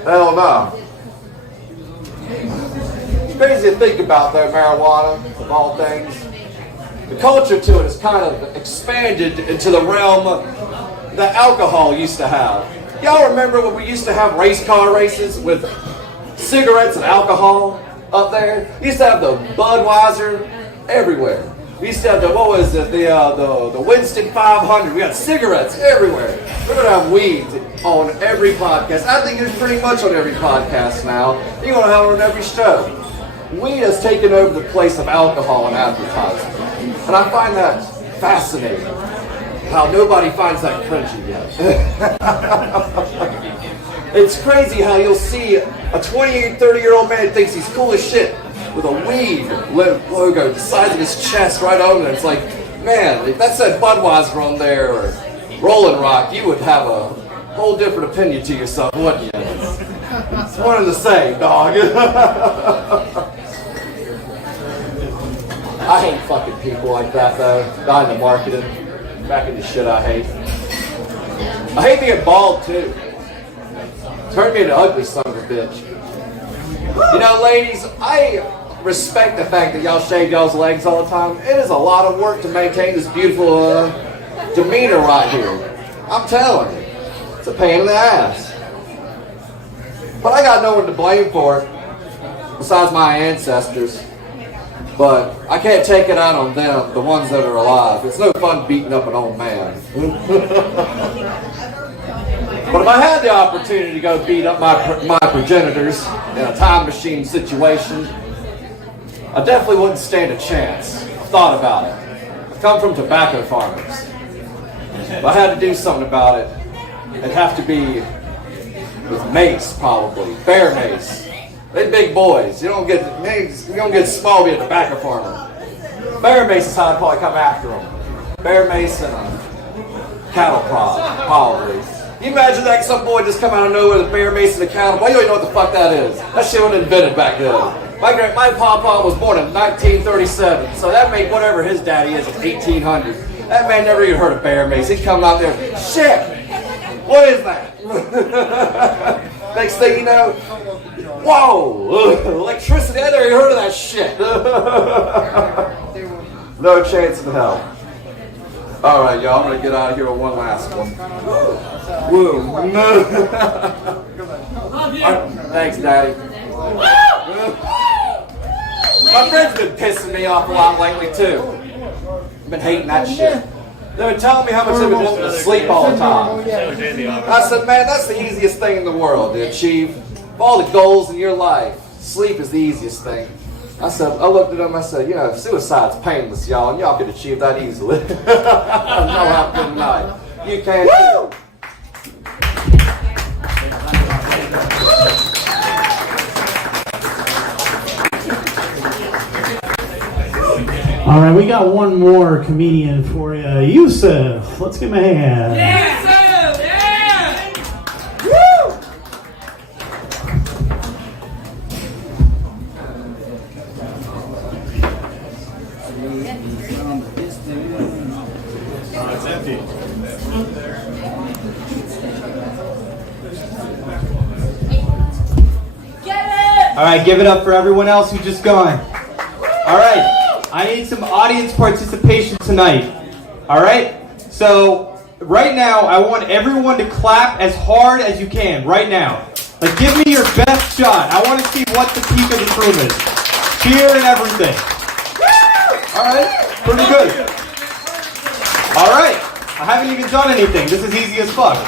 Hell no. It's crazy to think about though, marijuana, of all things. The culture to it has kind of expanded into the realm that alcohol used to have. Y'all remember when we used to have race car races with cigarettes and alcohol up there? We used to have the Budweiser everywhere. We used to have the, what was it, the Winston 500. We got cigarettes everywhere. We're going to have weed on every podcast. I think it's pretty much on every podcast now. You're going to have it on every show. Weed has taken over the place of alcohol in advertising. And I find that fascinating. How nobody finds that cringy yet. It's crazy how you'll see a 28, 30-year-old man thinks he's cool as shit with a weed logo the size of his chest right on it. It's like, man, if that said Budweiser on there or Rolling Rock, you would have a whole different opinion to yourself, wouldn't you? It's one and the same, dog. I hate fucking people like that, though. Not in the marketing. Back into shit I hate. I hate being bald, too. Turned me into ugly son of a bitch. You know, ladies, I respect the fact that y'all shave y'all's legs all the time. It is a lot of work to maintain this beautiful demeanor right here. I'm telling you. It's a pain in the ass. But I got no one to blame for it, besides my ancestors. But I can't take it out on them, the ones that are alive. It's no fun beating up an old man. But if I had the opportunity to go beat up my progenitors in a time machine situation, I definitely wouldn't stand a chance. I've thought about it. I come from tobacco farmers. If I had to do something about it, it'd have to be with mace, probably. Bear mace. They big boys. You don't get small to be a tobacco farmer. Bear mace is how I'd probably come after them. Bear mace and a cattle prod, probably. You imagine that some boy just come out of nowhere with a bear mace and a cattle prod? You don't even know what the fuck that is. That shit wasn't invented back then. My papa was born in 1937, so that made whatever his daddy is 1800. That man never even heard of bear mace. He'd come out there, shit, what is that? Next thing you know, whoa, electricity, I never even heard of that shit. No chance in hell. All right, y'all, I'm going to get out of here with one last one. Woo. Thanks, Daddy. My friends been pissing me off a lot lately, too. I've been hating that shit. They've been telling me how much they've been wanting to sleep all the time. I said, man, that's the easiest thing in the world to achieve. Of all the goals in your life, sleep is the easiest thing. I looked at them, I said, you know, suicide's painless, y'all, and y'all can achieve that easily. Y'all have a good night. You can too. All right, we got one more comedian for you. Yusuf, let's give him a hand. Yeah! 50. All right, give it up for everyone else who just gone. All right, I need some audience participation tonight. All right, so right now I want everyone to clap as hard as you can right now. Like, give me your best shot. I want to see what the peak of this room is. Cheer and everything. All right, pretty good. All right, I haven't even done anything. This is easy as fuck.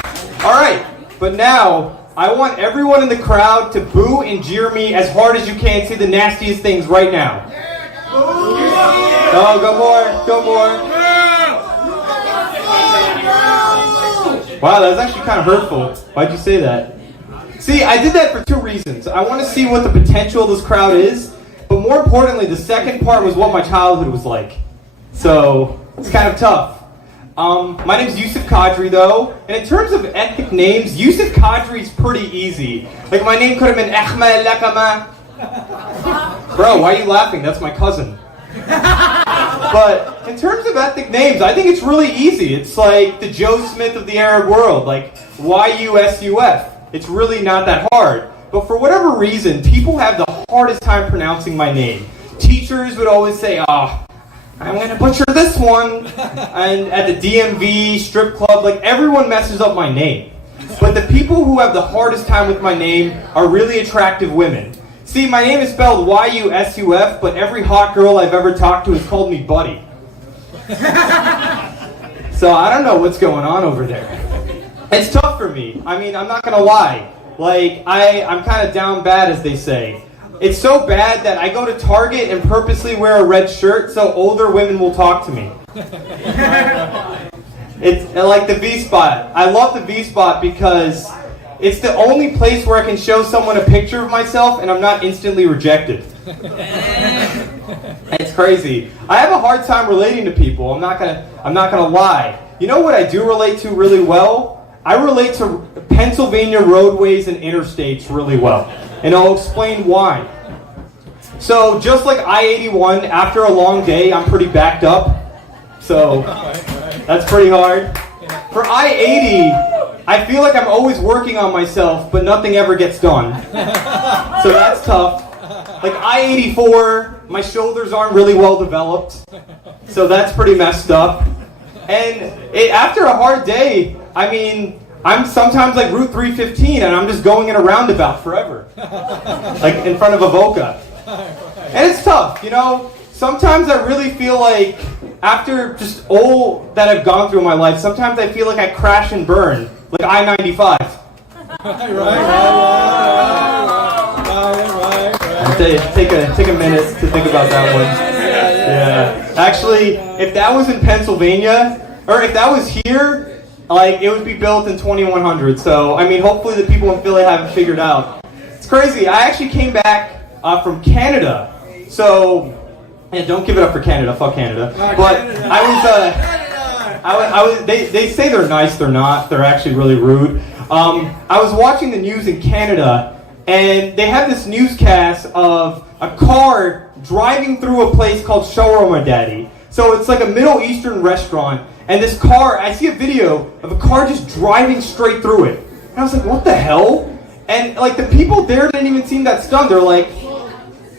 All right, but now I want everyone in the crowd to boo and jeer me as hard as you can. Say the nastiest things right now. Oh, go more, go more. Wow, that was actually kind of hurtful. Why'd you say that? See, I did that for two reasons. I want to see what the potential of this crowd is, but more importantly, the second part was what my childhood was like. So, it's kind of tough. My name's Yusuf Kadri, though, and in terms of ethnic names, Yusuf Kadri is pretty easy. Like, my name could have been Ahmed Lakama. Bro, why are you laughing? That's my cousin. But in terms of ethnic names, I think it's really easy. It's like the Joe Smith of the Arab world, like Y-U-S-U-F. It's really not that hard. But for whatever reason, people have the hardest time pronouncing my name. Teachers would always say, oh, I'm going to butcher this one. And at the DMV, strip club, like everyone messes up my name. But the people who have the hardest time with my name are really attractive women. See, my name is spelled Y-U-S-U-F, but every hot girl I've ever talked to has called me Buddy. So I don't know what's going on over there. It's tough for me. I mean, I'm not going to lie. Like, I'm kind of down bad, as they say. It's so bad that I go to Target and purposely wear a red shirt so older women will talk to me. It's like the V-Spot. I love the V-Spot because it's the only place where I can show someone a picture of myself and I'm not instantly rejected. It's crazy. I have a hard time relating to people. I'm not gonna lie. You know what I do relate to really well? I relate to Pennsylvania roadways and interstates really well. And I'll explain why. So just like I-81, after a long day, I'm pretty backed up. So that's pretty hard. For I-80, I feel like I'm always working on myself, but nothing ever gets done. So that's tough. Like I-84, my shoulders aren't really well developed. So that's pretty messed up. And after a hard day, I mean, I'm sometimes like Route 315 and I'm just going in a roundabout forever. Like in front of Avoca. And it's tough, you know? Sometimes I really feel like after just all that I've gone through in my life, sometimes I feel like I crash and burn. Like I-95. Take a minute to think about that one. Yeah. Actually, if that was in Pennsylvania, or if that was here, like, it would be built in 2100. So, I mean, hopefully the people in Philly have it figured out. It's crazy. I actually came back from Canada. So, yeah, don't give it up for Canada. Fuck Canada. But I was. They say they're nice. They're not. They're actually really rude. I was watching the news in Canada, and they have this newscast of a car driving through a place called Shawarma Daddy. So it's like a Middle Eastern restaurant, and this car, I see a video of a car just driving straight through it. And I was like, what the hell? And like the people there didn't even seem that stunned. They're like,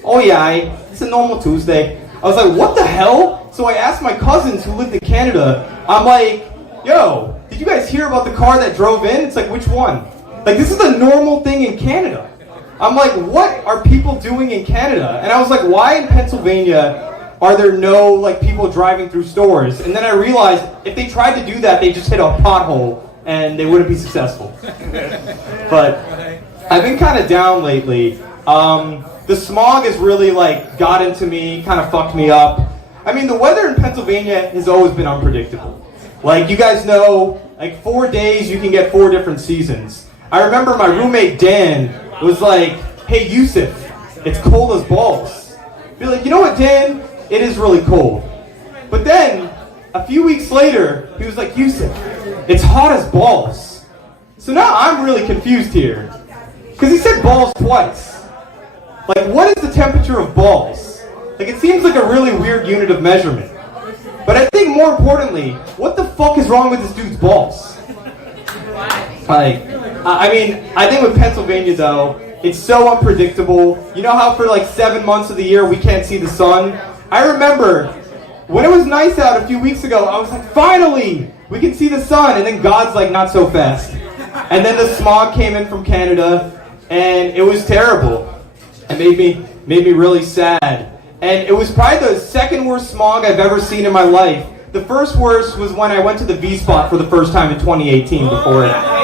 oh yeah, it's a normal Tuesday. I was like, what the hell? So I asked my cousins who lived in Canada, I'm like, yo, did you guys hear about the car that drove in? It's like, which one? Like, this is a normal thing in Canada. I'm like, what are people doing in Canada? And I was like, why in Pennsylvania are there no, like, people driving through stores? And then I realized if they tried to do that, they just hit a pothole and they wouldn't be successful. But I've been kind of down lately. The smog has really, like, got into me, kind of fucked me up. I mean, the weather in Pennsylvania has always been unpredictable. Like, you guys know, like, 4 days you can get 4 different seasons. I remember my roommate Dan was like, hey, Yusuf, it's cold as balls. Be like, you know what, Dan? It is really cold. But then, a few weeks later, he was like, Yusuf, it's hot as balls. So now I'm really confused here. Because he said balls twice. Like, what is the temperature of balls? Like, it seems like a really weird unit of measurement. But I think more importantly, what the fuck is wrong with this dude's balls? Like, I mean, I think with Pennsylvania though, it's so unpredictable. You know how for like 7 months of the year we can't see the sun? I remember when it was nice out a few weeks ago, I was like, finally, we can see the sun. And then God's like, not so fast. And then the smog came in from Canada, and it was terrible. It made me really sad. And it was probably the second worst smog I've ever seen in my life. The first worst was when I went to the V spot for the first time in 2018 before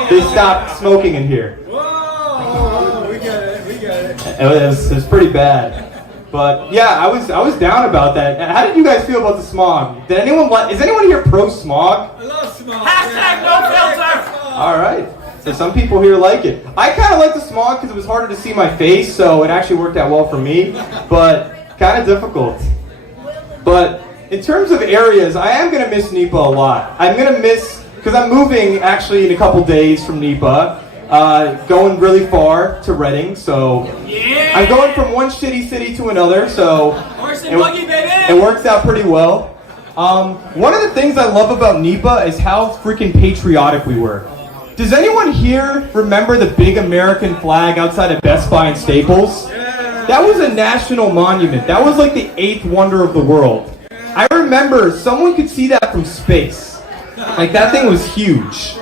they stopped smoking in here. Whoa, we get it. It was pretty bad. But yeah, I was down about that. How did you guys feel about the smog? Is anyone here pro smog? I love smog. Hashtag no filter. All right. So some people here like it. I kind of like the smog because it was harder to see my face, so it actually worked out well for me. But kind of difficult. But in terms of areas, I am going to miss NEPA a lot. I'm going to miss, because I'm moving actually in a couple days from NEPA, going really far to Reading, so I'm going from one shitty city to another, so it works out pretty well. One of the things I love about NEPA is how freaking patriotic we were. Does anyone here remember the big American flag outside of Best Buy and Staples? That was a national monument. That was like the 8th wonder of the world. I remember someone could see that from space. Like, that thing was huge.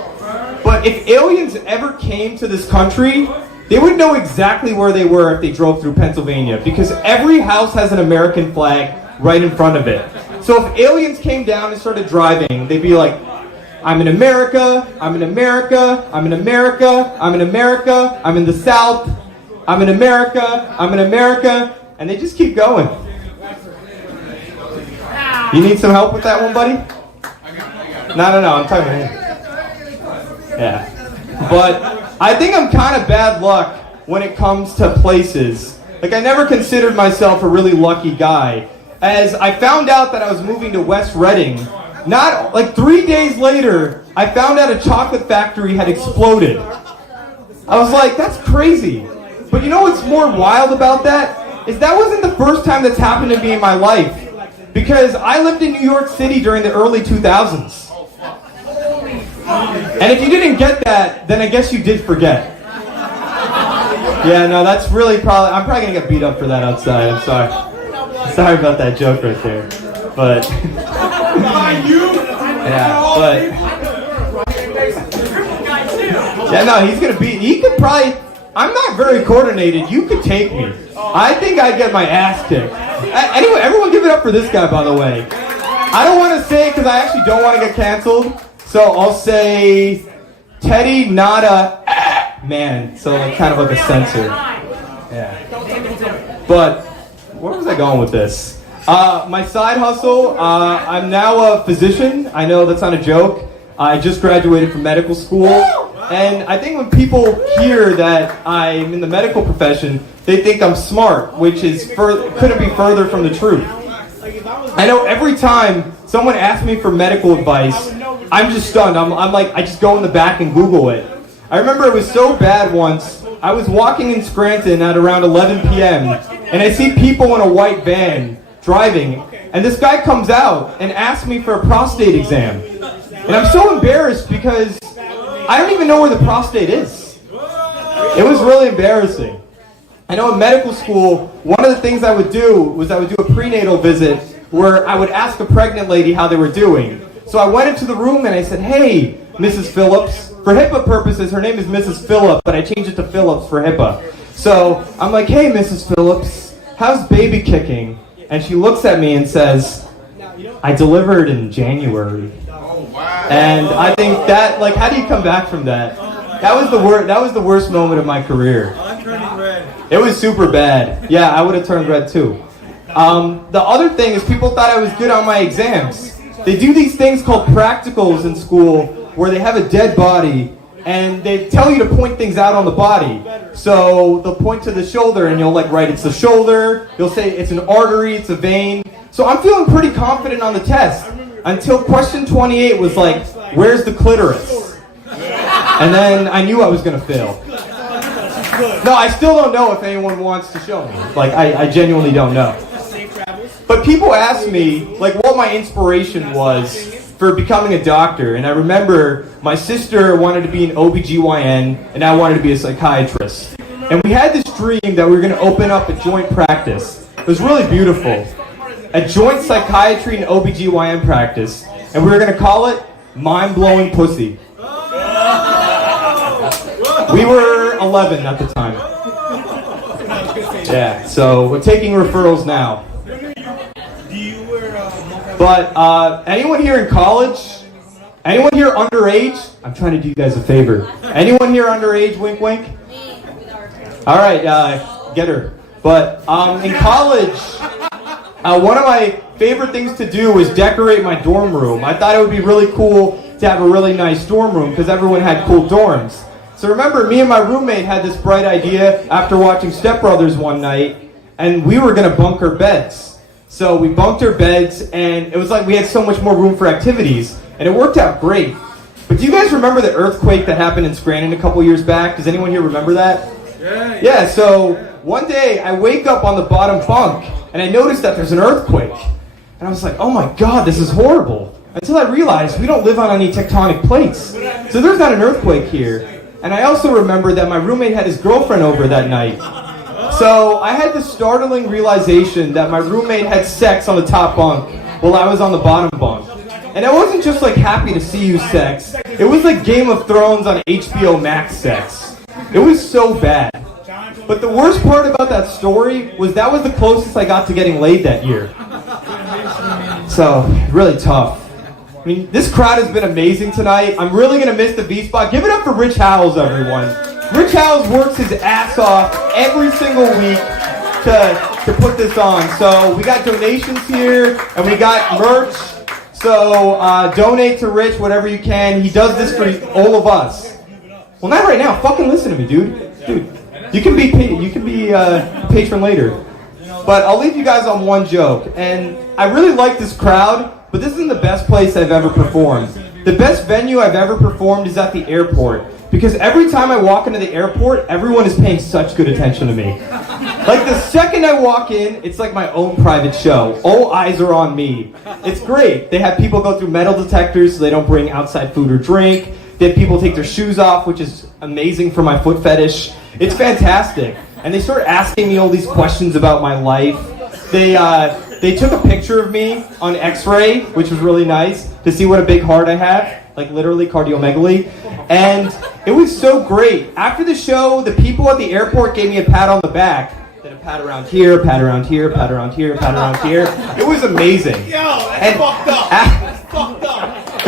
But if aliens ever came to this country, they would know exactly where they were if they drove through Pennsylvania, because every house has an American flag right in front of it. So if aliens came down and started driving, they'd be like, I'm in America, I'm in America, I'm in America, I'm in America, I'm in the South, I'm in America, I'm in America, and they just keep going. You need some help with that one, buddy? No, I'm talking to him. Yeah. But I think I'm kind of bad luck when it comes to places. Like, I never considered myself a really lucky guy, as I found out that I was moving to West Reading. Not, like 3 days later, I found out a chocolate factory had exploded. I was like, that's crazy. But you know what's more wild about that? Is that wasn't the first time that's happened to me in my life. Because I lived in New York City during the early 2000s. And if you didn't get that, then I guess you did forget. Yeah, no, that's really I'm probably going to get beat up for that outside. I'm sorry. Sorry about that joke right there. But... Yeah, no, he's gonna beat. He could probably. I'm not very coordinated. You could take me. I think I'd get my ass kicked. Anyway, everyone give it up for this guy, by the way. I don't want to say it because I actually don't want to get canceled. So I'll say Teddy, not a man. So like, kind of like a censor. Yeah. But where was I going with this? My side hustle, I'm now a physician. I know that's not a joke. I just graduated from medical school. And I think when people hear that I'm in the medical profession, they think I'm smart, which is couldn't be further from the truth. I know every time someone asks me for medical advice, I'm just stunned. I'm like, I just go in the back and Google it. I remember it was so bad once. I was walking in Scranton at around 11 p.m. and I see people in a white van driving, and this guy comes out and asks me for a prostate exam. And I'm so embarrassed because I don't even know where the prostate is. It was really embarrassing. I know in medical school, one of the things I would do was I would do a prenatal visit where I would ask a pregnant lady how they were doing. So I went into the room and I said, hey, Mrs. Phillips. For HIPAA purposes, her name is Mrs. Phillip, but I changed it to Phillips for HIPAA. So I'm like, hey, Mrs. Phillips, how's baby kicking? And she looks at me and says, I delivered in January. And I think that, like, how do you come back from that? That was the worst moment of my career. I'm turning red. It was super bad. Yeah, I would have turned red too. The other thing is people thought I was good on my exams. They do these things called practicals in school where they have a dead body and they tell you to point things out on the body. So they'll point to the shoulder and you'll like write it's the shoulder. You'll say it's an artery, it's a vein. So I'm feeling pretty confident on the test until question 28 was like, where's the clitoris? And then I knew I was going to fail. No, I still don't know if anyone wants to show me. Like, I genuinely don't know. But people ask me, like, what my inspiration was for becoming a doctor. And I remember my sister wanted to be an OBGYN, and I wanted to be a psychiatrist. And we had this dream that we were going to open up a joint practice. It was really beautiful. A joint psychiatry and OBGYN practice. And we were going to call it Mind-Blowing Pussy. We were 11 at the time. Yeah, so we're taking referrals now. But anyone here in college? Anyone here underage? I'm trying to do you guys a favor. Anyone here underage? Wink, wink. All right, get her. But in college, one of my favorite things to do was decorate my dorm room. I thought it would be really cool to have a really nice dorm room because everyone had cool dorms. So remember, me and my roommate had this bright idea after watching Step Brothers one night, and we were going to bunk our beds. So we bunked our beds, and it was like we had so much more room for activities, and it worked out great. But do you guys remember the earthquake that happened in Scranton a couple years back? Does anyone here remember that? Yeah, so one day I wake up on the bottom bunk, and I noticed that there's an earthquake. And I was like, oh my god, this is horrible. Until I realized we don't live on any tectonic plates. So there's not an earthquake here. And I also remember that my roommate had his girlfriend over that night. So I had this startling realization that my roommate had sex on the top bunk while I was on the bottom bunk. And I wasn't just like happy to see you sex. It was like Game of Thrones on HBO Max sex. It was so bad. But the worst part about that story was that was the closest I got to getting laid that year. So, really tough. I mean, this crowd has been amazing tonight. I'm really going to miss the V-Spot. Give it up for Rich Howells, everyone. Rich Howells works his ass off every single week to put this on. So we got donations here, and we got merch. So donate to Rich whatever you can. He does this for all of us. Well, not right now. Fucking listen to me, dude. Dude, you can be a patron later. But I'll leave you guys on one joke. And I really like this crowd, but this isn't the best place I've ever performed. The best venue I've ever performed is at the airport. Because every time I walk into the airport, everyone is paying such good attention to me. Like the second I walk in, it's like my own private show. All eyes are on me. It's great. They have people go through metal detectors so they don't bring outside food or drink. They have people take their shoes off, which is amazing for my foot fetish. It's fantastic. And they start asking me all these questions about my life. They took a picture of me on X-ray, which was really nice, to see what a big heart I have. Like literally cardiomegaly. And it was so great. After the show, the people at the airport gave me a pat on the back. Then a pat around here, pat around here, pat around here, pat around here. It was amazing. Yo, that's fucked up. That's fucked up.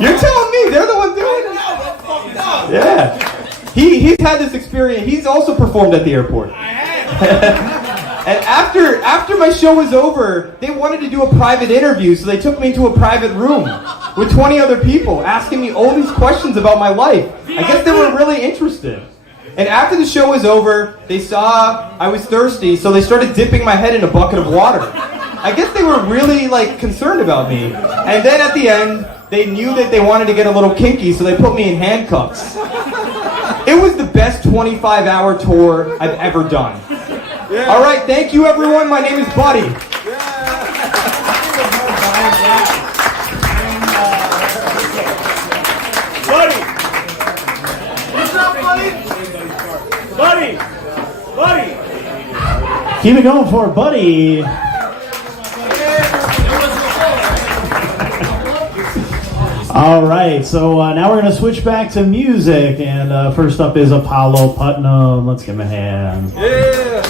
You're telling me they're the ones doing it? That's fucked up. Yeah. He's had this experience. He's also performed at the airport. I have. And after my show was over, they wanted to do a private interview, so they took me into a private room with 20 other people asking me all these questions about my life. I guess they were really interested. And after the show was over, they saw I was thirsty, so they started dipping my head in a bucket of water. I guess they were really concerned about me. And then at the end, they knew that they wanted to get a little kinky, so they put me in handcuffs. It was the best 25-hour tour I've ever done. Yeah. All right, thank you, everyone. My name is Buddy. Buddy! What's up, buddy? Buddy! Buddy! Keep it going for Buddy. All right, so now we're going to switch back to music, and first up is Apollo Putnam. Let's give him a hand. Yeah!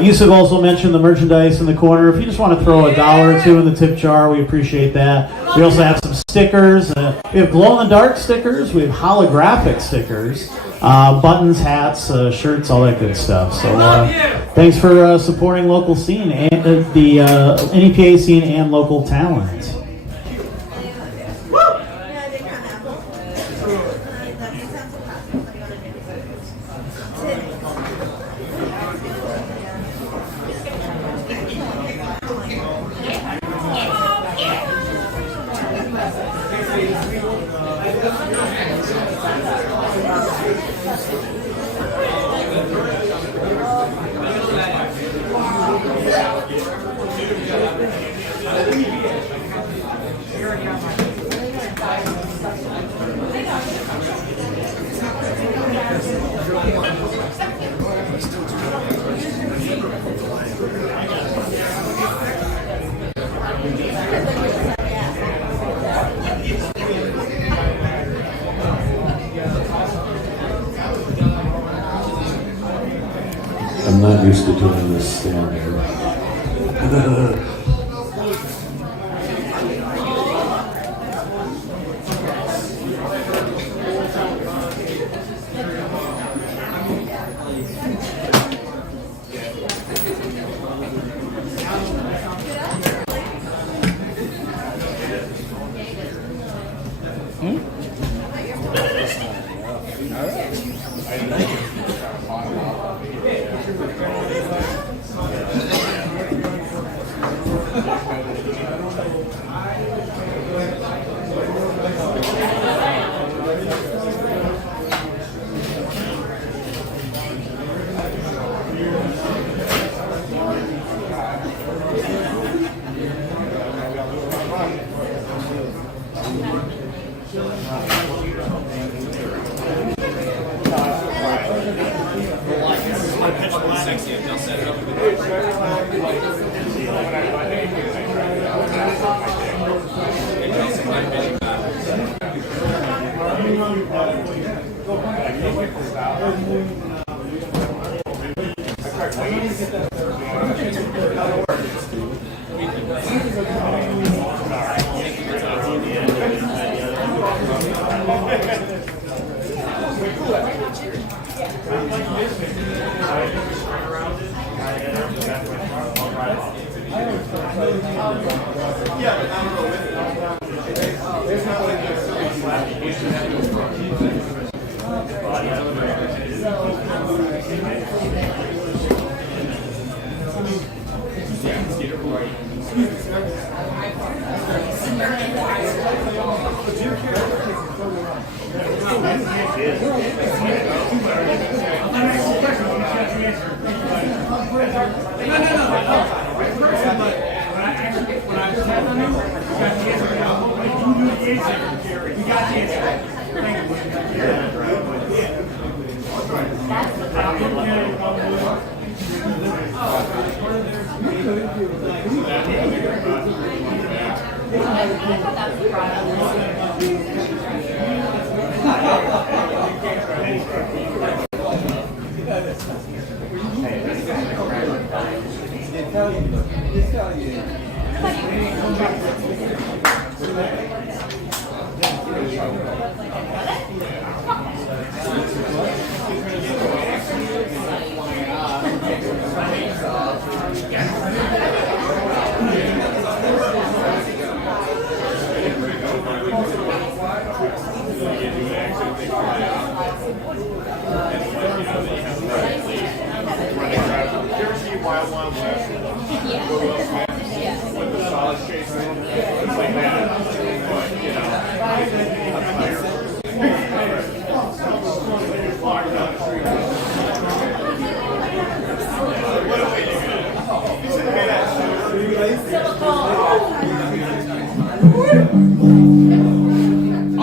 Yusuf also mentioned the merchandise in the corner. If you just want to throw $1 or $2 in the tip jar, we appreciate that. We also have some stickers. We have glow-in-the-dark stickers. We have holographic stickers. Buttons, hats, shirts, all that good stuff. So thanks for supporting local scene, and the NEPA scene and local talent. I'm not used to doing this standing.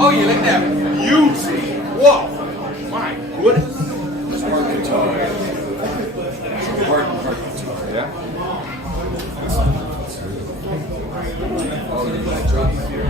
Oh, you like that beauty? Whoa! My goodness! It's hard guitar. It's hard guitar, yeah? Oh, you like drums here?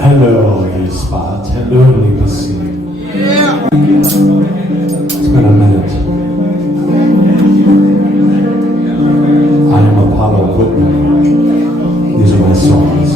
Hello, V-Spot. Hello, NEPA Scene. Yeah! It's been a minute. I am Apollo Whitman. These are my songs.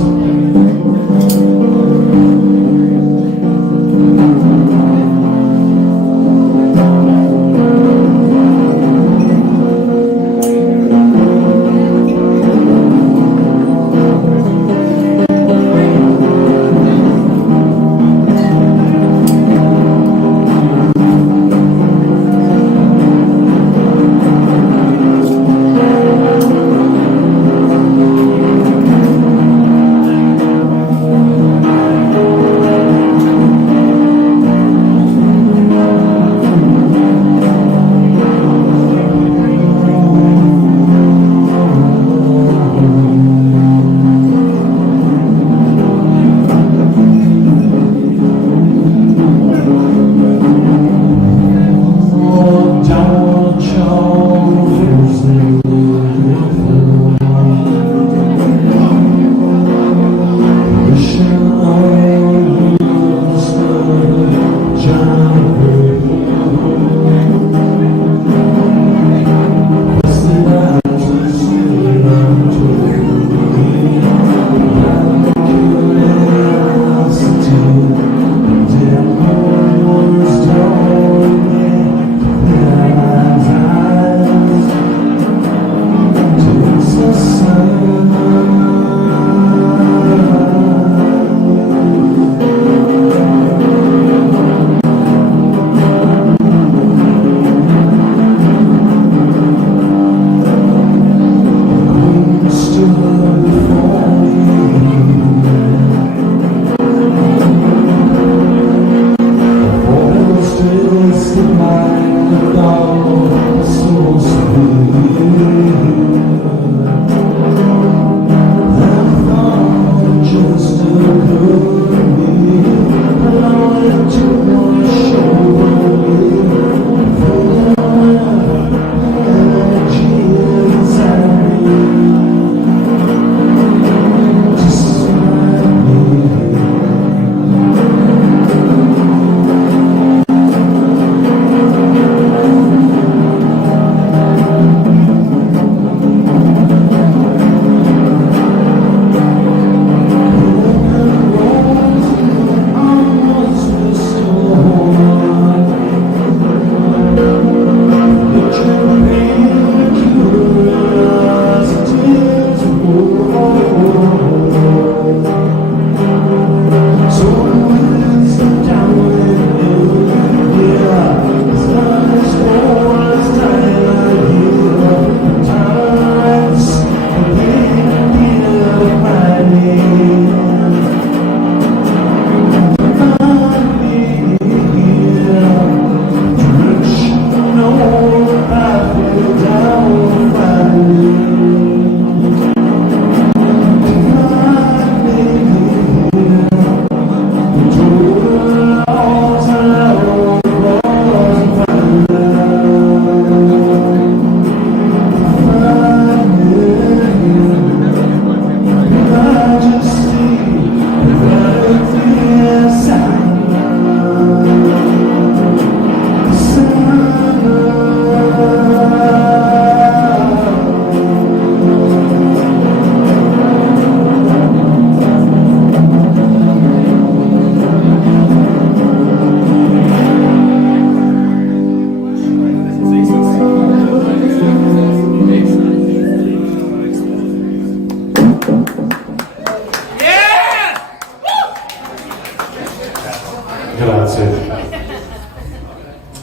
Grazie.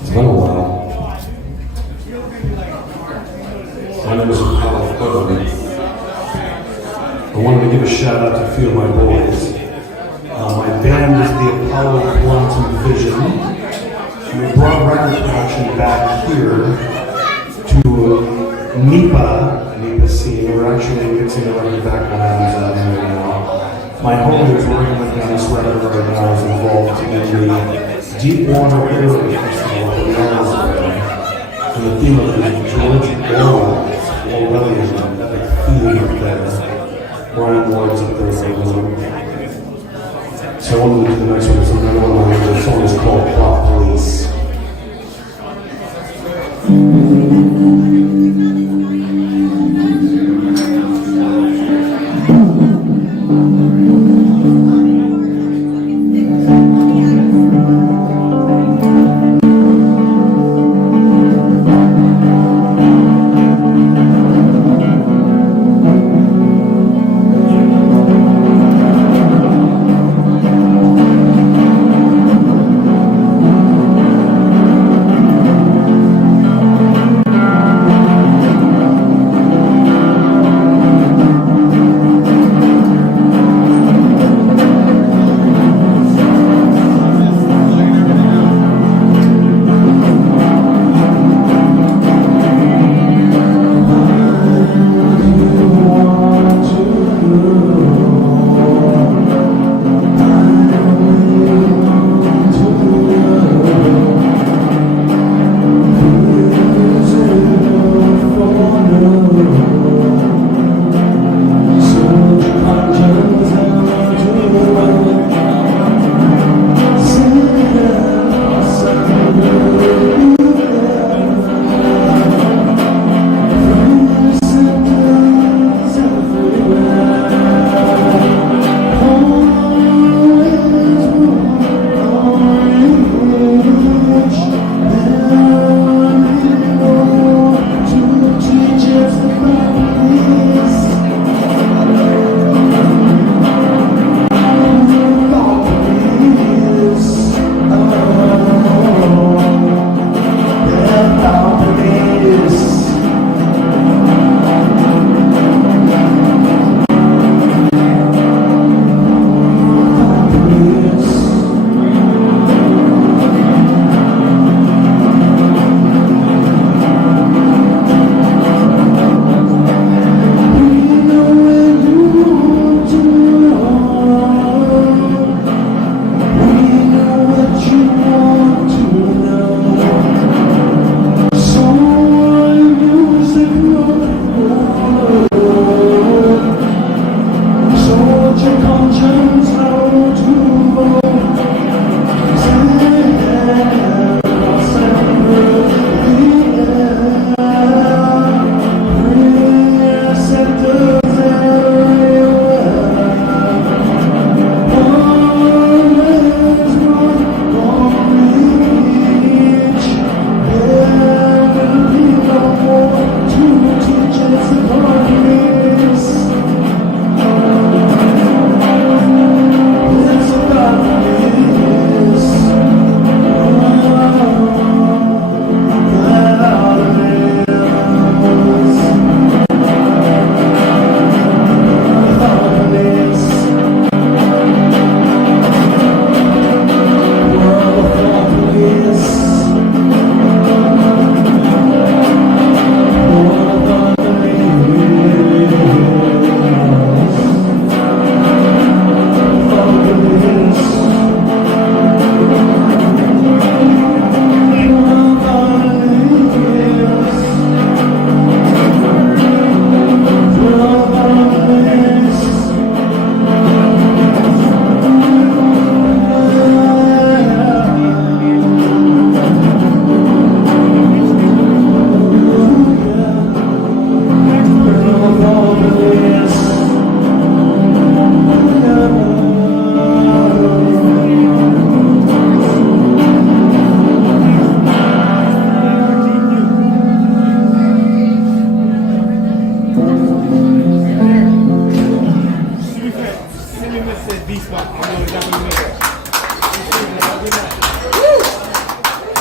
It's been a while. My name is Apollo Quillen. I wanted to give a shout out to a few of my boys. My band is the Apollo Quantum Vision. We brought record production back here to NEPA Scene. We're actually mixing the record back on Amazon right now. My homie who's working with me on this record right now is involved in the Deepwater Area Festival that we always run. And the theme of it is George Orwellian epic theme up there. Brian Ward's up there right now. So I wanted to do the next one. So another one of the song is called Plot Police.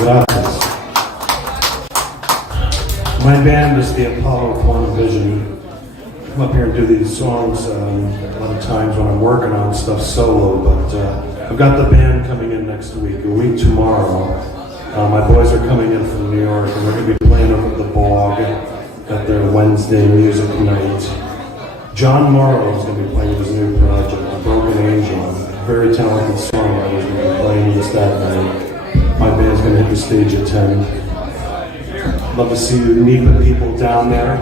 Gracias. My band is the Apollo Quantum Vision. I come up here and do these songs a lot of times when I'm working on stuff solo, but I've got the band coming in next week, a week tomorrow. My boys are coming in from New York, and we're going to be playing over at the Bog at their Wednesday music night. John Morrow is going to be playing with his new project, Broken Angel. Very talented songwriter is going to be playing with us that night. My band's going to hit the stage at 10. Love to see you NEPA people down there.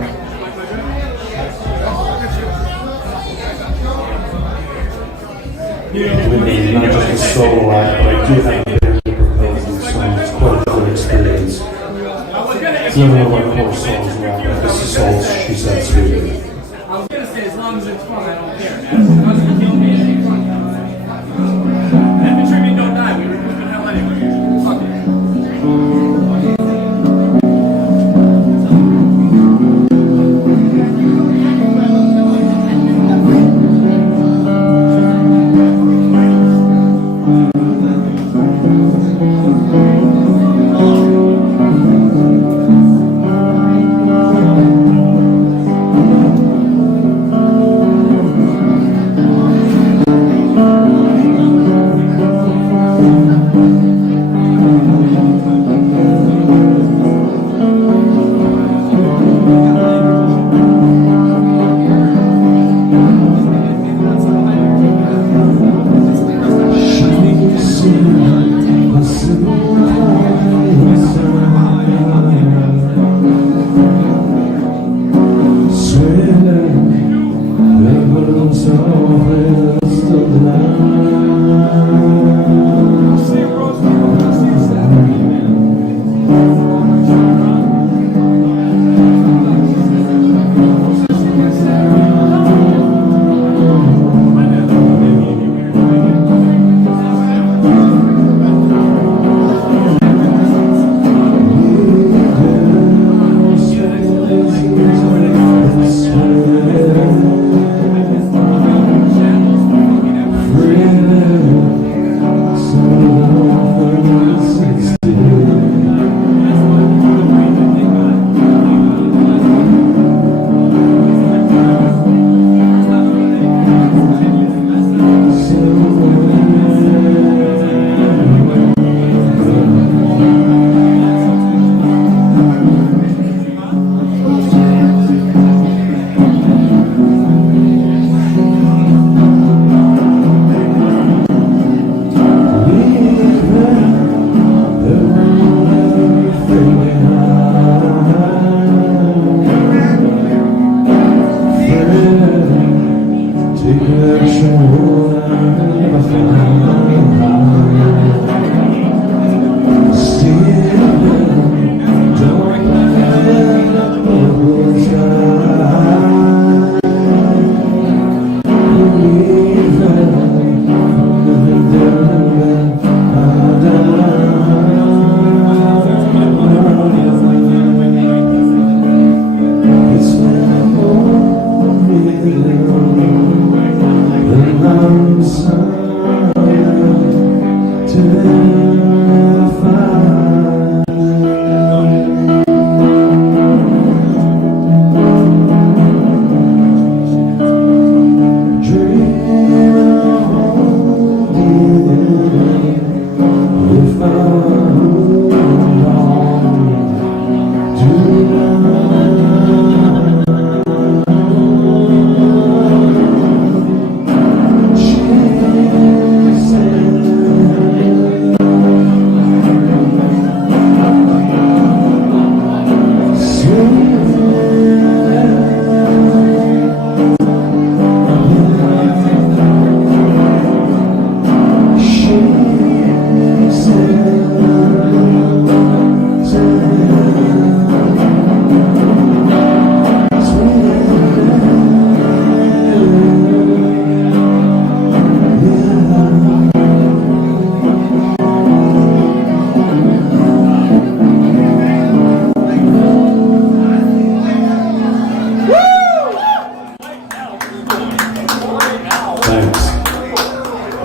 Not just a solo act, but I do have a band to propose these songs. It's quite a good experience. It's another one of my core songs around like this is all She Said Sweetie. I was gonna say, as long as it's fun, I don't care. As long as you kill me, it ain't fun. And the tribute don't die, we were in hell anyway. Fuck it.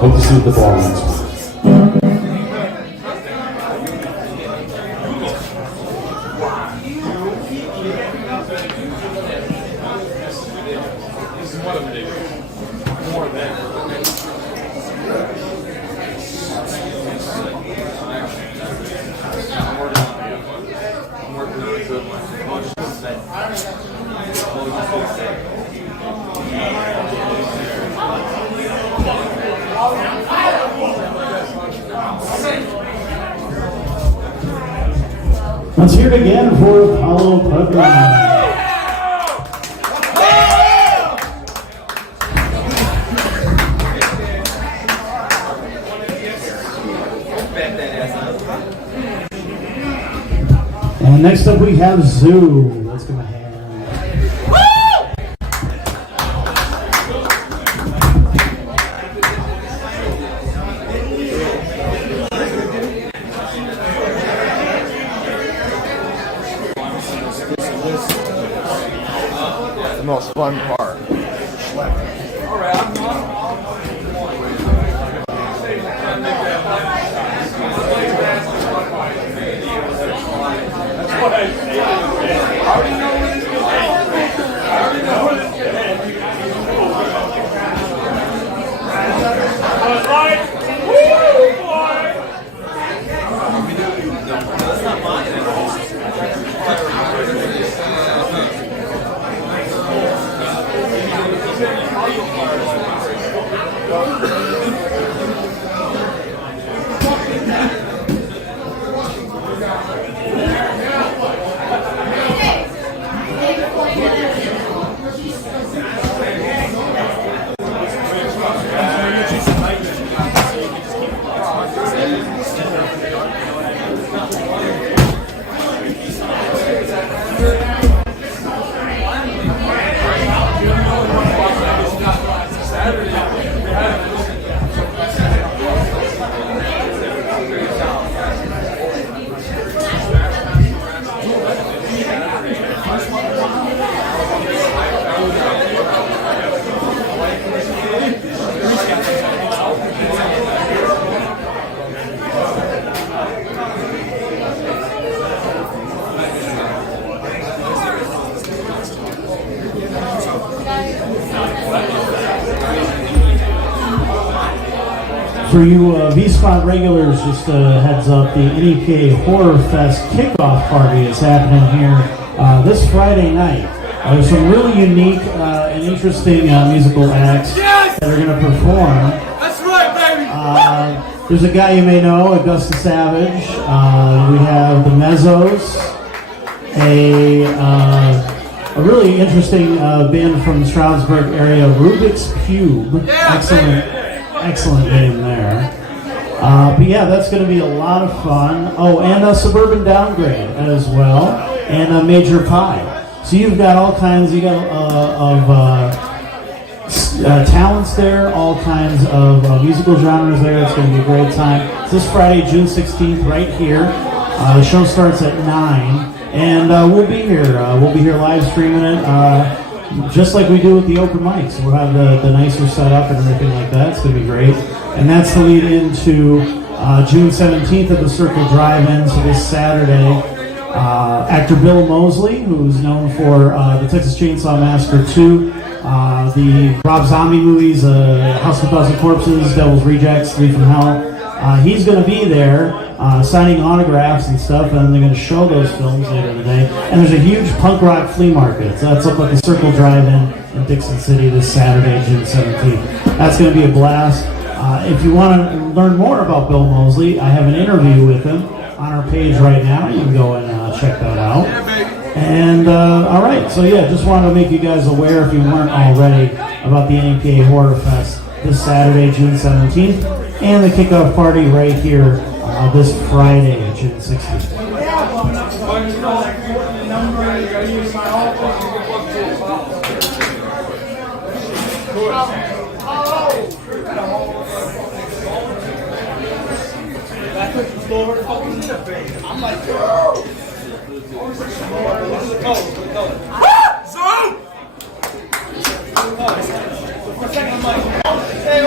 Hope to see you at the ball next week. Let's hear it again for Apollo Pugman. And next up we have Zoo. Let's give him a hand. The most fun part. For you V-Spot regulars, just a heads up, the NEPA Horror Fest kickoff party is happening here this Friday night. There's some really unique and interesting musical acts that are going to perform. That's right, baby! There's a guy you may know, Augusta Savage. We have the Mezzos, a really interesting band from the Stroudsburg area, Rubik's Cube. Excellent game there. But yeah, that's going to be a lot of fun. Oh, and a Suburban Downgrade as well, and a Major Pie. So you've got all kinds. You got of talents there, all kinds of musical genres there. It's going to be a great time. It's this Friday, June 16th, right here. The show starts at 9, and we'll be here. We'll be here live streaming it. Just like we do with the open mics. We'll have the nicer setup and everything like that. It's going to be great. And that's the lead into June 17th at the Circle Drive-In. So this Saturday, actor Bill Moseley, who's known for the Texas Chainsaw Massacre 2, the Rob Zombie movies, House of a Thousand Corpses, Devil's Rejects, 3 from Hell. He's going to be there signing autographs and stuff, and they're going to show those films later in the day. And there's a huge punk rock flea market. So that's up at the Circle Drive-In in Dixon City this Saturday, June 17th. That's going to be a blast. If you want to learn more about Bill Moseley, I have an interview with him on our page right now. You can go and check that out. And all right, so yeah, just wanted to make you guys aware, if you weren't already, about the NEPA Horror Fest this Saturday, June 17th, and the kickoff party right here this Friday, June 16th. I'm like, yo! Zoom! Hey,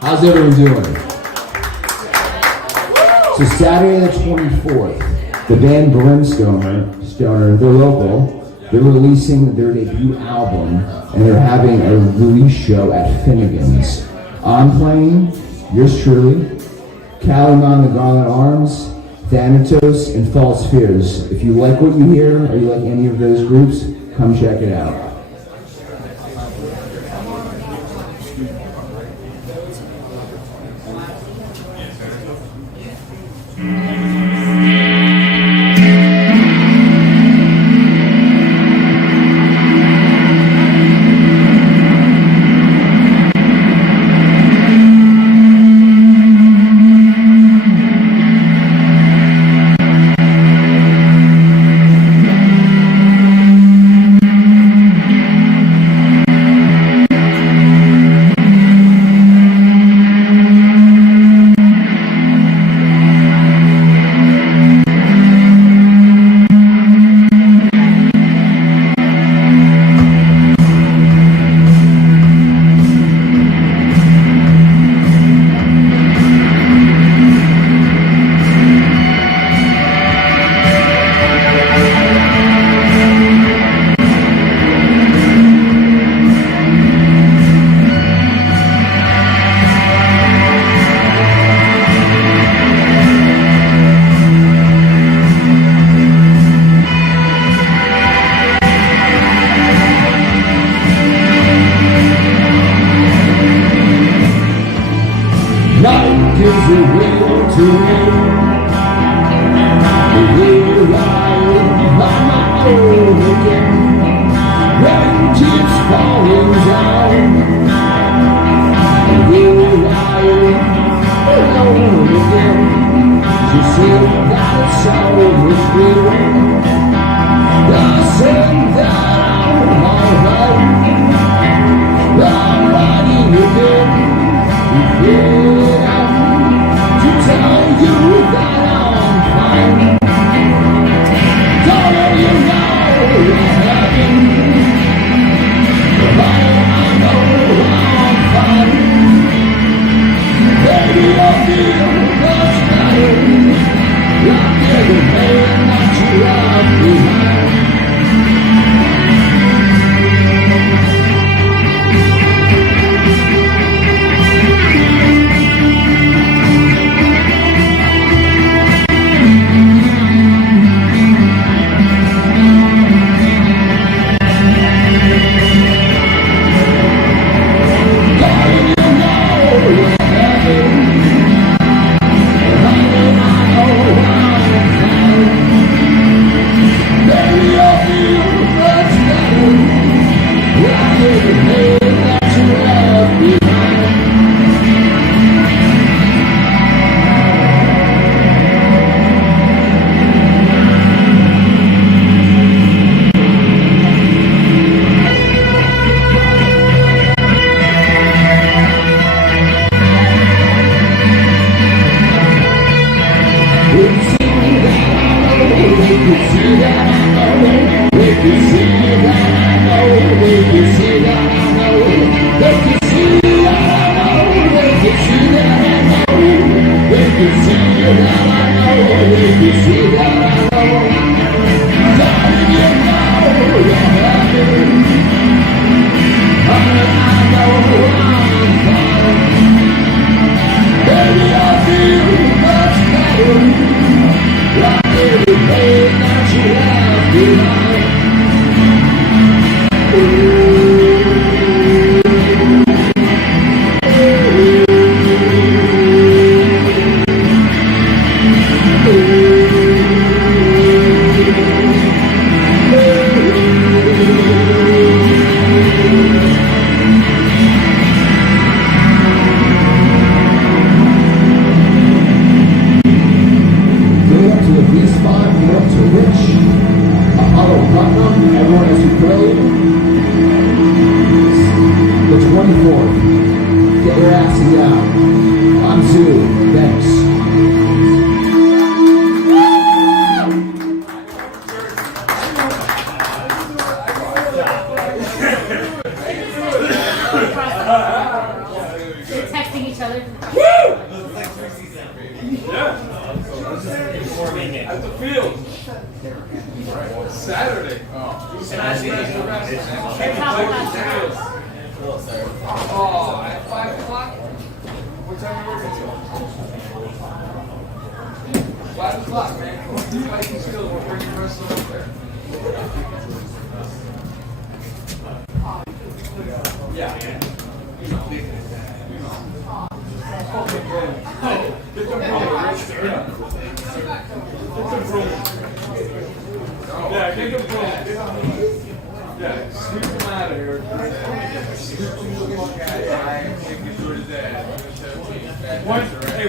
How's everyone doing? So Saturday the 24th, the band Brimstone, they're local, they're releasing their debut album, and they're having a release show at Finnegan's. I'm playing, yours truly, Caliban the Garland Arms, Thanatos, and False Fears. If you like what you hear, or you like any of those groups, come check it out.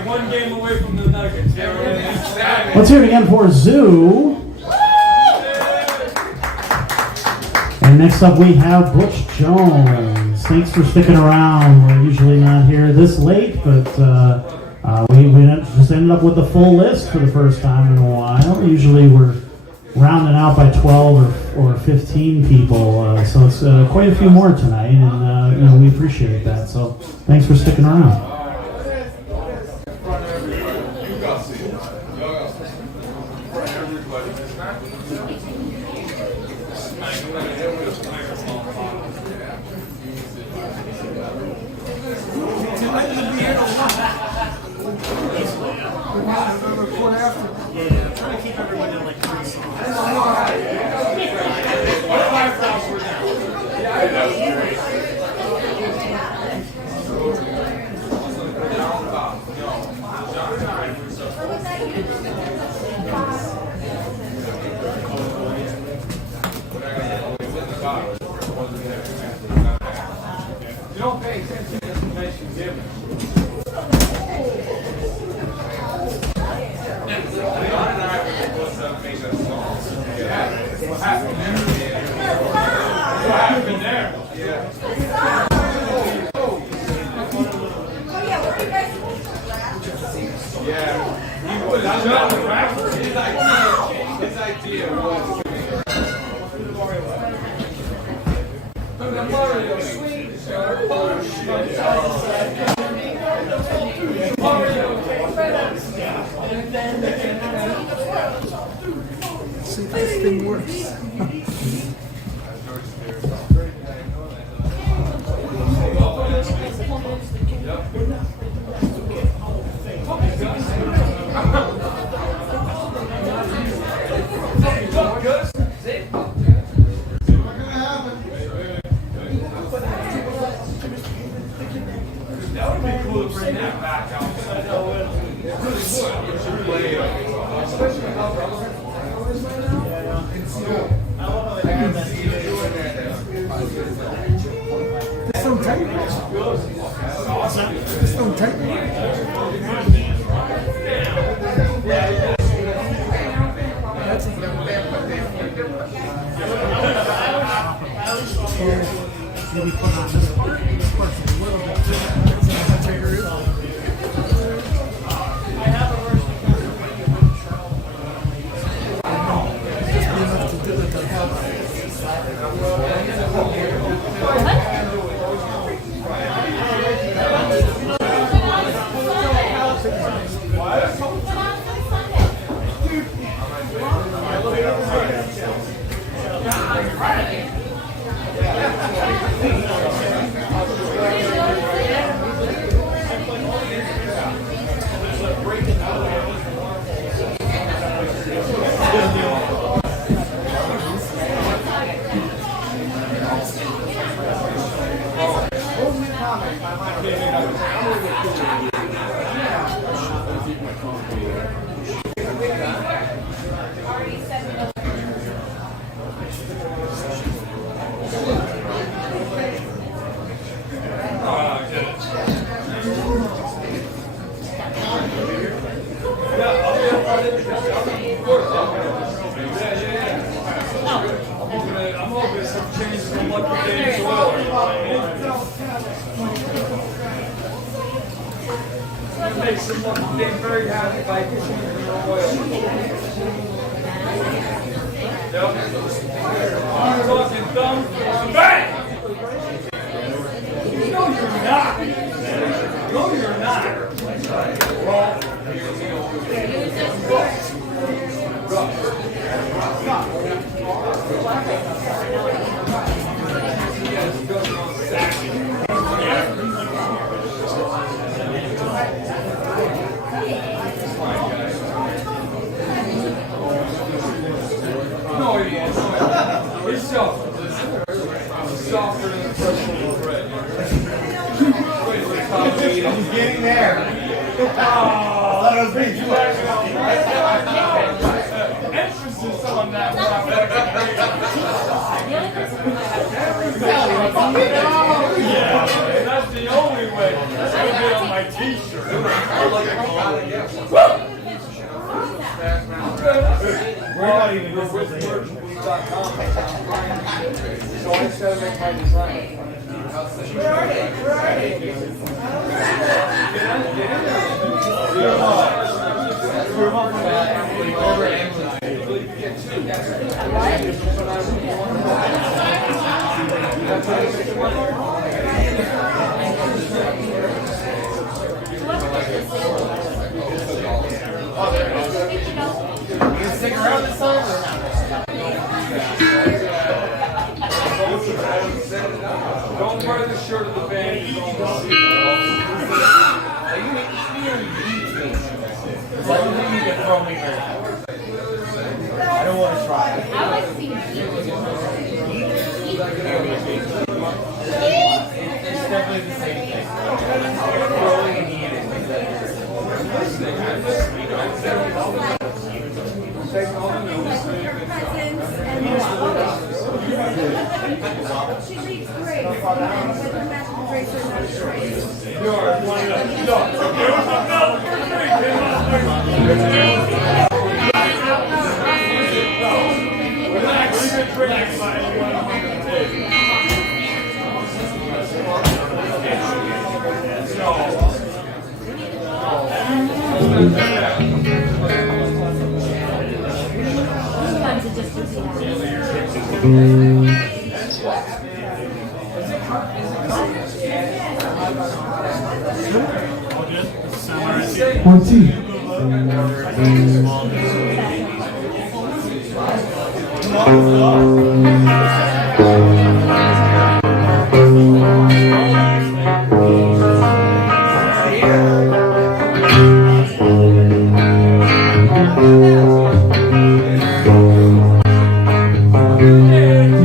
One game away from the Nuggets. Let's hear it again for Zoo. And next up we have Butch Jones. Thanks for sticking around. We're usually not here this late, but we just ended up with the full list for the first time in a while. Usually we're rounding out by 12 or 15 people, so it's quite a few more tonight, and we appreciate that. So thanks for sticking around. What happened there? Yeah, he was just a rapper. His idea was Mario, sweet, See if this thing works. That would be cool to bring that back out. This don't take much. This don't take Maybe put on this person a little bit. Take her in. Just be enough to do it to help. I'm hoping some changes in what the day as well. It makes some lucky day very happy by changing the oil. Yep. I'm talking dumb. Bang! No, you're not. No, you're not. No, he is. He's softer than the personal bread. He's getting there. Oh, that was big. Emphasis on that one. Yeah, that's the only way. That's gonna be on my t-shirt. We're not even with merchbooth.com. So I just gotta make my design. Stick around this song or not? Don't wear the shirt of the band. What do you need to throw me there? I don't want to try. I like to see It's definitely the same thing. Throwing and eating. She reads great.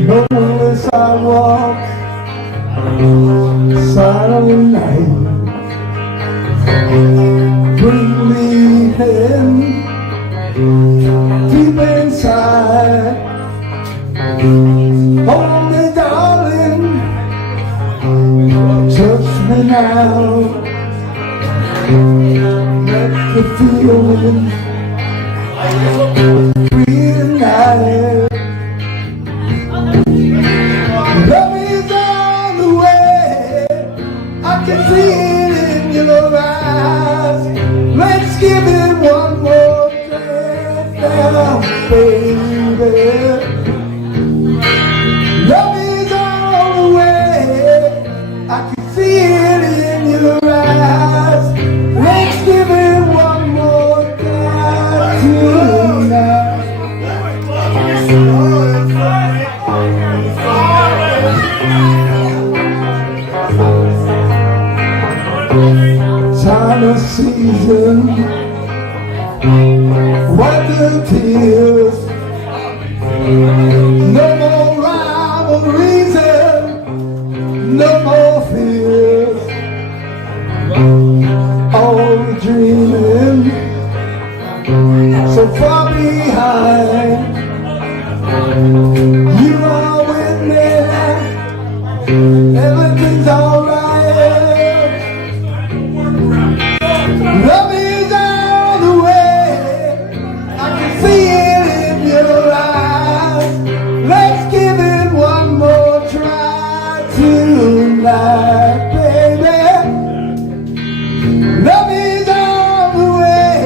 Lonely sidewalk, silent night. Bring me in, deep inside. Hold me, darling, touch me now. Let me feel reunited. Love is on the way, I can see it in your eyes. Let's give it one more chance now, baby. Love is on the way, I can see it in your eyes. Let's give it one more try tonight. Time of season, wipe the tears. No more rhyme or reason, no more fears. All we dreaming, so far behind. You are with me, everything's alright. Love is on the way, I can see it in your eyes. Let's give it one more try tonight, baby. Love is on the way,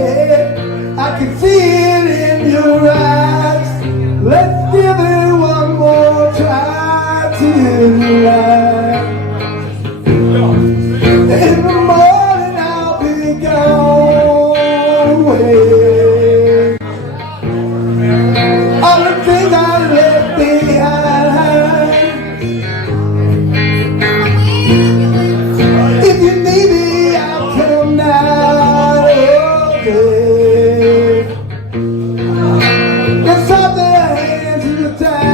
I can see it in your eyes. Let's give it one more try tonight. In the morning I'll be gone away. All the things I left behind. If you need me, I'll come now. Okay. Let's hold their hands in the time.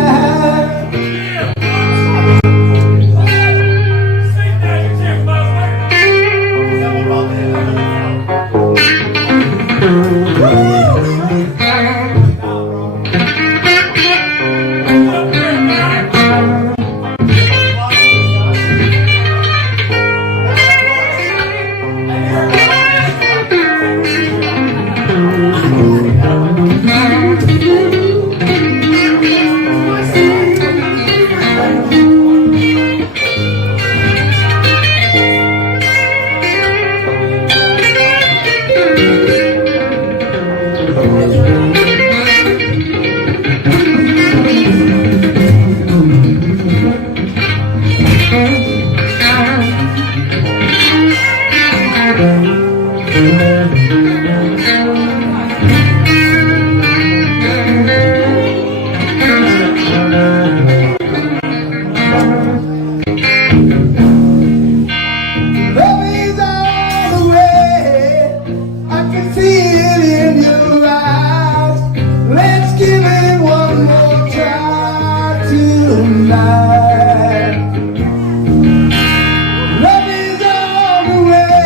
Love is on the way,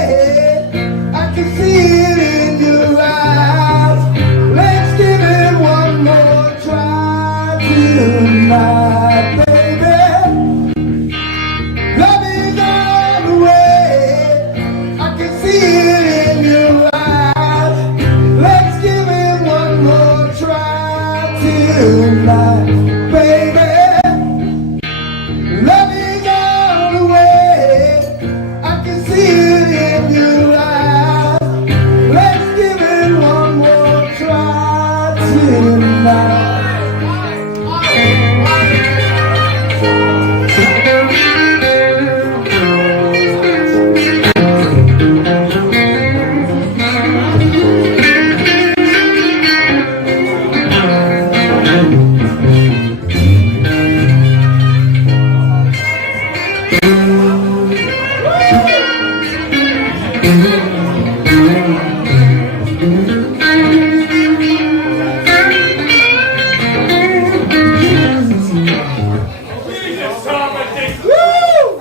I can see it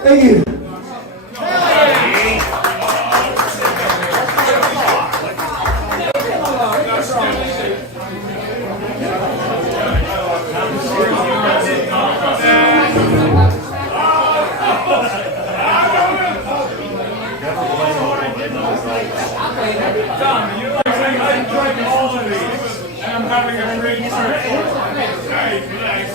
Thank you. Tom, you like saying I enjoyed all of these, and I'm having a great time. Hey, relax.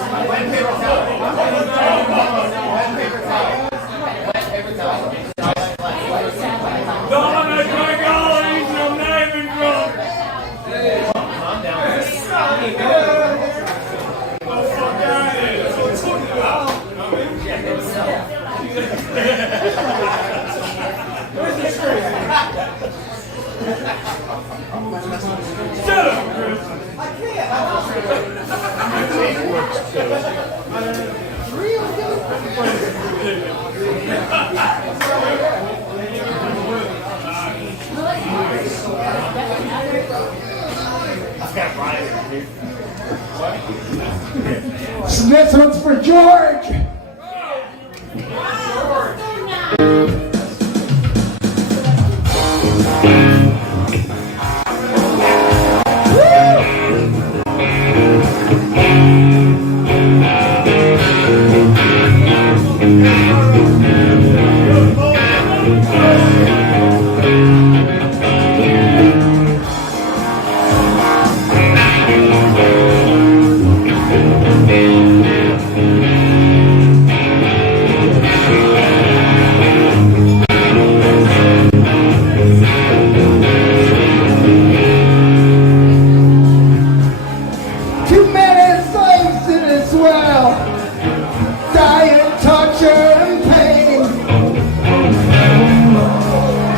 Don, I drank all of these, and I'm not even drunk. Calm down. What the fuck out of here? That's what I'm talking about. Where's the shirt? Shut up, Chris. I can't. It works too. So this one's for George. Too many slaves in this world, dying, torture, and pain.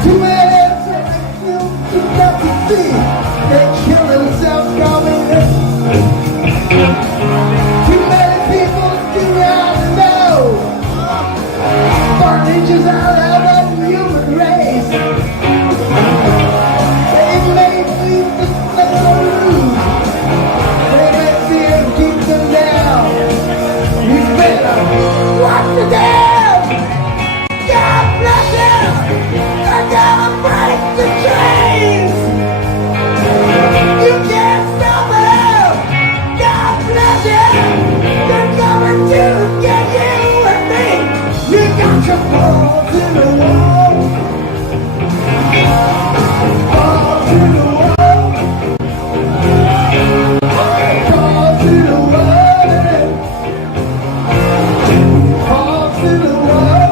Too many too tough to see, they kill themselves coming in. Too many people do not know. Bondage is out of the human race. They made me the lose. They let fear keep them down. You better watch the down. God bless them. They're gonna break the chains. You can't stop them. God bless them. They're coming to get you and me. You got your balls in the wall. Balls in the wall. Balls in the wall. Balls in the wall.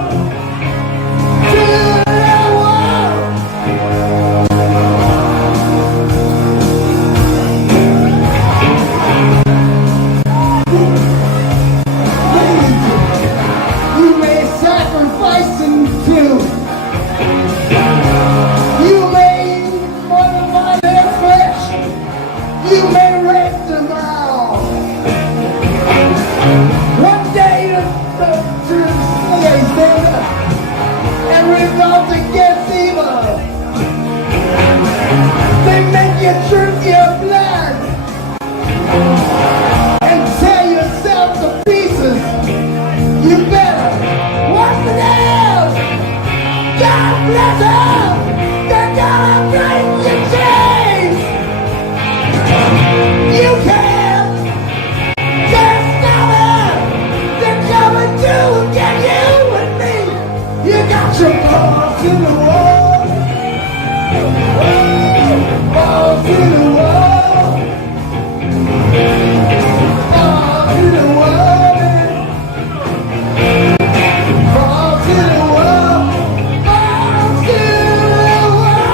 To the wall. You may sacrifice them too. You may modify their flesh. You may rape them all. One day the slaves stand up and revolt against evil. They make you drink your blood and tear yourself to pieces. You better watch the nails. God bless them. They're gonna break your chains. You can't stop them. They're coming to get you and me. You got your balls in the wall. Balls in the wall. Balls in the wall. Balls in the wall. Balls in the wall.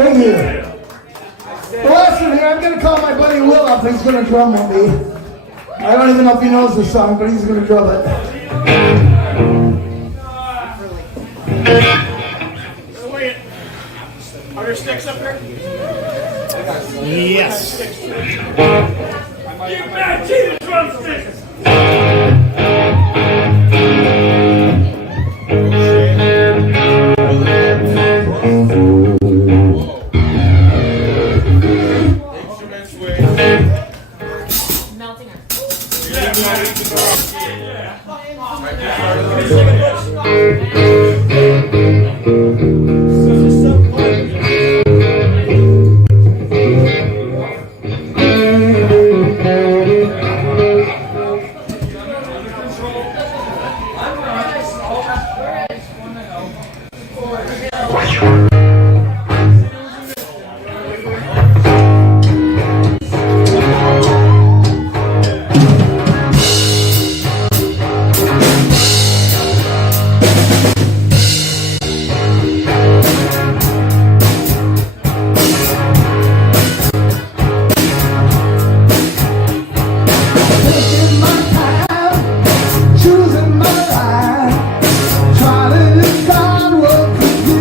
Thank you. The last one here, I'm going to call my buddy Will up. He's going to drum with me. I don't even know if he knows the song, but he's going to drum it. Are there sticks up here? Yes. Give Matt G the drumsticks! Melting her. Choosing my life, trying to decide what to do.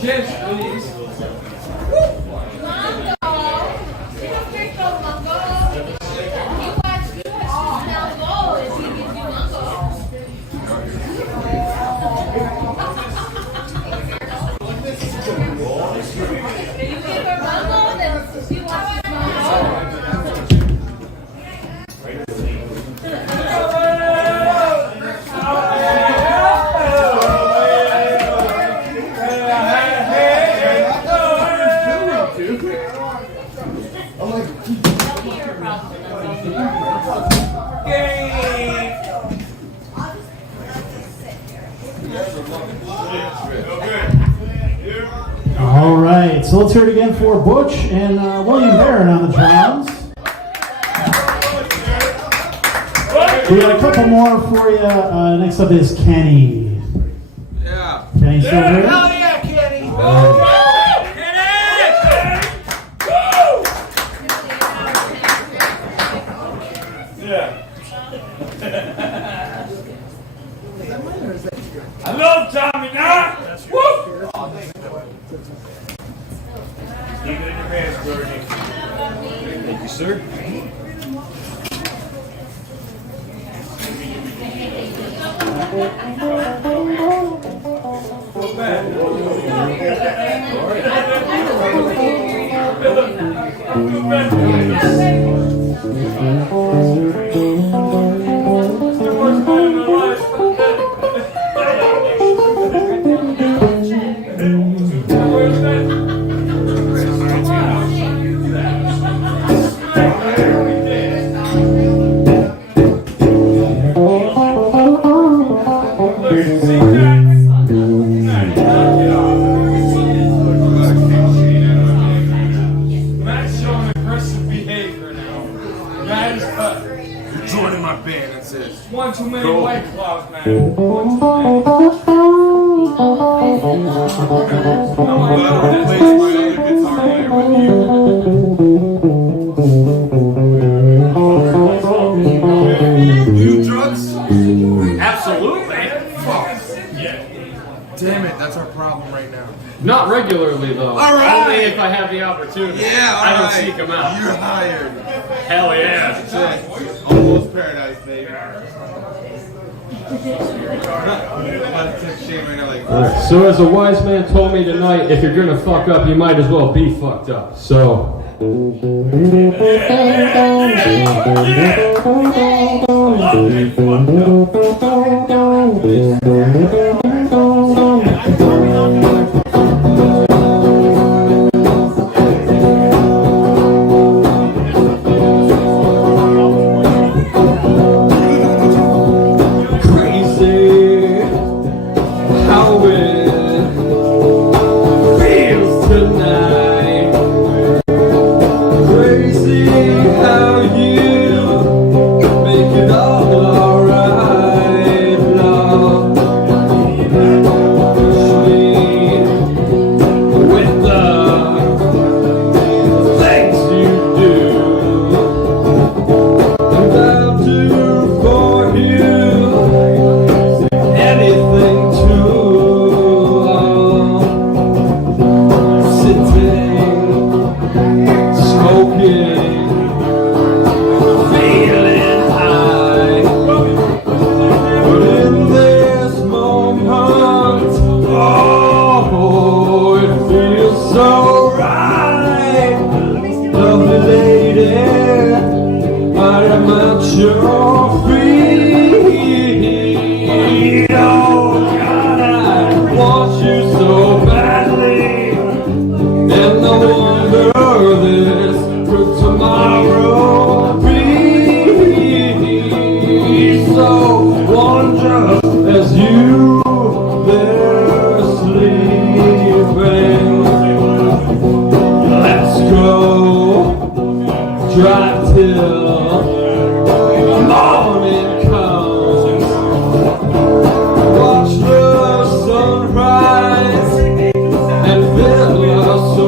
Cheers, please. All right, so let's hear it again for Butch and William Barron on the drums. We got a couple more for you. Next up is Kenny. Yeah. Kenny still here? Hell yeah, Kenny! I love Tommy now. Woo! Keep it in your hands, Bernie. Thank you, sir. Matt's showing aggressive behavior now. Matt is You're joining my band, that's it. one too many Go. white claws, man. One too many. I'm gonna replace my other guitar player with you. You drugs? Absolutely. Fuck. Damn it, that's our problem right now. Not regularly, though. All right. Only if I have the opportunity. Yeah, all I don't right. seek them out. You're hired. Hell yeah. That's it. Almost paradise, baby. So as a wise man told me tonight, if you're gonna fuck up, you might as well be fucked up. So. Crazy how it feels tonight. Crazy how you make it all alright, love. Push me with the things you do, and I'll do for you anything to sitting, smoking, feeling high. But in this moment, oh, it feels so right. Lovely lady, I am at your feet. Oh God, I want you so badly, and I wonder this could tomorrow be. So wondrous as you there sleeping. Let's go drive till morning comes. Watch the sunrise and fill us so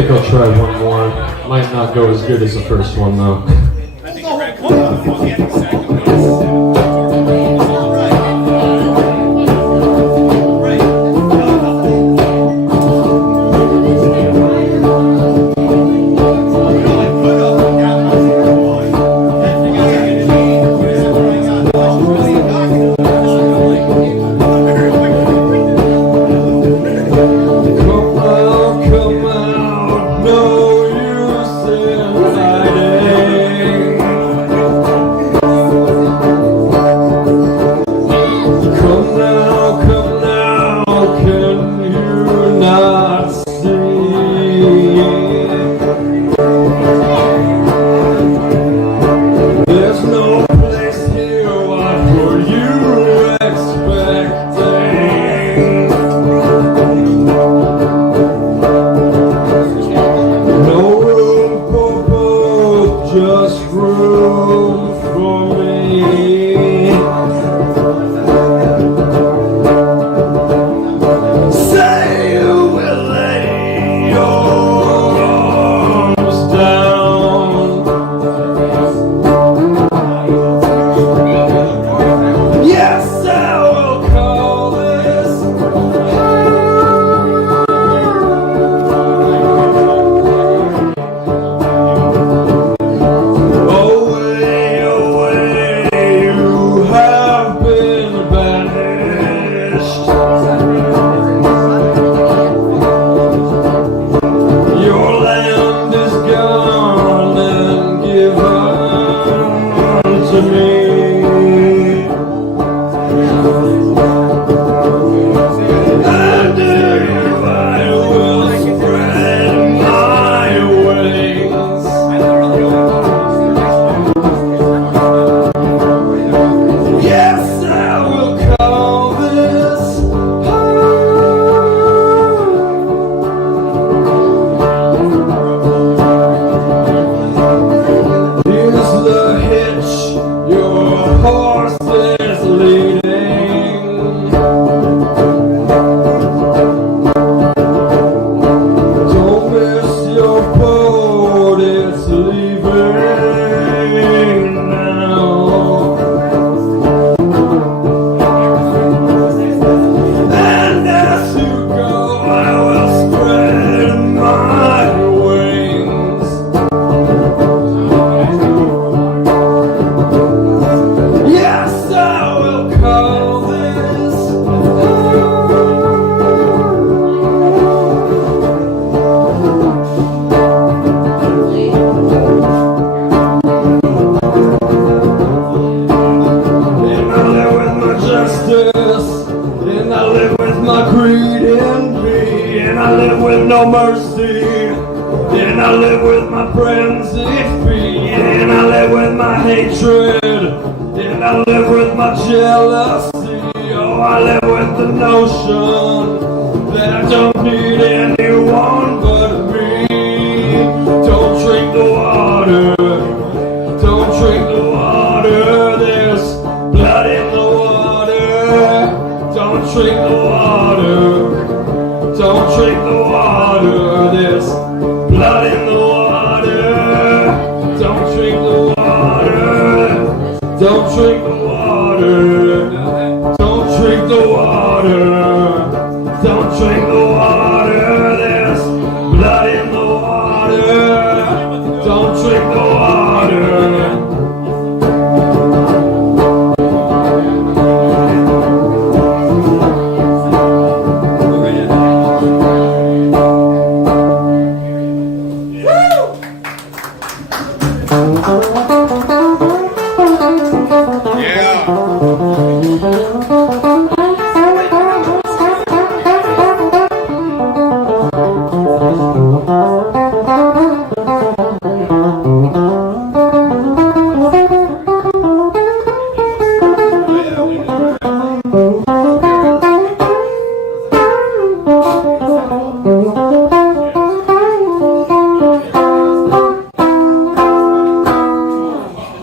think I'll try one more. Might not go as good as the first one though.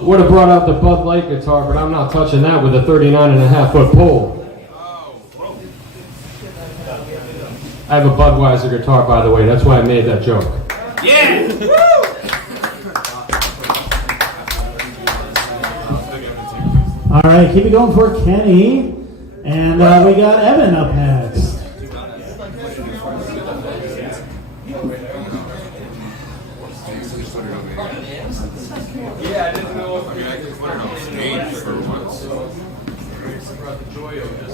Would have brought out the Bud Light guitar, but I'm not touching that with a 39.5-foot pole. I have a Budweiser guitar, by the way. That's why I made that joke. Yeah! All right, keep it going for Kenny. And we got Evan up next. Yeah, I didn't know if I could put it on stage for once. Brought the joy of this.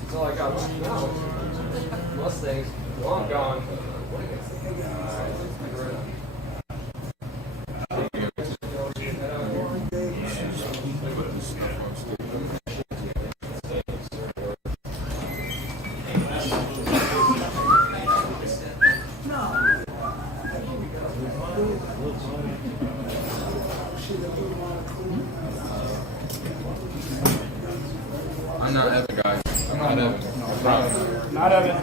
That's all I got now. Mustangs, long gone. I'm not Evan, guys. I'm not Evan. I promise. Not Evan.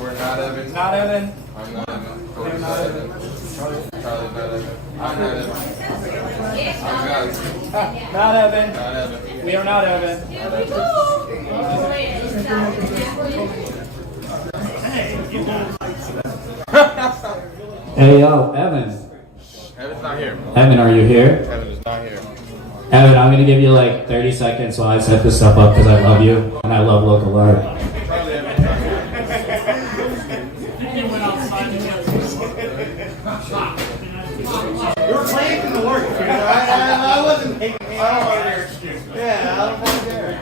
We're not Evan. Not Evan. I'm not Evan. Cody's not Evan. Charlie's not Evan. I'm not Evan. I'm guys. Not Evan. Not Evan. We are not Evan. Hey yo, Evan. Evan's not here. Evan, are you here? Evan is not here. Evan, I'm gonna give you like 30 seconds while I set this stuff up because I love you and I love local art. You were playing from the work, I wasn't making me out. Yeah, I don't want to care.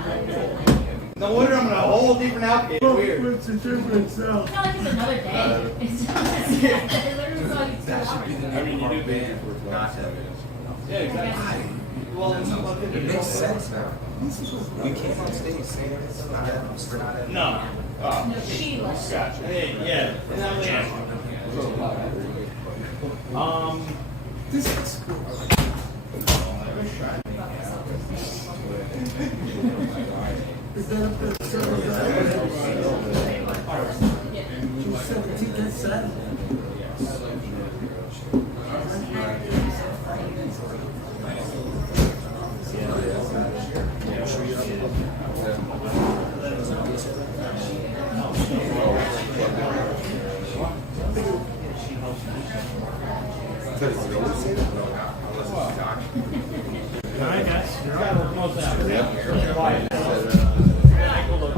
No wonder I'm in a whole different outfit. It's weird. It's like it's another day. It's I mean, you do band for not Evan. Yeah, exactly. Well, it makes sense now. We came on stage saying it's not Evan. We're not Evan. No. No, Sheila. Gotcha. Hey, yeah. This is cool. Is that up there?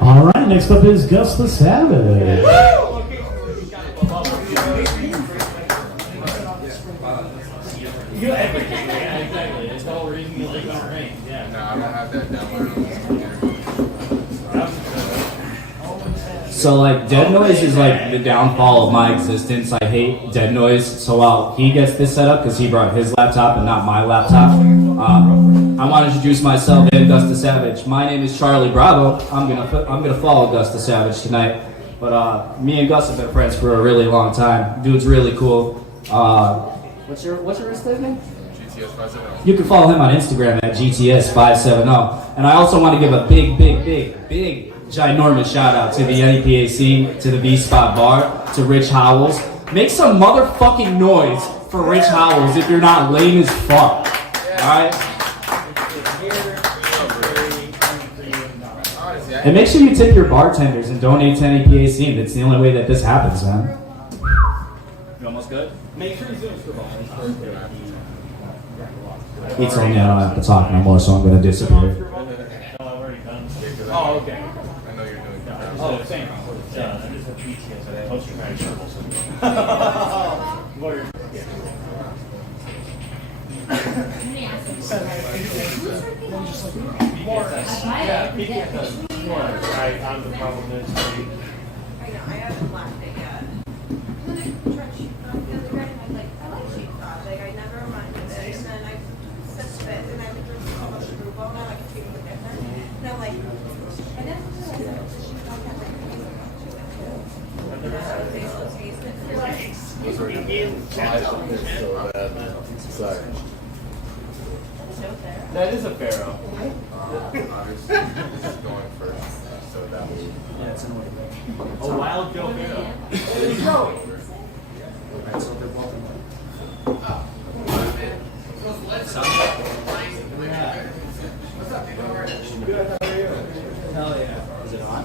All right, next up is Gus the Savage. You know everything. Yeah, exactly. It's all reasonably arranged. Yeah. No, I don't have that downloaded. So like Dead Noise is like the downfall of my existence. I hate Dead Noise. So while he gets this set up because he brought his laptop and not my laptop, I want to introduce myself and Gus the Savage. My name is Charlie Bravo. I'm gonna follow Gus the Savage tonight. But me and Gus have been friends for a really long time. Dude's really cool. What's your Insta name? GTS 570. You can follow him on Instagram at GTS 570. And I also want to give a big, ginormous shout out to the NEPA Scene, to the V-Spot Bar, to Rich Howells. Make some motherfucking noise for Rich Howells if you're not lame as fuck. Alright? And make sure you tip your bartenders and donate to NEPA Scene. That's the only way that this happens, man. You almost good? Make sure you zoom for He told me I don't have to talk no more, so I'm going to disappear. Oh, okay. I know you're doing that. Oh, same. Yeah, I just have BTS. I post your kind of circles. Right, I'm the problem is. I know, I haven't laughed it yet. And then I tried sheepdog the other day, and I'm like, I like sheepdog. Like, I never minded it. And then I said spit, and I would drink so much Rubo, and I like to the different. And I'm like, I never realized that the sheepdog had like a taste taste. You're like, excuse me. Sorry. That is a pharaoh. Obviously, this is going first, so that was. Yeah, it's an order. A wild Joe pharaoh. Alright, so they're both in Good, how are you? Hell yeah. Is it on?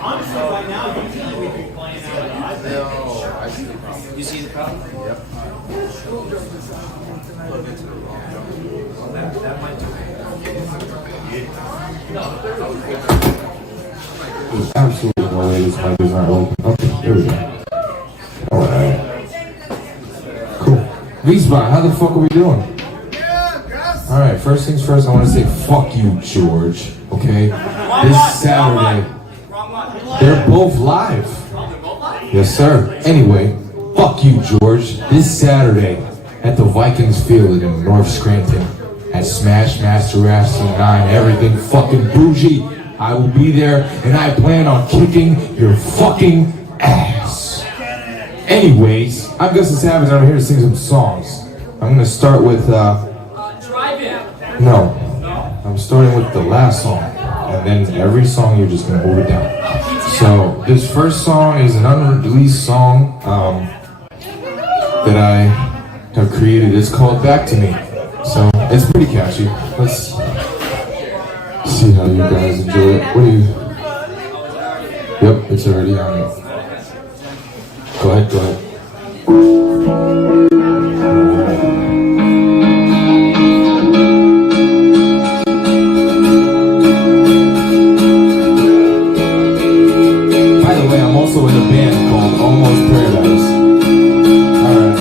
Honestly, by now, usually we'd be playing out of You see the problem? Yep. That might do There's absolutely no way this mic is not open. Okay, there we go. Alright. Cool. V-Spot, how the fuck are we doing? Alright, first things first, I want to say fuck you, George. Okay? This Saturday. They're both live. Yes, sir. Anyway, fuck you, George. This Saturday at the Vikings Field in North Scranton at Smash Master Wrestling 9, everything fucking bougie. I will be there, and I plan on kicking your fucking ass. Anyways, I'm Gustin Savage, and I'm here to sing some songs. I'm gonna start with, No. I'm starting with the last song, and then every song you're just gonna hold it down. So, this first song is an unreleased song that I have created. It's called Back to Me. So, it's pretty catchy. Let's see how you guys enjoy it. What do you... Yep, it's already on it. Go ahead, go ahead. By the way, I'm also in a band called Almost Paradise. Alright.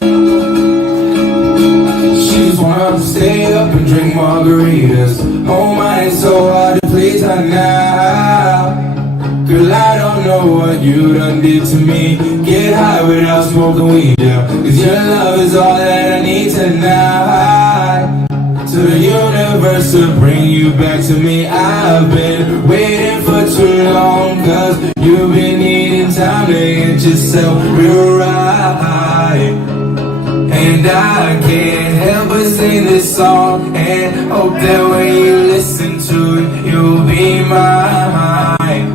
She just wanted to stay up and drink margaritas. Oh my, it's so hard to please her now. Girl, I don't know what you done did to me. Get high without smoking weed, yeah. Cause your love is all that I need tonight. To the universe to bring you back to me. I've been waiting for too long, cause you've been needing time to get yourself real right. And I can't help but sing this song and hope that when you listen to it, you'll be mine.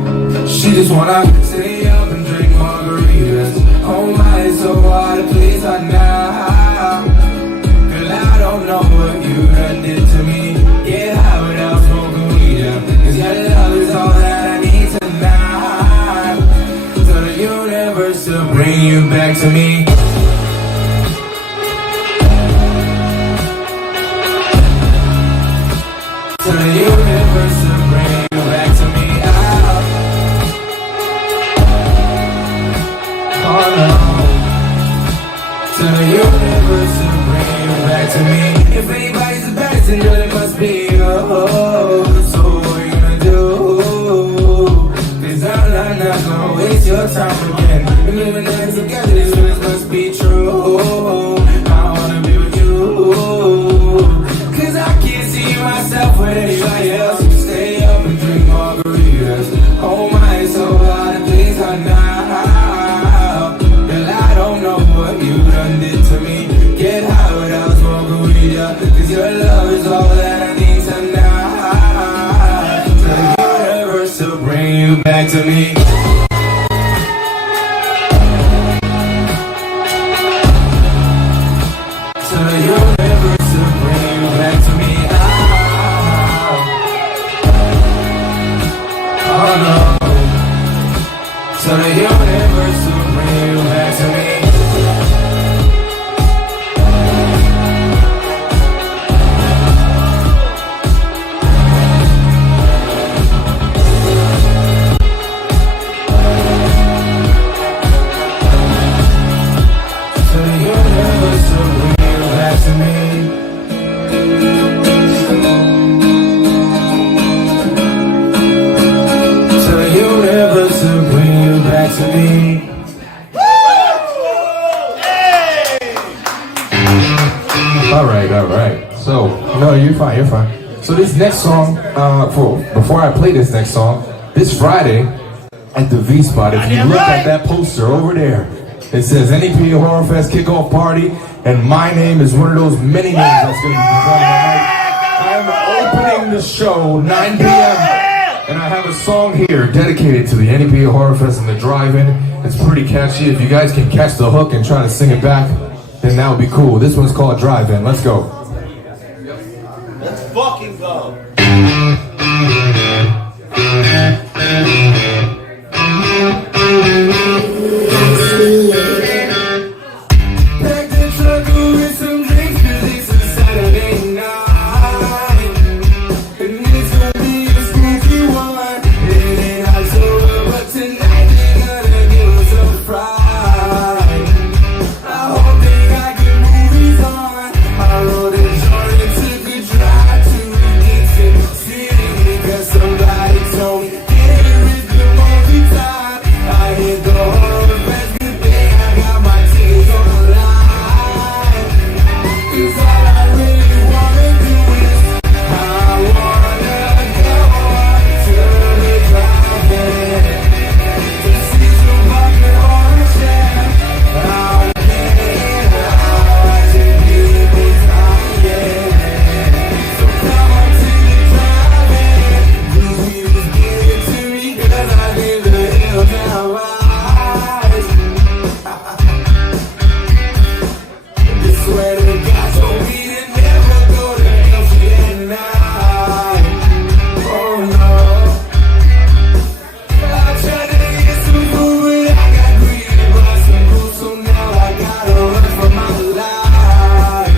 She just wanna stay up and drink margaritas. Oh my, it's so hard to please her now. Girl, I don't know what you done did to me. Get high without smoking weed, yeah. Cause your love is all that I need tonight. Tell the universe to bring you back to me. Tell the universe to bring you back to me. To the universe to bring you back to me. If anybody's the best, then girl, it must be you. So what you gonna do? Cause I'm not gonna waste your time again. We're living there together, this must be true. I wanna be with you. Cause I can't see myself with anybody else. Stay up and drink margaritas. Oh my, it's so hard to please her now. You done did to me. Get high without smoking weed, yeah. Cause your love is all that I need tonight. Tell the universe to bring you back to me. Tell the universe to bring you back to me. Oh no. Tell the universe to bring you back to me. All right. So, no, you're fine. So this next song, before I play this next song, this Friday at the V Spot, if you look at that poster over there, it says NEPA Horror Fest Kickoff Party, and my name is one of those many names that's going to be performing tonight. I am opening the show 9 p.m. and I have a song here dedicated to the NEPA Horror Fest and the drive-in. It's pretty catchy. If you guys can catch the hook and try to sing it back, then that would be cool. This one's called Drive-In. Let's go. Let's fucking go. Pack the truck with some drinks, 'cause it's a Saturday night. And it's gonna be a spooky one. It ain't October, but tonight they're gonna give us a fright. I hope they got good movies on. I rode a joint and took a drive to Scranton City, 'cause somebody told me get it with the movie time. I hit the horror fest today, I got my tickets online. 'Cause all I really wanna do is I wanna go up to the drive-in to see some fucking horror shit. I'm getting high to people dying. So come on to the drive-in. These people give it to me 'cause I live the hill now rise. I swear to God, told me to never go to Kelsey at night. Oh no. I tried to get some food, but I got greedy by some food, so now I gotta run for my life.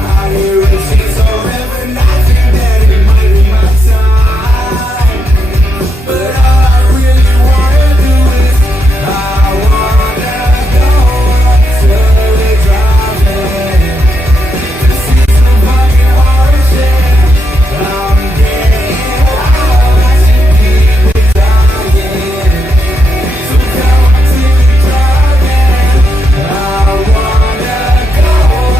I hear a chainsaw every night, think that it might be my time. But all I really wanna do is I wanna go up to the drive-in to see some fucking horror shit. I'm getting high, watching people dying. So come on to the drive-in. I wanna go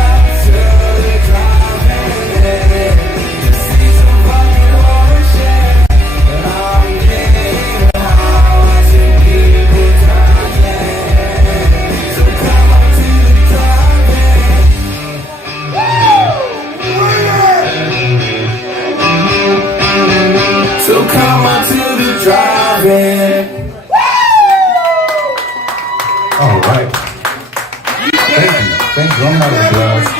up to the drive-in to see some fucking horror shit. I'm getting high, watching people dying. So come on to the drive-in. So come on to the drive-in. All right. Thank you. I'm not impressed,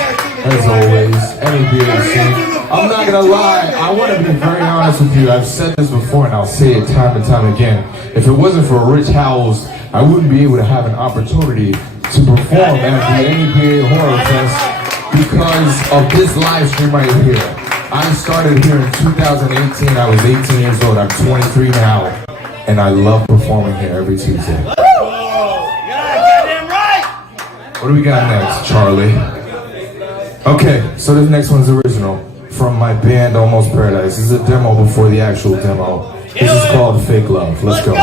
as always. NEPA Scene. I'm not gonna lie. I want to be very honest with you. I've said this before, and I'll say it time and time again. If it wasn't for Rich Howells, I wouldn't be able to have an opportunity to perform at the NEPA Horror Fest because of this live stream right here. I started here in 2018. I was 18 years old. I'm 23 now, and I love performing here every Tuesday. What do we got next, Charlie? Okay, so this next one's original from my band Almost Paradise. This is a demo before the actual demo. This is called Fake Love. Let's go.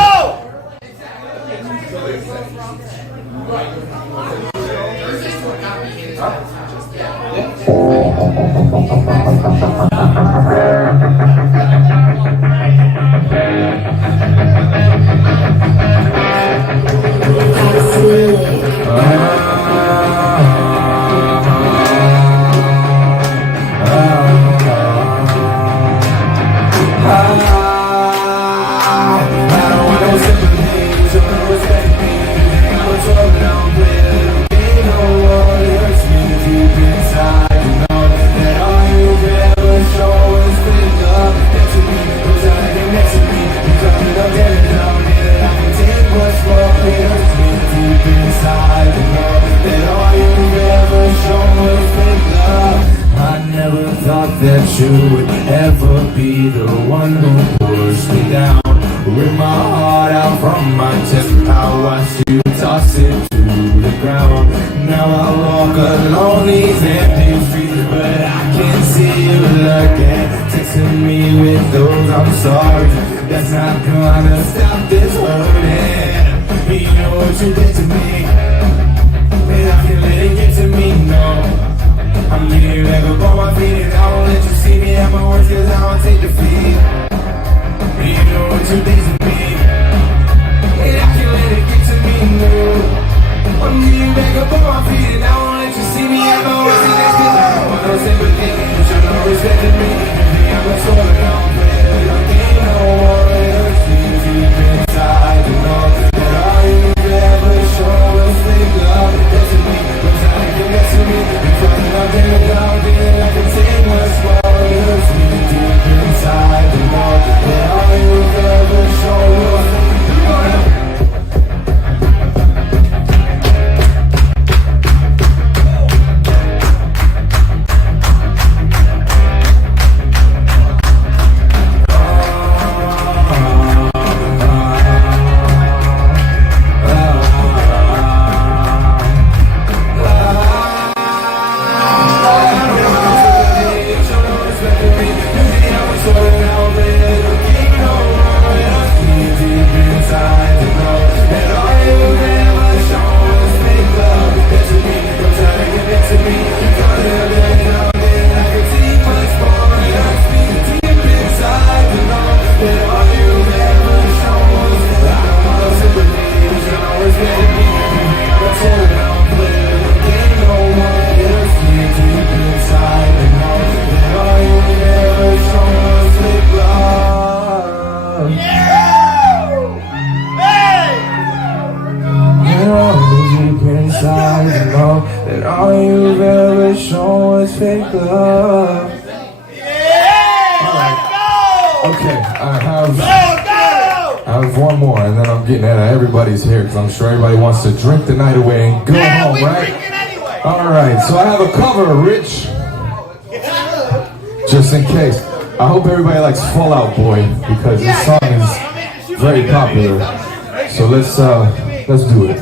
That you would ever be the one who pushed me down. Rip my heart out from my chest. I watched you toss it to the ground. Now I walk along these empty streets, but I can see you looking, texting me with those I'm sorry. That's not gonna stop this hurting. You know what you did to me, and I can't let it get to me, no. I'm here like up on my feet and I won't let you see me that all you've ever shown was fake love. Okay, I have one more, and then I'm getting out of everybody's hair because I'm sure everybody wants to drink the night away and go home, right? Anyway. All right, so I have a cover, Rich, just in case. I hope everybody likes Fall Out Boy because this song is very popular. So let's do it.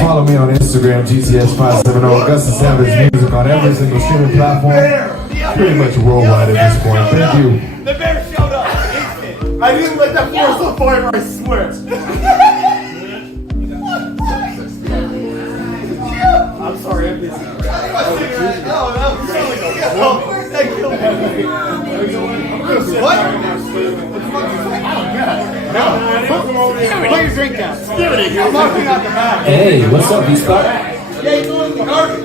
Follow me on Instagram, GTS570. Augustus Savage Music on every single streaming platform. Pretty much worldwide at this point. Thank you. The bear showed up. I didn't let that force on fire, I swear. I'm sorry, I'm busy. That killed me. What? Put your drink down. Give it here. I'm walking out the back. Hey, what's up, V-Spot? Yeah, you doing the garbage.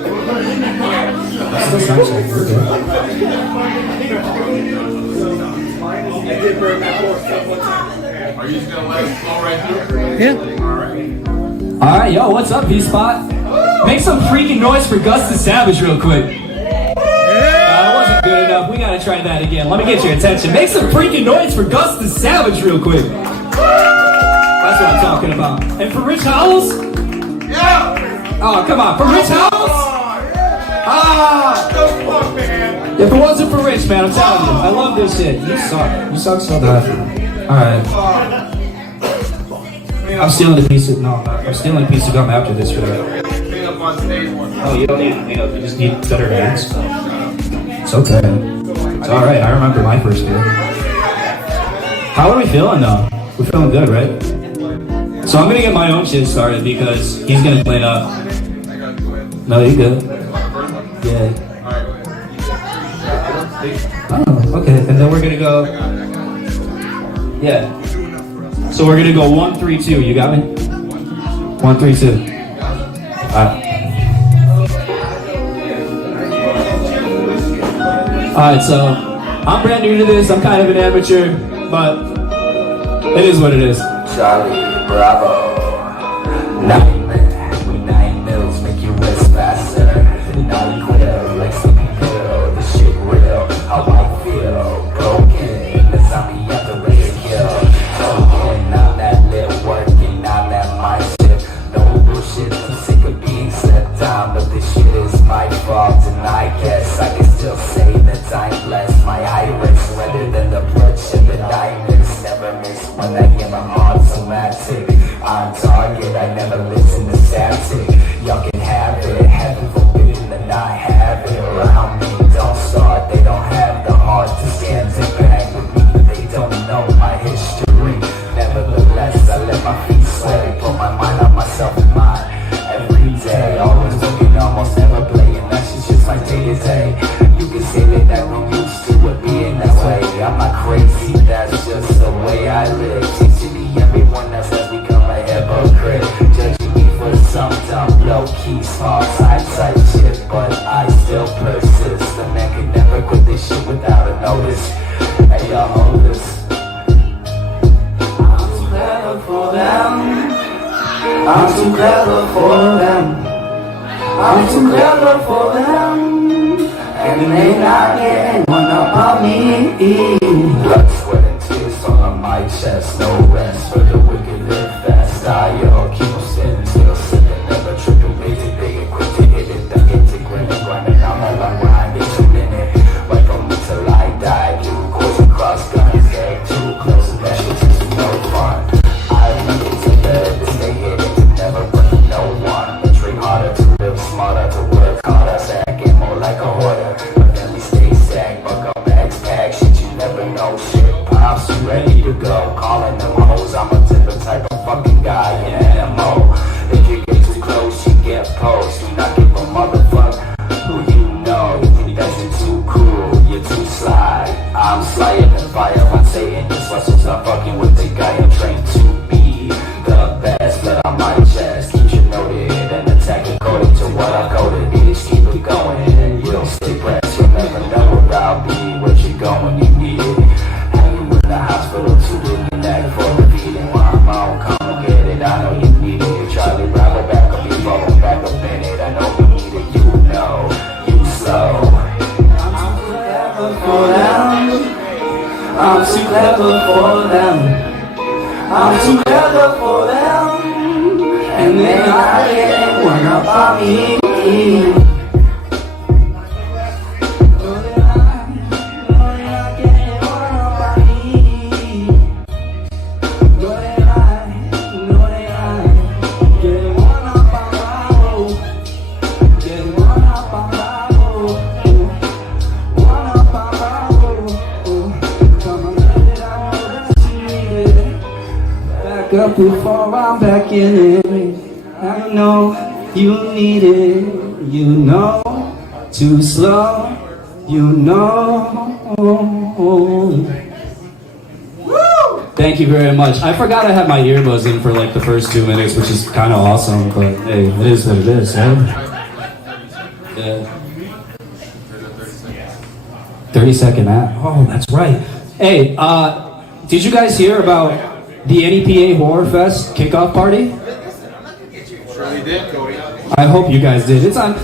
Still sounds like we're good. I did burn that horse. Are you just gonna let it flow right through? Yeah. All right. Alright, yo, what's up, V-Spot? Make some freaking noise for Gus the Savage real quick. That wasn't good enough. We gotta try that again. Let me get your attention. Make some freaking noise for Gus the Savage real quick. That's what I'm talking about. And for Rich Howells? Yeah! Oh, come on. For Rich Howells? Ah! If it wasn't for Rich, man, I'm telling you. I love this shit. You suck. You suck so bad. Alright. I'm stealing a piece of gum after this for that. Oh, you don't need to clean up. You just need better hands. It's okay. It's alright. I remember my first year. How are we feeling though? We're feeling good, right? So I'm gonna get my own shit started because he's gonna clean up. No, you good. Yeah. Oh, okay. And then we're gonna go. Yeah. So we're gonna go 1, 3, 2. You got me? 1, 3, 2. Alright, so I'm brand new to this. I'm kind of an amateur, but it is what it is. Charlie Bravo. 9 mils make you rest faster. Now you quill like some pill. This shit real. How I feel. Broken. The zombie at the ready to kill. Broken. I'm that lit working. I'm that mindset. No bullshit. I'm sick of being set down. But this shit is my fault. And I guess I can still say that I'm blessed. My iris redder than the bloodshed that I miss. Never miss when I hear my heart somatic. On target, I never listen to static. Y'all can have it, heaven forbidden that I have it. Around me, don't start, they don't have the heart to stand and bang with me. They don't know my history. Nevertheless, I let my feet sway. Put my mind on myself and mine. Every day, always looking, almost never playing. That's just my day to day. You can say that we're used to it being that way. I'm not crazy, that's just the way I live. Teaching me everyone else has become a hypocrite. Judging me for some dumb, low-key, small side shit. But I still persist. The man can never quit this shit without a notice. Hey, y'all hold this. I'm too clever for them. I'm too clever for them. I'm too clever for them. And they not getting one up on me. Blood, sweat, and tears on my chest. No rest for the wicked live fast. I keep on standing still, sipping, never tripping, basic, big and quick to hit it. Duck it to grin and grinding on that long grind. It's a minute. Wait for me till I die. Blue course and cross guns. Get too close and that shit is no fun. I remember to better to stay hidden, to never run from no one. To drink harder, to live smarter, to work harder. Stack it more like a hoarder. Pops, you ready to go? Calling them hoes. I'm a different type of fucking guy in NMO. If you get too close, you get posed. Do not give a motherfucker who you know. You think that you're too cool, you're too sly. I'm slyer than fire. I'm saying this muscles are fucking with the guy I'm trained to be the best. Blood on my chest, keep you noted and attack according to what I coded. Just keep it going and you'll stay pressed. You'll never know where I'll be. Where you going, you need it. The hospital to do the neck for repeating while I'm on. Come and get it, I know you need it. Charlie Bravo back up, you rolling back a minute. I know you need it, you know, you slow. I'm too clever for them. I'm too clever for them. And then I get one up on me. Up before I'm back in it. I know you need it. You know, too slow. You know. Thank you very much. I forgot I had my earbuds in for like the first 2 minutes, which is kind of awesome. But hey, it is what it is, right? Yeah. 30-second ad. Oh, that's right. Hey, did you guys hear about the NEPA Horror Fest kickoff party? Surely did, Cody. I hope you guys did. It's on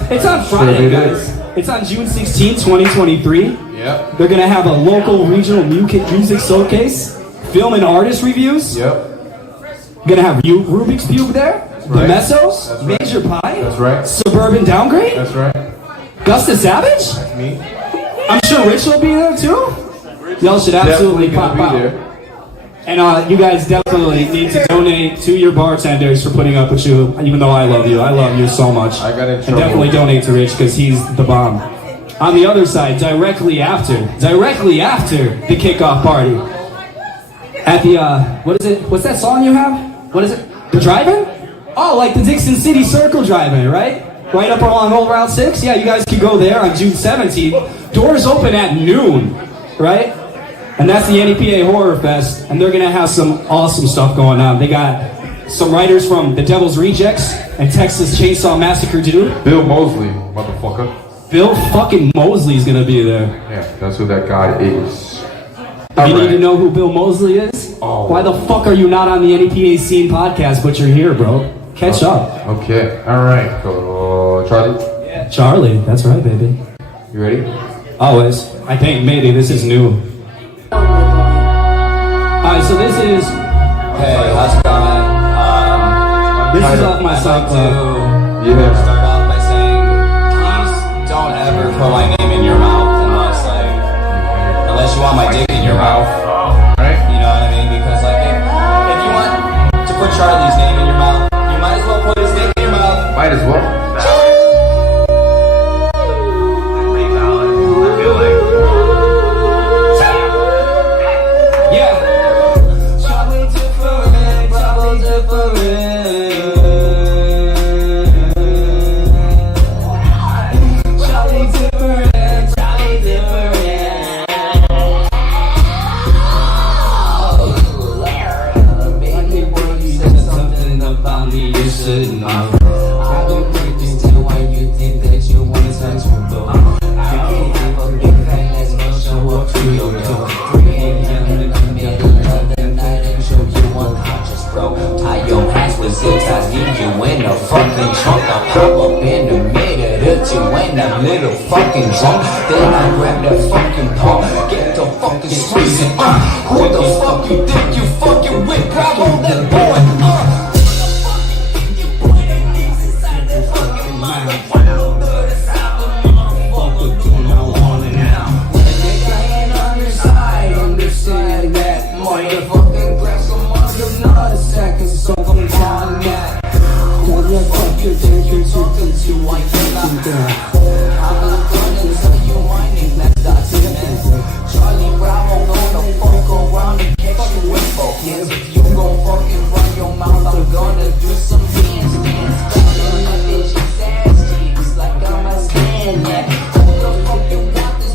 Friday, guys. It's on June 16, 2023. Yep. They're gonna have a local regional music showcase, film and artist reviews. Yep. Gonna have Rubik's Cube there. Right. The Messos, That's right. Major Pie. That's right. Suburban Downgrade. That's right. Gusta Savage. That's me. I'm sure Rich will be there too. Y'all should absolutely pop gonna be out. there. And you guys definitely need to donate to your bartenders for putting up with you, even though I love you. I love you so much. I got in And trouble. definitely donate to Rich because he's the bomb. On the other side, directly after the kickoff party, at the, what is it? What's that song you have? What is it? The drive-in? Oh, like the Dixon City Circle drive-in, right? Right up along Old Route 6? Yeah, you guys can go there on June 17th. Doors open at noon, right? And that's the NEPA Horror Fest, and they're gonna have some awesome stuff going on. They got some writers from The Devil's Rejects and Texas Chainsaw Massacre to do. Bill Mosley, motherfucker. Bill fucking Mosley's gonna be there. Yeah, that's who that guy is. You need to know who Bill Mosley is? Oh. Why the fuck are you not on the NEPA Scene podcast, but you're here, bro? Catch up. Okay, alright. Charlie? Charlie, that's right, baby. You ready? Always. I think maybe this is new. Alright, so this is... Hey, how's it going? This is off my SoundCloud. Yeah. Start off by saying, please don't ever put my name in your mouth unless you want my dick in your mouth. Right? You know what I mean? Because like, if you want to put Charlie's name in your mouth, you might as well put his dick in your mouth. Might as well. Pretty valid. I feel like. Yeah. Charlie different, Charlie different. Charlie different, Charlie different. Baby boy, you said something about me you should know. I don't understand why you think that you want to touch me, bro. I can't have a big fan that's gonna show up to your door. 3 a.m. to come in another night and show you unconscious, bro. Tie your hands with zip ties, leave you in the fucking trunk. I pop up in the minute, hit you in that little fucking drunk. Then I grab that fucking pump, get the fucking squeezing. Who the fuck you think you fucking with? Grab on that boy, Understand that, motherfucking grab some other nutsack so I'm on that. Who the fuck you think you're talking to? I cannot do that. I'm gonna tell you my name, that's it. Charlie Bravo gonna fuck around and catch you with both hands. If you gon' fucking run your mouth, I'm gonna do some dance. Back on my bitch's ass cheeks like I'm a stand that. Who the fuck you want this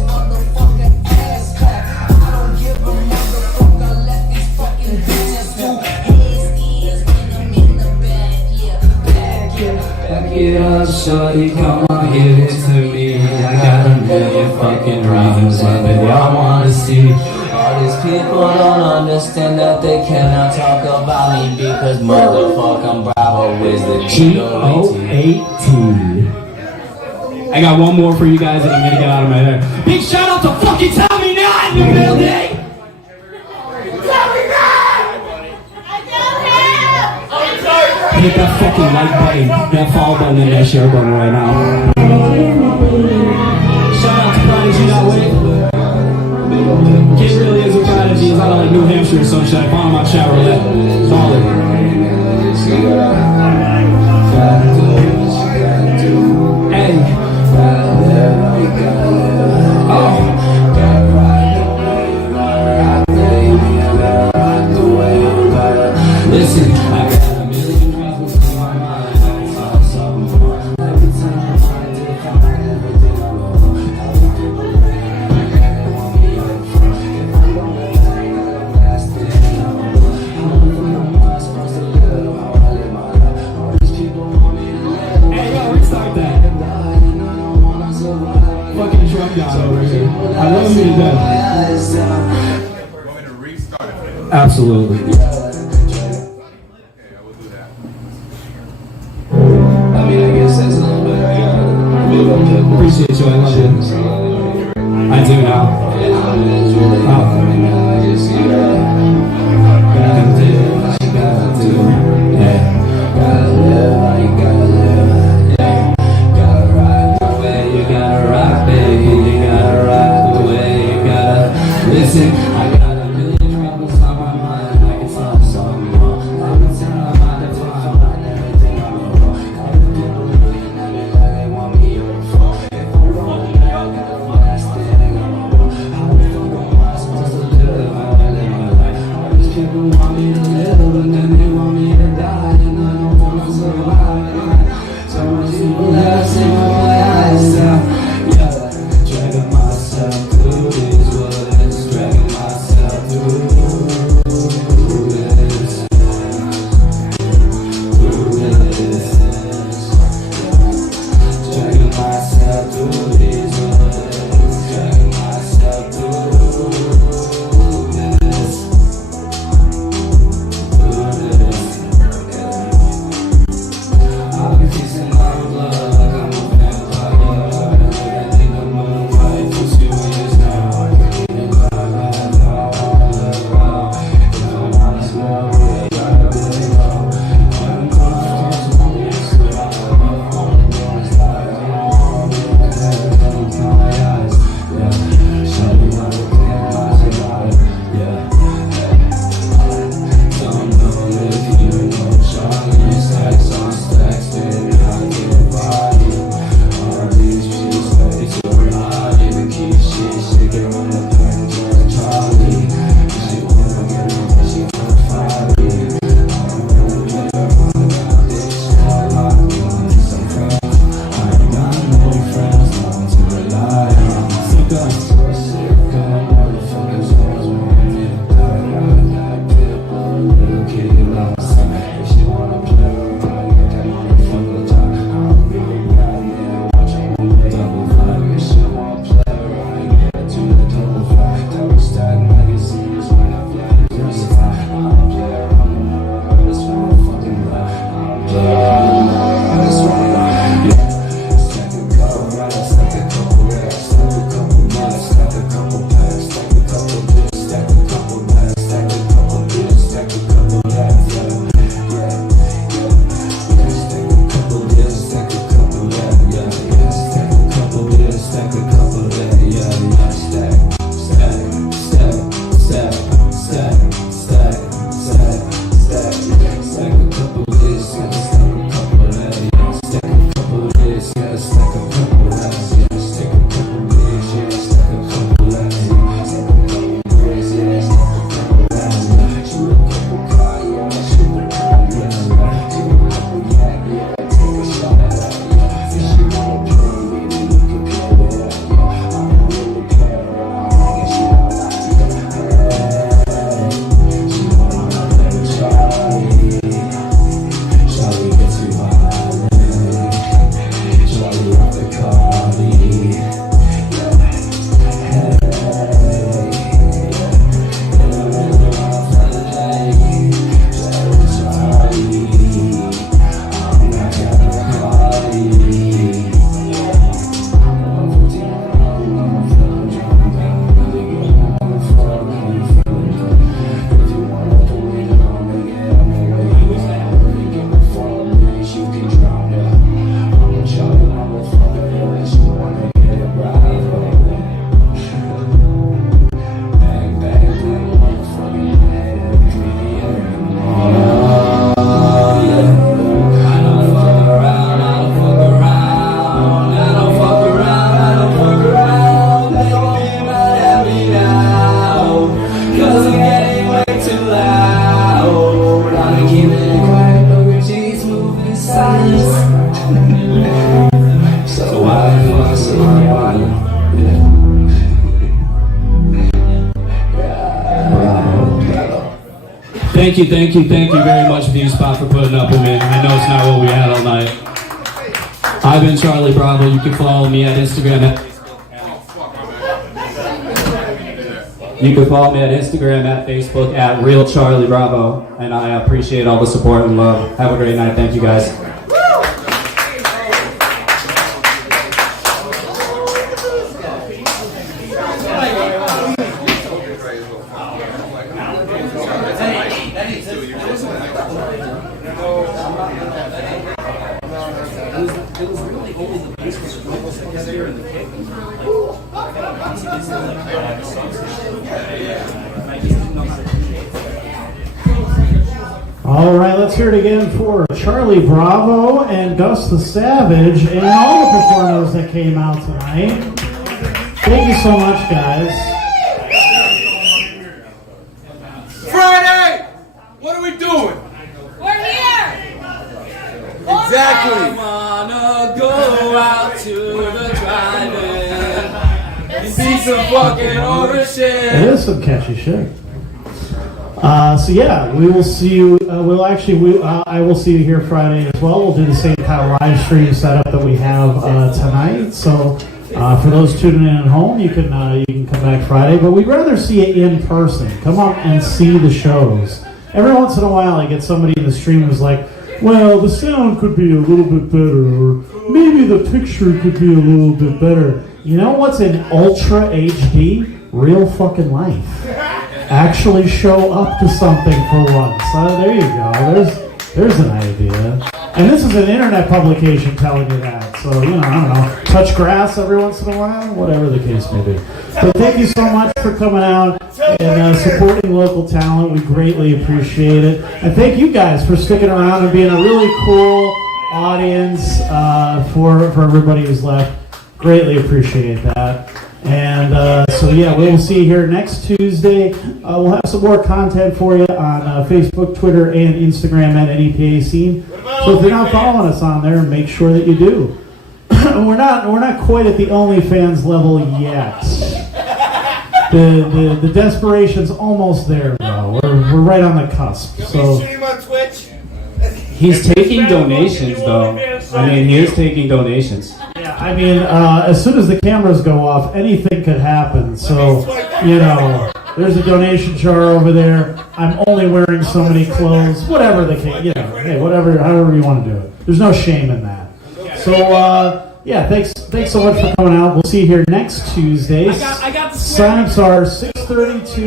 motherfucking ass clap? I don't give a motherfucker, let these fucking bitches do headstands when I'm in the back, yeah, back, yeah. Back it up, shorty, come on, give it to me. I got a million fucking reasons why y'all wanna see. All these people don't understand that they cannot talk about me because motherfucking Bravo is the G-O-A-T. I got one more for you guys and I'm gonna get out of my hair. Big shout out to fucking Tommy Knott in the building! Hit that fucking like button, that follow button, and that share button right now. Shout out to Prodigy That Way. Kid really is a Prodigy. It's out of like New Hampshire or some shit. Follow my chat roulette. Solid. Hey. Listen, I got a million reasons in my mind. Every time I find it, I find everything I know. Hey, yo, restart that. Fucking drum god over here. I love you to death. Want me to restart it? Absolutely. Okay, I will do that. appreciate you. I love you. I do now. Listen, I got a million problems on my mind. I can solve some more. I've been telling my mind to find out everything I'm wrong. I've been looking at me like they want me on the phone. If I'm wrong, I gotta last thing I'm wrong. How the fuck am I supposed to live? How I live my life? All these people want me to live, but then they want me to die, and I don't wanna survive. So many people have seen my eyes down. Yeah, dragging myself through these woods, dragging myself through this, dragging myself through these woods, dragging myself through this, I've been kissing my blood like I'm a vampire. I think I'm on the right for 2 years now. I can't even lie right now. I love out. If I'm honest, well, I gotta let go. I'm comfortable with this, but I'm not on the doors. I don't want to be like everything in my eyes. Yeah, show me how to clear my survive. Yeah. Don't know if you know Charlie. Stacks on stacks, baby, I get body. All these cheese plates are high. The key shit shaking on the pen for Charlie. She wanna get me, but she can't find me. I'm gonna get her on the this shit like me. Some friends, I ain't got no friends, no one to rely on. Sick of motherfuckers always want me to die. I got pit bull, little kitty loves. If she wanna play around, get that motherfucker talk. I don't give a goddamn, watch her on the double fly. If she wanna play around, get her to the double fly. Double stack magazines when I fly to the sky. I don't play around no more, I just wanna fucking lie. I don't play around no more, I just wanna lie. Yeah. Stack a couple racks, stack a couple racks, stack a couple months, stack a couple packs, stack a couple this, stack a couple that, stack a couple this, stack a couple that, yeah, yeah, yeah, stack a couple this, stack a couple that, yeah, yeah, stack a couple this, stack a couple that, yeah, yeah, stack, stack, stack, stack, stack, stack, stack, stack, stack a couple this, stack a couple that, yeah, stack a couple this, yeah, stack a couple that, yeah, stack a couple this, yeah, stack a couple that, yeah, stack a couple this, yeah, stack a couple that, yeah, shoot a couple car, yeah, shoot a couple, yeah, shoot a couple yak, yeah, take a shot at that, yeah, if she wanna play, baby, you can play with that, yeah, I don't really care, I guess she don't like it, hey, she wanna play with Charlie, Charlie gets you violent, Charlie rock the Cardi, yeah, hey, and I really wanna play, play with Charlie, I'm not gonna party. Cause I'm getting way too loud. I've been keeping it quiet, but your G's moving silence. So why the fuck somebody? Thank you very much, V-Spot, for putting up with me. I know it's not what we had all night. I've been Charlie Bravo. You can follow me at Instagram at Facebook at Real Charlie Bravo, and I appreciate all the support and love. Have a great night. Thank you guys. It was really only the bass was heavier and the kick. All right, let's hear it again for Charlie Bravo and Gus the Savage and all the performers that came out tonight. Thank you so much, guys. Friday! What are we doing? We're here! Exactly. I wanna go out to the drive-in and see some fucking horror shit. It is some catchy shit. So yeah, we will see you. I will see you here Friday as well. We'll do the same kind of live stream setup that we have tonight. So for those tuning in at home, you can come back Friday. But we'd rather see it in person. Come up and see the shows. Every once in a while, I get somebody in the stream who's like, "Well, the sound could be a little bit better, or maybe the picture could be a little bit better." You know what's in Ultra HD? Real fucking life. Actually show up to something for once. There you go. There's an idea. And this is an internet publication telling you that. So, I don't know, touch grass every once in a while, whatever the case may be. But thank you so much for coming out and supporting local talent. We greatly appreciate it. And thank you guys for sticking around and being a really cool audience for everybody who's left. Greatly appreciate that. And so yeah, we will see you here next Tuesday. We'll have some more content for you on Facebook, Twitter, and Instagram at NEPA Scene. So if you're not following us on there, make sure that you do. We're not quite at the OnlyFans level yet. The desperation's almost there, though. We're right on the cusp. So on Twitch? He's taking donations, though. I mean, he is taking donations. Yeah, I mean, as soon as the cameras go off, anything could happen. So, there's a donation jar over there. I'm only wearing so many clothes. Whatever the case, hey, however you want to do it. There's no shame in that. So, yeah, thanks so much for coming out. We'll see you here next Tuesday. Sign-ups are 6:30 to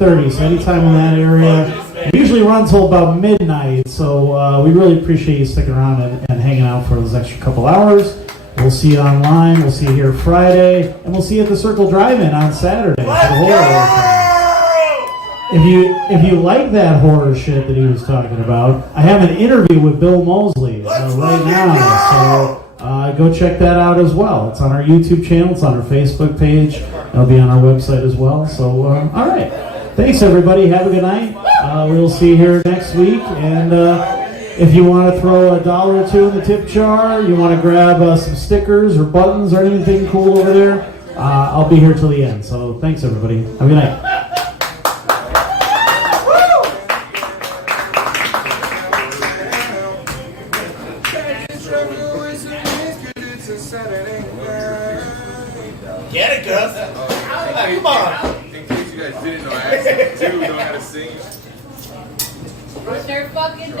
8:30, so anytime in that area. We usually run till about midnight, so we really appreciate you sticking around and hanging out for those extra couple hours. We'll see you online. We'll see you here Friday, and we'll see you at the Circle Drive-In on Saturday for the horror thing. If you like that horror shit that he was talking about, I have an interview with Bill Mosley right now, so go check that out as well. It's on our YouTube channel. It's on our Facebook page. It'll be on our website as well. So, all right. Thanks, everybody. Have a good night. We'll see you here next week. And if you want to throw $1 or $2 in the tip jar, you want to grab some stickers or buttons or anything cool over there, I'll be here till the end. So thanks, everybody. Have a good night. Get it, Gus. Come on. In case you guys didn't know, I actually do know how to sing. Sure fucking do.